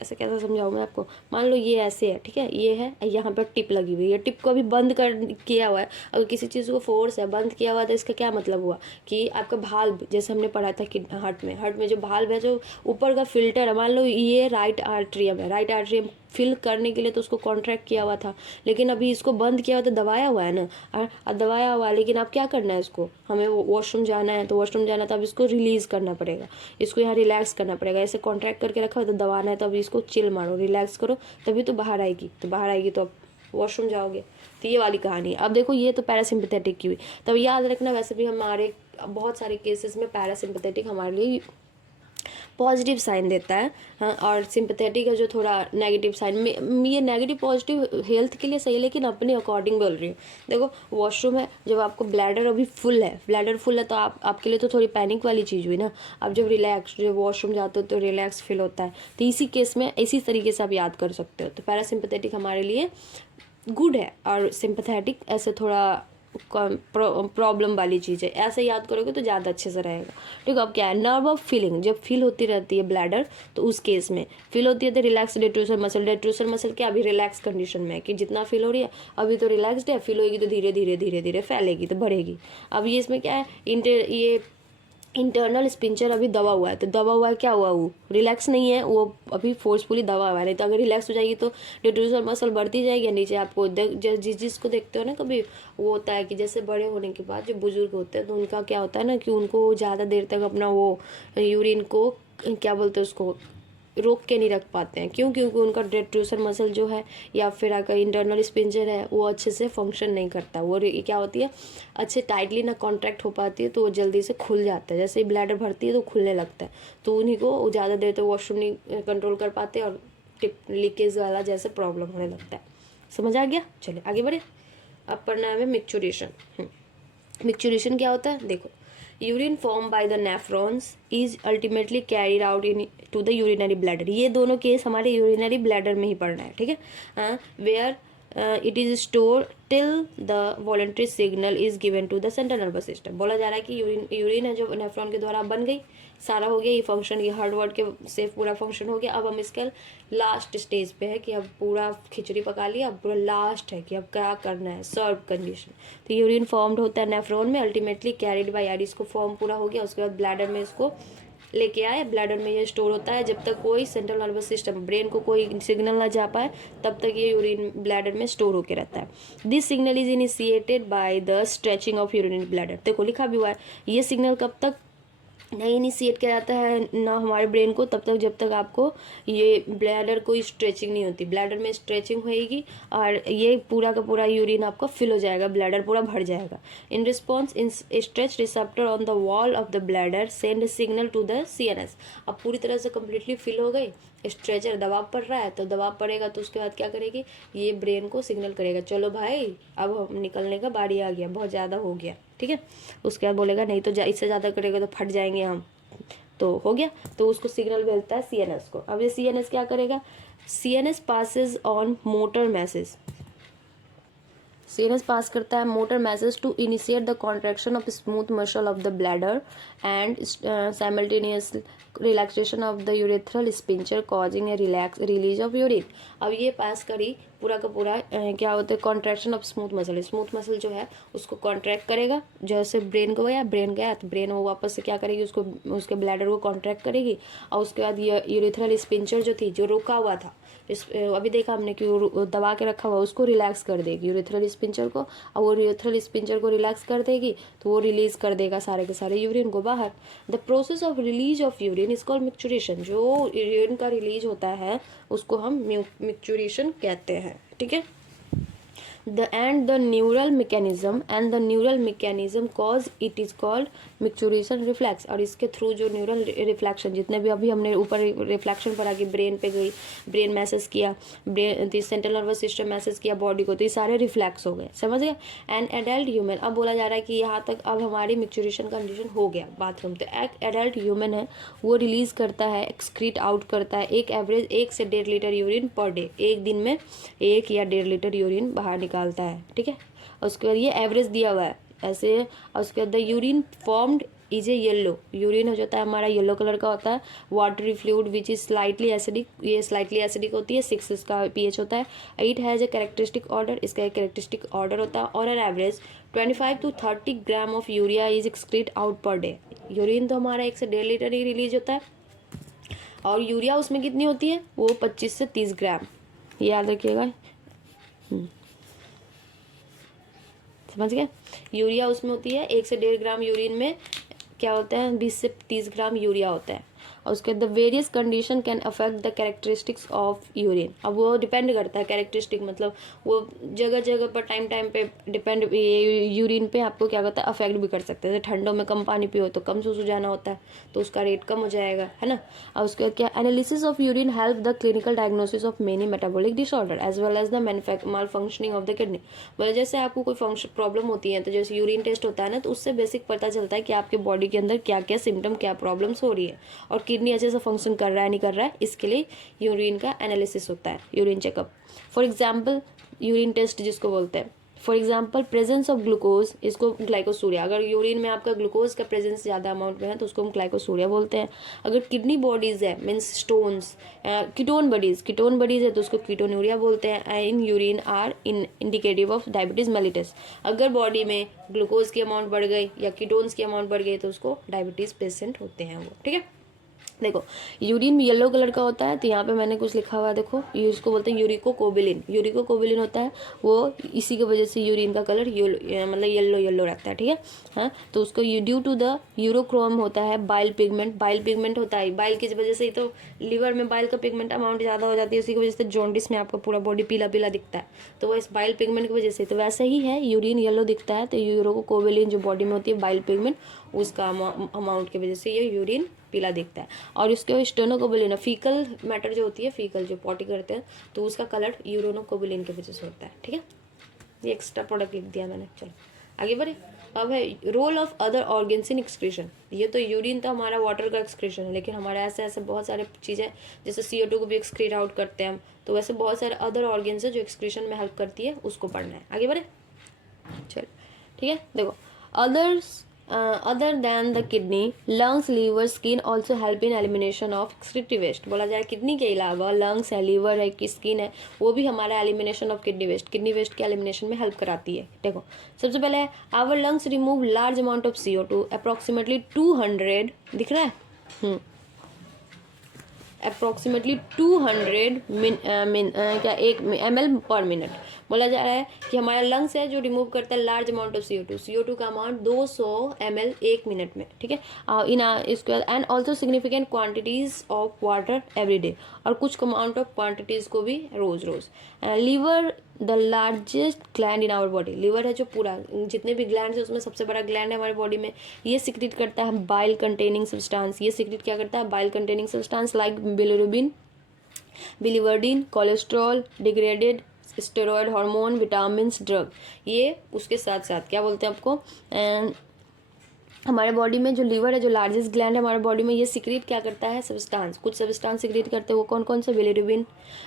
ऐसे कैसे समझाऊँ मैं आपको, मान लो ये ऐसे है, ठीक है, ये है यहाँ पर टिप लगी हुई है, टिप को अभी बंद कर किया हुआ है। अगर किसी चीज़ को फोर्स है बंद किया हुआ है तो इसका क्या मतलब हुआ कि आपका भाल्व, जैसे हमने पढ़ा था कि हार्ट में जो भाल्व है जो ऊपर का फिल्टर है, मान लो ये राइट आर्ट्रियम है, राइट आर्ट्रियम फिल करने के लिए तो उसको कॉन्ट्रैक्ट किया हुआ था, लेकिन अभी इसको बंद किया हुआ तो दबाया हुआ है ना, और दबाया हुआ है, लेकिन अब क्या करना है इसको, हमें वॉशरूम जाना है, तो वॉशरूम जाना तो अब इसको रिलीज़ करना पड़ेगा, इसको यहाँ रिलैक्स करना पड़ेगा। ऐसे कॉन्ट्रैक्ट करके रखा हो तो दबाना है, तो अभी इसको चिल मारो, रिलैक्स करो, तभी तो बाहर आएगी, तो बाहर आएगी तो अब वॉशरूम जाओगे। तो ये वाली कहानी है। अब देखो ये तो पैरासिम्पथेटिक की हुई, तब याद रखना वैसे भी हमारे बहुत सारे केसेस में पैरासिम्पथेटिक हमारे लिए पॉजिटिव साइन देता है, हाँ, और सिंपथेटिक है जो थोड़ा नेगेटिव साइन में। ये नेगेटिव पॉजिटिव हेल्थ के लिए सही है, लेकिन अपने अकॉर्डिंग बोल रही हूँ। देखो वॉशरूम है, जब आपको ब्लैडर अभी फुल है, ब्लैडर फुल है, तो आपके लिए तो थोड़ी पैनिक वाली चीज़ हुई ना। अब जब रिलैक्स, जब वॉशरूम जाते हो तो रिलैक्स फील होता है, तो इसी केस में इसी तरीके से आप याद कर सकते हो। तो पैरासिम्पथेटिक हमारे लिए गुड है, और सिंपथेटिक ऐसे थोड़ा प्रॉब्लम वाली चीज़ है। ऐसे याद करोगे तो ज़्यादा अच्छे से रहेगा। ठीक है। अब क्या है, नर्व ऑफ फीलिंग, जब फील होती रहती है ब्लैडर, तो उस केस में फील होती है तो relax detrusor muscle. Detrusor muscle क्या अभी रिलैक्स कंडीशन में है, कि जितना फील हो रही है अभी तो रिलैक्सड है, फील होगी तो धीरे धीरे धीरे धीरे फैलेगी, तो बढ़ेगी। अब ये इसमें क्या है, ये इंटरनल स्पिंचर अभी दबा हुआ है, तो दबा हुआ है, क्या हुआ, वो रिलैक्स नहीं है, वो अभी फोर्सफुली दबा हुआ है। नहीं तो अगर रिलैक्स हो जाएगी तो डेट्रूसर मसल बढ़ती जाएगी नीचे। आपको जिसको देखते हो ना कभी, वो होता है कि जैसे बड़े होने के बाद जो बुजुर्ग होते हैं, तो उनका क्या होता है ना कि उनको ज़्यादा देर तक अपना वो यूरिन को क्या बोलते हैं उसको रोक के नहीं रख पाते हैं। क्यों? क्योंकि उनका डेट्रूसर मसल जो है या फिर अगर इंटरनल स्पिंचर है वो अच्छे से फंक्शन नहीं करता। वो क्या होती है, अच्छे टाइटली ना कॉन्ट्रैक्ट हो पाती है, तो वो जल्दी से खुल जाता है। जैसे ही ब्लैडर भरती है तो खुलने लगता है, तो उन्हीं को ज़्यादा देर तक वॉशरूम नहीं कंट्रोल कर पाते और टिप लीकेज वाला जैसे प्रॉब्लम होने लगता है। समझ आ गया? चलिए आगे बढ़े। अब पढ़ना है हमें मिक्चुरेशन। मिक्चुरेशन क्या होता है, देखो, urine form by the nephrons is ultimately carried out in to the urinary bladder. ये दोनों केस हमारे यूरिनरी ब्लैडर में ही पढ़ना है, ठीक है। Where it is store till the voluntary signal is given to the central nervous system. बोला जा रहा है कि यूरिन है जो नेफ्रॉन के द्वारा बन गई, सारा हो गया ये फंक्शन, ये हार्ड वर्ड के से पूरा फंक्शन हो गया। अब हम इसके लास्ट स्टेज पे है कि अब पूरा खिचड़ी पका लिया, अब पूरा लास्ट है कि अब क्या करना है, सर्व कंडीशन। तो यूरिन फॉर्म्ड होता है नेफ्रॉन में, अल्टीमेटली कैरिड बाय आईडी, इसको फॉर्म पूरा हो गया, उसके बाद ब्लैडर में इसको लेके आए, ब्लैडर में ये स्टोर होता है। जब तक कोई सेंट्रल नर्वस सिस्टम, ब्रेन को कोई सिग्नल ना जा पाए, तब तक ये यूरिन ब्लैडर में स्टोर होके रहता है। This signal is initiated by the stretching of urinary bladder. देखो लिखा भी हुआ है, ये सिग्नल कब तक नहीं इनिशिएट किया जाता है ना हमारे ब्रेन को, तब तक जब तक आपको ये ब्लैडर कोई स्ट्रेचिंग नहीं होती। ब्लैडर में स्ट्रेचिंग होएगी और ये पूरा का पूरा यूरिन आपका फिल हो जाएगा, ब्लैडर पूरा भर जाएगा। In response in stretch receptor on the wall of the bladder send signal to the CNS. अब पूरी तरह से कम्प्लीटली फिल हो गई, स्ट्रेचर दबाव पड़ रहा है, तो दबाव पड़ेगा तो उसके बाद क्या करेगी, ये ब्रेन को सिग्नल करेगा, चलो भाई अब हम निकलने का बारी आ गया, बहुत ज़्यादा हो गया, ठीक है। उसके बाद बोलेगा नहीं तो इससे ज़्यादा करेगा तो फट जाएंगे हम, तो हो गया, तो उसको सिग्नल भेजता है सीएनएस को। अब ये सीएनएस क्या करेगा, CNS passes on motor message, CNS pass करता है motor message to initiate the contraction of smooth muscle of the bladder and simultaneous relaxation of the urethral sphincter causing a release of urine. अब ये पास करी पूरा का पूरा क्या होता है, contraction of smooth muscle. Smooth muscle जो है उसको कॉन्ट्रैक्ट करेगा, जैसे ब्रेन को गया, ब्रेन गया तो ब्रेन वो वापस से क्या करेगी, उसको उसके ब्लैडर को कॉन्ट्रैक्ट करेगी, और उसके बाद ये यूरेथ्रल स्पिंचर जो थी, जो रुका हुआ था, अभी देखा हमने कि दबा के रखा हुआ, उसको रिलैक्स कर देगी यूरेथ्रल स्पिंचर को, और वो यूरेथ्रल स्पिंचर को रिलैक्स कर देगी तो वो रिलीज कर देगा सारे के सारे यूरिन को बाहर। The process of release of urine is called micturition. जो यूरिन का रिलीज होता है उसको हम मिक्चुरेशन कहते हैं, ठीक है। the neural mechanism cause it is called micturition reflex। और इसके थ्रू जो न्यूरल रिफ्लेक्शन, जितने भी अभी हमने ऊपर रिफ्लेक्शन पर आगे ब्रेन पे गई, ब्रेन मैसेज किया, brain central nervous system message किया बॉडी को, तो ये सारे रिफ्लेक्स हो गए, समझ गए। एन एडल्ट ह्यूमन, अब बोला जा रहा है कि यहाँ तक अब हमारी मिक्चुरेशन कंडीशन हो गया बाथरूम। तो एक एडल्ट ह्यूमन है वो रिलीज करता है, एक्सक्रीट आउट करता है एक एवरेज 1 से 1.5 लीटर यूरिन पर डे। एक दिन में 1 या 1.5 लीटर यूरिन बाहर निकालता है, ठीक है। उसके बाद ये एवरेज दिया हुआ है ऐसे। और उसके बाद the urine formed is a yellow, urine हो जाता है हमारा येलो कलर का होता है। Watery fluid which is slightly acidic, ये स्लाइटली एसिडिक होती है, 6 इसका पीएच होता है। 8 हैज ए कैरेक्टरिस्टिक ऑर्डर, इसका एक कैरेक्टरिस्टिक ऑर्डर होता है। और an average 25 to 30 gram of urea is excrete out per day. Urine तो हमारा 1 से 1.5 लीटर ही रिलीज होता है, और यूरिया उसमें कितनी होती है, वो 25 से 30 ग्राम ये याद रखिएगा। समझ गए। यूरिया उसमें होती है 1 से 1.5 ग्राम यूरिन में क्या होता है 20 से 30 ग्राम यूरिया होता है। और उसके the various condition can affect the characteristics of urine. अब वो डिपेंड करता है कैरेक्टरिस्टिक मतलब वो जगह जगह पर टाइम पे डिपेंड यूरिन पे आपको क्या करता है अफेक्ट भी कर सकते हैं। जैसे ठंडों में कम पानी पियो तो कम सूसू जाना होता है तो उसका रेट कम हो जाएगा, है ना। और उसके क्या analysis of urine help the clinical diagnosis of many metabolic disorder as well as the malfunctioning of the kidney. मतलब जैसे आपको कोई फंक्शन प्रॉब्लम होती है तो जैसे यूरिन टेस्ट होता है ना, तो उससे बेसिक पता चलता है कि आपके बॉडी के अंदर क्या क्या सिम्टम क्या प्रॉब्लम्स हो रही है और किडनी अच्छे से फंक्शन कर रहा है नहीं कर रहा है, इसके लिए यूरिन का एनालिसिस होता है, urine checkup. For example urine test जिसको बोलते हैं, for example presence of glucose, इसको ग्लाइकोसूरिया। अगर यूरिन में आपका ग्लूकोज का प्रेजेंस ज़्यादा अमाउंट में है तो उसको हम ग्लाइकोसूरिया बोलते हैं। अगर किडनी बॉडीज है मीन्स स्टोन्स, कीटोन बॉडीज है तो उसको कीटोन्यूरिया बोलते हैं। In urine are in indicative of diabetes mellitus. अगर बॉडी में ग्लूकोज की अमाउंट बढ़ गई या कीटोन्स की अमाउंट बढ़ गई तो उसको डायबिटीज पेशेंट होते हैं वो, ठीक है। देखो यूरिन येलो कलर का होता है तो यहाँ पे मैंने कुछ लिखा हुआ है, देखो ये इसको बोलते हैं यूरिकोकोबिलिन। यूरिकोकोबिलिन होता है वो इसी की वजह से यूरिन का कलर मतलब येलो रहता है, ठीक है। हाँ तो उसको ड्यू टू द यूरोक्रोम होता है बाइल पिगमेंट होता है। बाइल की वजह से ही तो लिवर में बाइल का पिगमेंट अमाउंट ज़्यादा हो जाती है, उसी की वजह से जॉन्डिस में आपका पूरा बॉडी पीला पीला दिखता है, तो वो इस बाइल पिगमेंट की वजह से। तो वैसे ही है यूरिन येलो दिखता है तो यूरोकोबिलिन जो बॉडी में होती है बाइल पिगमेंट उसका अमाउंट की वजह से ये यूरिन पीला दिखता है। और इसके स्टेनोकोबिलिन फीकल मैटर जो होती है, फीकल जो पॉटी करते हैं तो उसका कलर यूरोनोकोबिलिन की वजह से होता है, ठीक है। ये एक्स्ट्रा प्रोडक्ट लिख दिया मैंने। चलो आगे बढ़े। अब है role of other organs in excretion. ये तो यूरिन तो हमारा वाटर का एक्सक्रीशन है, लेकिन हमारे ऐसे ऐसे बहुत सारे चीज़ें जैसे CO2 को भी एक्सक्रीट आउट करते हैं हम, तो वैसे बहुत सारे अदर ऑर्गन्स है जो एक्सक्रीशन में हेल्प करती है, उसको पढ़ना है। आगे बढ़े चलो, ठीक है। देखो other than the kidney, lungs, liver, skin also help in elimination of excretive waste। बोला जाए किडनी के अलावा लंग्स है, लीवर है, स्किन है, वो भी हमारा एलिमिनेशन ऑफ किडनी वेस्ट के एलिमिनेशन में हेल्प कराती है। देखो सबसे पहले our lungs remove large amount of CO2 approximately 200 दिख रहा है अप्रोक्सीमेटली 200 ml पर मिनट। बोला जा रहा है कि हमारा लंग्स है जो रिमूव करता है लार्ज अमाउंट ऑफ CO2 का अमाउंट 200 ml 1 मिनट में, ठीक है। इसके बाद and also significant quantities of water every day, और कुछ अमाउंट ऑफ क्वांटिटीज को भी रोज। Liver the largest gland in our body. Liver है जो पूरा जितने भी ग्लैंड है उसमें सबसे बड़ा ग्लैंड है हमारे बॉडी में। ये सिक्रीट करता है बाइल कंटेनिंग सब्सटेंस। ये सिक्रीट क्या करता है bile containing substance like बिलिवर्डिन, cholesterol, degraded steroid hormone, vitamin, drug. ये उसके साथ साथ क्या बोलते हैं आपको हमारे बॉडी में जो लीवर है जो लार्जेस्ट ग्लैंड है हमारे बॉडी में, ये सिक्रीट क्या करता है सब्सटेंस, कुछ सब्सटेंस सिक्रीट करते हैं। वो कौन कौन से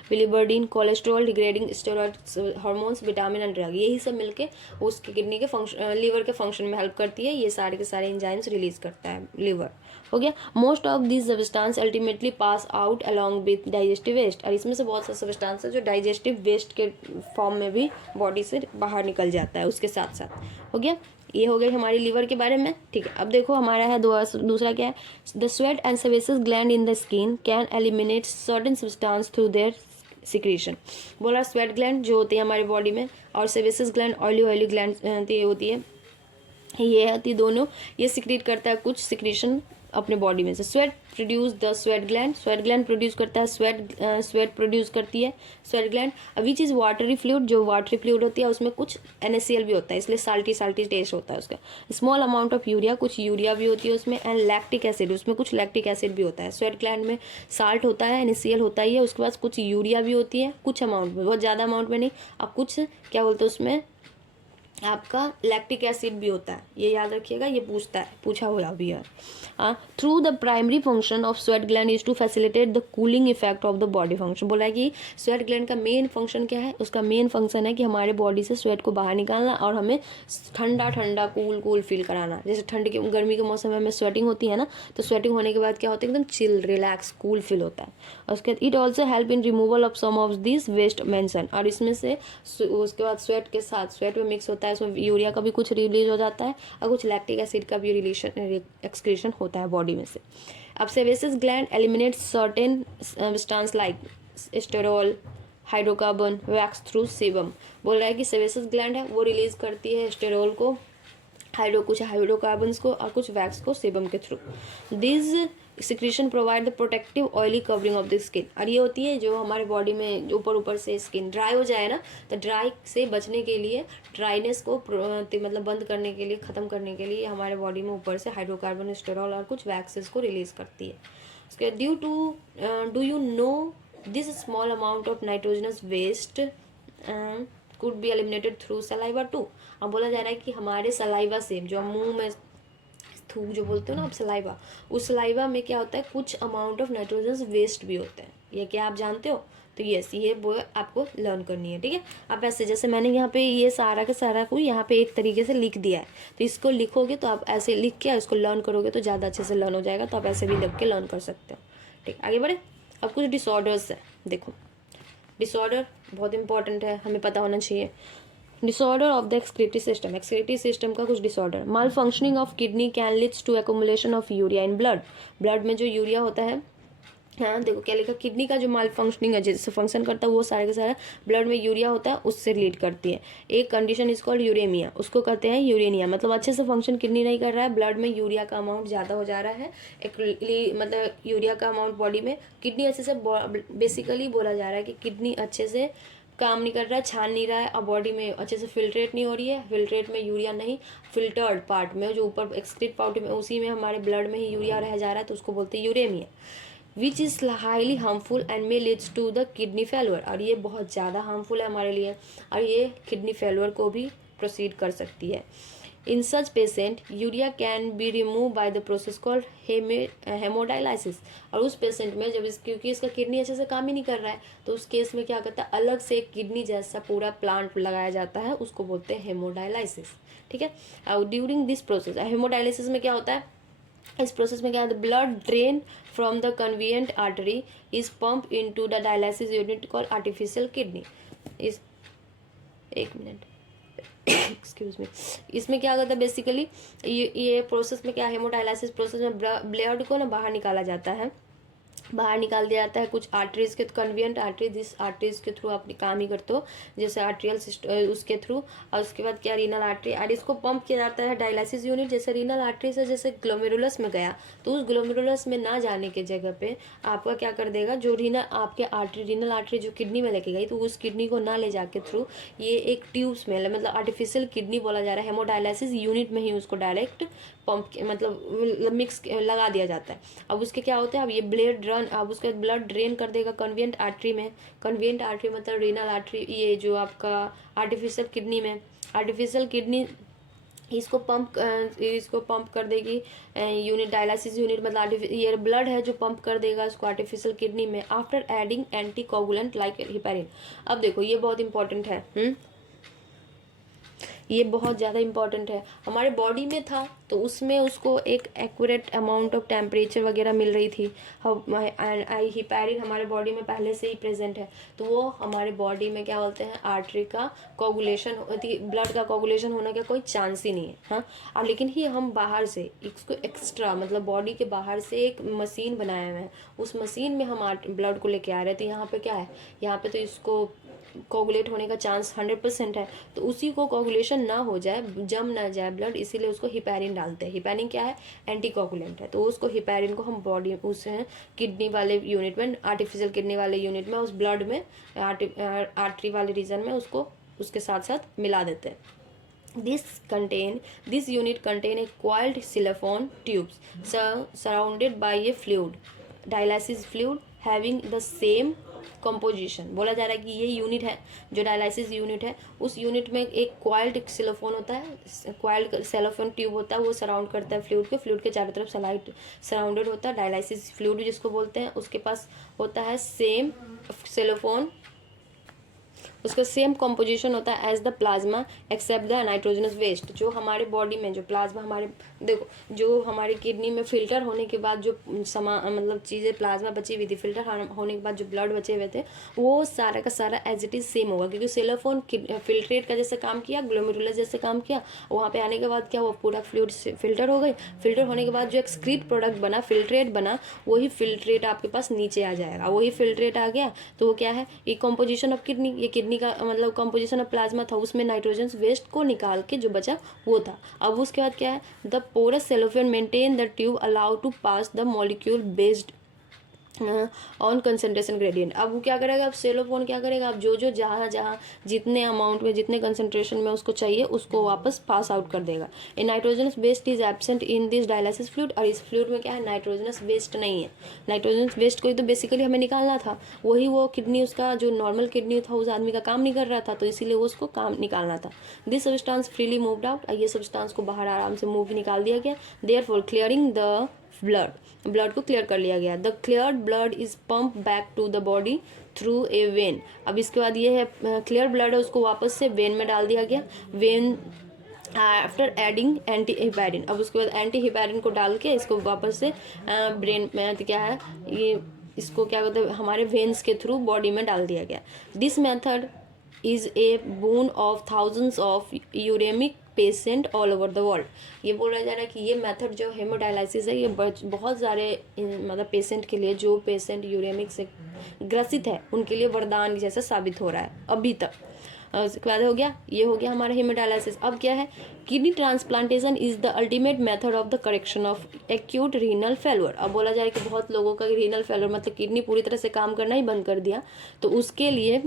बिलिवर्डिन, cholesterol, degrading steroid hormones, vitamin and drug. यही सब मिलके उसके किडनी के फंक्शन लीवर के फंक्शन में हेल्प करती है। ये सारे के सारे एंजाइम्स रिलीज करता है लीवर, हो गया। Most of this substance ultimately pass out along with digestive waste. और इसमें से बहुत सारे सब्सटेंस है जो डाइजेस्टिव वेस्ट के फॉर्म में भी बॉडी से बाहर निकल जाता है उसके साथ साथ, हो गया। ये हो गई हमारी लीवर के बारे में, ठीक है। अब देखो हमारा है दूसरा क्या है, the sweat and sebaceous gland in the skin can eliminate certain substance through their secretion. बोला स्वेट ग्लैंड जो होती है हमारी बॉडी में और सेबेसियस ग्लैंड ऑयली ग्लैंड होती है, ये होती है दोनों, ये सिक्रीट करता है कुछ सिक्रीशन अपने बॉडी में से। Sweat produce the sweat gland produce करता है स्वेट प्रोड्यूस करती है स्वेट ग्लैंड। अभी चीज़ वाटरी फ्लूइड, जो वाटरी फ्लूइड होती है उसमें कुछ NaCl भी होता है, इसलिए साल्टी टेस्ट होता है उसका। स्मॉल अमाउंट ऑफ यूरिया, कुछ यूरिया भी होती है उसमें, एंड लैक्टिक एसिड, उसमें कुछ लैक्टिक एसिड भी होता है। स्वेट ग्लैंड में साल्ट होता है, NaCl होता ही है, उसके बाद कुछ यूरिया भी होती है कुछ अमाउंट में, बहुत ज़्यादा अमाउंट में नहीं। अब कुछ क्या बोलते हैं उसमें आपका लैक्टिक एसिड भी होता है, ये याद रखिएगा, ये पूछा हुआ भी है। Through the primary function of sweat gland is to facilitate the cooling effect of the body function. बोला है कि स्वेट ग्लैंड का मेन फंक्शन क्या है, उसका मेन फंक्शन है कि हमारे बॉडी से स्वेट को बाहर निकालना और हमें ठंडा ठंडा कूल फील कराना। जैसे गर्मी के मौसम में हमें स्वेटिंग होती है ना, तो स्वेटिंग होने के बाद क्या होता है एकदम चिल रिलैक्स कूल फील होता है। और उसके बाद it also help in removal of some of this waste mention. और इसमें से उसके बाद स्वेट के साथ स्वेट में मिक्स होता है, उसमें यूरिया का भी कुछ रिलीज हो जाता है और कुछ लैक्टिक एसिड का भी एक्सक्रीशन होता है बॉडी में से। अब sebaceous gland eliminate certain substance like sterol, hydrocarbon, wax through sebum. बोल रहा है कि सेबेसियस ग्लैंड है वो रिलीज करती है स्टेरोल को, कुछ हाइड्रोकार्बन्स को और कुछ वैक्स को सेबम के through. This secretion provide the protective oily covering of the skin. और ये होती है जो हमारे बॉडी में ऊपर ऊपर से स्किन ड्राई हो जाए ना, तो ड्राई से बचने के लिए, ड्राइनेस को मतलब बंद करने के लिए, ख़त्म करने के लिए हमारे बॉडी में ऊपर से हाइड्रोकार्बन, स्टेरॉल और कुछ वैक्सेस को रिलीज करती है। उसके due to do you know this small amount of nitrogenous waste could be eliminated through saliva too. अब बोला जा रहा है कि हमारे सलाइवा से, जो मुंह में थूक जो बोलते हो ना आप, सलाइवा, उस सलाइवा में क्या होता है, कुछ अमाउंट ऑफ नाइट्रोजन वेस्ट भी होता है। ये क्या आप जानते हो? तो यस, ये वो आपको लर्न करनी है, ठीक है। आप ऐसे जैसे मैंने यहाँ पे ये सारा का सारा को यहाँ पे एक तरीके से लिख दिया है, तो इसको लिखोगे तो आप ऐसे लिख के इसको लर्न करोगे तो ज़्यादा अच्छे से लर्न हो जाएगा। तो आप ऐसे भी लिख के लर्न कर सकते हो, ठीक। आगे बढ़े। अब कुछ डिसऑर्डर्स है, देखो डिसऑर्डर बहुत इंपॉर्टेंट है, हमें पता होना चाहिए। Disorder of the excretory system, excretory system का कुछ disorder. Malfunctioning of kidney can leads to accumulation of urea in blood. Blood में जो यूरिया होता है, हाँ देखो क्या लिखा, किडनी का जो माल फंक्शनिंग है, जिससे फंक्शन करता है वो सारे का सारा ब्लड में यूरिया होता है, उससे लीड करती है। एक कंडीशन इज कॉल्ड यूरेमिया, उसको कहते हैं यूरेनिया, मतलब अच्छे से फंक्शन किडनी नहीं कर रहा है, ब्लड में यूरिया का अमाउंट ज़्यादा हो जा रहा है, मतलब यूरिया का अमाउंट बॉडी में, किडनी अच्छे से, बेसिकली बोला जा रहा है कि किडनी अच्छे से काम नहीं कर रहा है, छान नहीं रहा है, और बॉडी में अच्छे से फिल्ट्रेट नहीं हो रही है। फिल्ट्रेट में यूरिया नहीं, फिल्टर्ड पार्ट में जो ऊपर एक्सक्रीट पार्ट में, उसी में हमारे ब्लड में ही यूरिया रह जा रहा है, तो उसको बोलते हैं uremia. Which is highly harmful and may leads to the kidney failure. और ये बहुत ज़्यादा हार्मफुल है हमारे लिए, और ये किडनी फेलुअर को भी प्रोसीड कर सकती है। In such patient urea can be remove by the process called hemodialysis. और उस पेशेंट में जब क्योंकि इसका किडनी अच्छे से काम ही नहीं कर रहा है, तो उस केस में क्या करता है, अलग से एक किडनी जैसा पूरा प्लांट लगाया जाता है, उसको बोलते हैं हेमोडायलाइसिस, ठीक है। और ड्यूरिंग दिस प्रोसेस, हेमोडायलिसिस में क्या होता है, इस प्रोसेस में क्या होता है, blood drain from the convenient artery is pump into the dialysis unit called artificial kidney. इस एक मिनट एक्सक्यूज मी, इसमें क्या होता है बेसिकली, ये प्रोसेस में क्या, हेमोडायलिसिस प्रोसेस में ब्लड को ना बाहर निकाला जाता है, बाहर निकाल दिया जाता है कुछ आर्टरीज के, कन्वीनियंट आर्टरी, जिस आर्टरीज के थ्रू आप काम ही करते हो, जैसे आर्ट्रियल सिस्टम उसके थ्रू, और उसके बाद क्या, रीनल आर्टरी, और इसको पंप किया जाता है डायलिसिस यूनिट। जैसे रीनल आर्टरी से जैसे ग्लोमेरुलस में गया, तो उस ग्लोमेरुलस में ना जाने के जगह पे आपका क्या कर देगा, जो रीनल आपके आर्टरी, रीनल आर्टरी जो किडनी में लेके गई, तो उस किडनी को ना ले जाके थ्रू ये एक ट्यूब्स में, मतलब आर्टिफिशियल किडनी बोला जा रहा है, हेमोडायलिसिस यूनिट में ही उसको डायरेक्ट पंप मतलब मिक्स लगा दिया जाता है। अब उसके क्या होता है, अब ये ब्लड रन, अब उसका ब्लड ड्रेन कर देगा कन्वीनियंट आर्टरी में, कन्वीनियंट आर्टरी मतलब रीनल आर्टरी, ये जो आपका आर्टिफिशियल किडनी में, आर्टिफिशियल किडनी इसको पंप कर देगी यूनिट, डायलिसिस यूनिट मतलब ये ब्लड है जो पंप कर देगा इसको आर्टिफिशियल किडनी में, after adding anti coagulant like heparin. अब देखो ये बहुत इंपॉर्टेंट है, ये बहुत ज़्यादा इंपॉर्टेंट है। हमारे बॉडी में था तो उसमें उसको एक एक्यूरेट अमाउंट ऑफ टेम्परेचर वगैरह मिल रही थी, हिपैरिन हमारे बॉडी में पहले से ही प्रेजेंट है, तो वो हमारे बॉडी में क्या बोलते हैं, आर्टरी का कोगुलेशन, ब्लड का कोगुलेशन होने का कोई चांस ही नहीं है, हाँ। लेकिन ही हम बाहर से इसको एक्स्ट्रा, मतलब बॉडी के बाहर से एक मशीन बनाया हुआ है, उस मशीन में हम ब्लड को लेके आ रहे हैं, तो यहाँ पे क्या है, यहाँ पे तो इसको कोगुलेट होने का चांस 100% है, तो उसी को कोगुलेशन ना हो जाए, जम ना जाए ब्लड, इसीलिए उसको हिपैरिन डालते हैं। हिपैरिन क्या है, एंटी कोगुलेंट है, तो उसको हिपैरिन को हम बॉडी उस किडनी वाले यूनिट में, आर्टिफिशियल किडनी वाले यूनिट में, उस ब्लड में आर्टरी वाले रीजन में उसको उसके साथ साथ मिला देते हैं। This unit contain a coiled silicone tubes surrounded by a fluid, dialysis fluid having the same composition. बोला जा रहा है कि ये यूनिट है जो डायलिसिस यूनिट है, उस यूनिट में एक क्वाइल्ड सेलोफोन होता है, क्वाइल्ड सेलोफोन ट्यूब होता है, वो सराउंड करता है फ्लूइड के चारों तरफ सराउंडेड होता है, डायलिसिस फ्लूइड जिसको बोलते हैं, उसके पास होता है सेम सेलोफोन, उसका सेम कंपोजिशन होता है as the plasma except the nitrogenous waste. जो हमारे बॉडी में जो प्लाज्मा हमारे देखो, जो हमारी किडनी में फिल्टर होने के बाद जो मतलब चीज़ें प्लाज्मा बची हुई थी, फिल्टर होने के बाद जो ब्लड बचे हुए थे, वो सारा का सारा एज इट इज़ सेम होगा, क्योंकि सेलोफोन फिल्ट्रेट का जैसे काम किया, ग्लोमेरुलस जैसे काम किया। वहाँ पे आने के बाद क्या हुआ, पूरा फ्लूइड फिल्टर हो गई। फिल्टर होने के बाद जो एक्सक्रीट प्रोडक्ट बना, फिल्ट्रेट बना, वही फिल्ट्रेट आपके पास नीचे आ जाएगा। वही फिल्ट्रेट आ गया तो वो क्या है, ये कॉम्पोजिशन ऑफ किडनी, ये किडनी का मतलब कॉम्पोजिशन ऑफ प्लाज्मा था, उसमें नाइट्रोजन वेस्ट को निकाल के जो बचा वो था। अब उसके बाद क्या है, the porous cellophane maintain the tube allow to pass the molecule based on concentration gradient. अब वो क्या करेगा, अब सेलोफोन क्या करेगा, अब जो जहाँ जहाँ जितने अमाउंट में, जितने कंसंट्रेशन में उसको चाहिए, उसको वापस पास आउट कर देगा। A nitrogenous waste is absent in this dialysis fluid, और इस फ्लूइड में क्या है, नाइट्रोजनस वेस्ट नहीं है। नाइट्रोजनस वेस्ट को ही तो बेसिकली हमें निकालना था, वही वो किडनी, उसका जो नॉर्मल किडनी था उस आदमी का काम नहीं कर रहा था, तो इसीलिए वो उसको काम निकालना था। This substance freely moved out, ये सब्सटेंस को बाहर आराम से मूव निकाल दिया गया। देयरफॉर क्लियरिंग द ब्लड को क्लियर कर लिया गया। The cleared blood is pump back to the body through a vein. अब इसके बाद ये है क्लियर ब्लड है, उसको वापस से वेन में डाल दिया गया। When after adding anti heparin, अब उसके बाद एंटी हिपैरिन को डाल के इसको वापस से ब्रेन में क्या है, ये इसको क्या कहते हैं, हमारे वेन्स के थ्रू बॉडी में डाल दिया गया। This method is a boon of thousands of uremic patient all over the world. ये बोला जा रहा है कि ये मेथड जो हेमोडायलिसिस है, ये बहुत सारे मतलब पेशेंट के लिए, जो पेशेंट यूरेमिक से ग्रसित है, उनके लिए वरदान जैसा साबित हो रहा है अभी तक। उसके बाद हो गया, ये हो गया हमारा हेमोडायलिसिस। अब क्या है, kidney transplantation is the ultimate method of the correction of acute renal failure. अब बोला जाए कि बहुत लोगों का रीनल फेल्योर मतलब किडनी पूरी तरह से काम करना ही बंद कर दिया, तो उसके लिए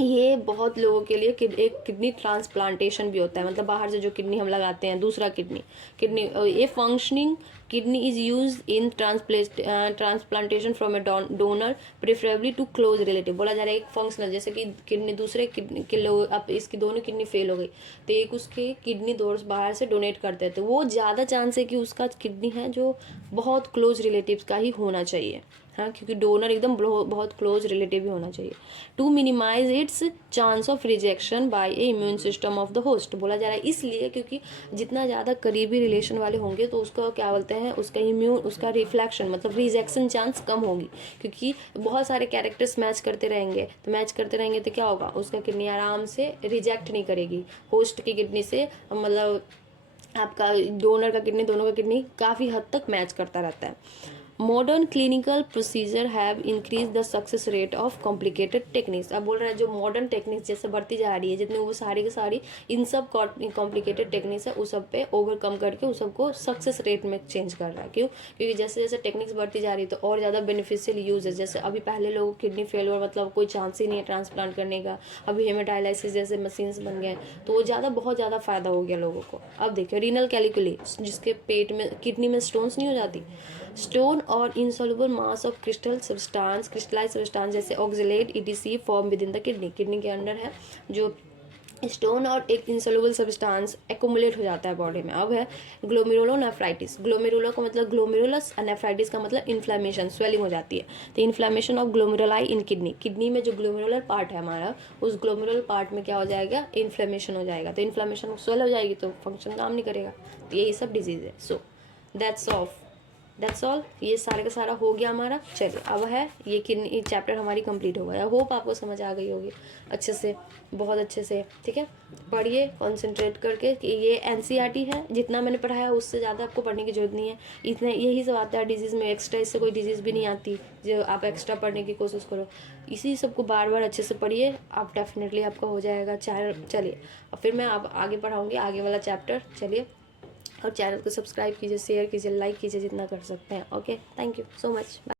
ये बहुत लोगों के लिए एक किडनी ट्रांसप्लांटेशन भी होता है, मतलब बाहर से जो किडनी हम लगाते हैं, दूसरा किडनी ये functioning kidney is use in transplantation from a donor preferably to close relative. बोला जा रहा है एक फंक्शनल, जैसे कि किडनी दूसरे किडनी के लोग, अब इसकी दोनों किडनी फेल हो गई तो एक उसके किडनी बाहर से डोनेट करते हैं, तो वो ज़्यादा चांस है कि उसका किडनी है जो बहुत क्लोज रिलेटिव्स का ही होना चाहिए, हाँ, क्योंकि डोनर एकदम बहुत क्लोज रिलेटिव भी होना चाहिए। To minimise its chance of rejection by a immune system of the host. बोला जा रहा है इसलिए क्योंकि जितना ज़्यादा करीबी रिलेशन वाले होंगे तो उसका क्या बोलते हैं, उसका रिफ्लेक्शन मतलब रिजेक्शन चांस कम होगी, क्योंकि बहुत सारे कैरेक्टर्स मैच करते रहेंगे, तो क्या होगा, उसका किडनी आराम से रिजेक्ट नहीं करेगी होस्ट की किडनी से, मतलब आपका डोनर का किडनी, दोनों का किडनी काफ़ी हद तक मैच करता रहता है। Modern clinical procedure have increase the success rate of complicated techniques. अब बोल रहा है जो मॉडर्न टेक्निक्स जैसे बढ़ती जा रही है, जितनी वो सारी की सारी इन सब कॉम्प्लिकेटेड टेक्निक्स है, उस सब पे ओवरकम करके उस सबको सक्सेस रेट में चेंज कर रहा है। क्यों? क्योंकि जैसे जैसे टेक्निक्स बढ़ती जा रही है तो और ज़्यादा बेनिफिशियल यूज है। जैसे अभी पहले लोगों को किडनी फेलियर मतलब कोई चांस ही नहीं है ट्रांसप्लांट करने का, अभी हेमेडायलिसिस जैसे मशीन्स बन गए तो वो बहुत ज़्यादा फायदा हो गया लोगों को। अब देखिए रीनल कैलिकुली, जिसके पेट में किडनी में स्टोन्स नहीं हो जाती, स्टोन और insoluble mass of crystallize substance जैसे oxalate ETC form within the kidney के अंदर है जो स्टोन और एक इंसॉल्युबल सब्सटेंस एक्युमुलेट हो जाता है बॉडी में। अब है ग्लोमेरुलोनेफ्राइटिस। ग्लोमेरुलो का मतलब ग्लोमेरुलस, नेफ्राइटिस का मतलब इन्फ्लेमेशन, स्वेलिंग हो जाती है। तो inflammation of glomeruli in kidney में जो ग्लोमेरुलर पार्ट है हमारा, उस ग्लोमेरुलर पार्ट में क्या हो जाएगा, इन्फ्लेमेशन हो जाएगा। तो इन्फ्लेमेशन स्वेल हो जाएगी तो फंक्शन काम नहीं करेगा। तो यही सब डिजीज है। सो दैट्स ऑल, ये सारे का सारा हो गया हमारा। चलिए अब है ये किडनी चैप्टर हमारी कंप्लीट हो गया। होप आपको समझ आ गई होगी अच्छे से, बहुत अच्छे से। ठीक है, पढ़िए कॉन्सेंट्रेट करके कि ये NCERT है, जितना मैंने पढ़ाया उससे ज़्यादा आपको पढ़ने की जरूरत नहीं है। इतना यही सब आता है डिजीज़ में, एक्स्ट्रा इससे कोई डिजीज़ भी नहीं आती जो आप एक्स्ट्रा पढ़ने की कोशिश करो। इसी सबको बार बार अच्छे से पढ़िए, आप डेफिनेटली आपका हो जाएगा। चलिए अब फिर मैं आप आगे पढ़ाऊँगी आगे वाला चैप्टर। चलिए, और चैनल को सब्सक्राइब कीजिए, शेयर कीजिए, लाइक कीजिए जितना कर सकते हैं। Okay, thank you so much, bye.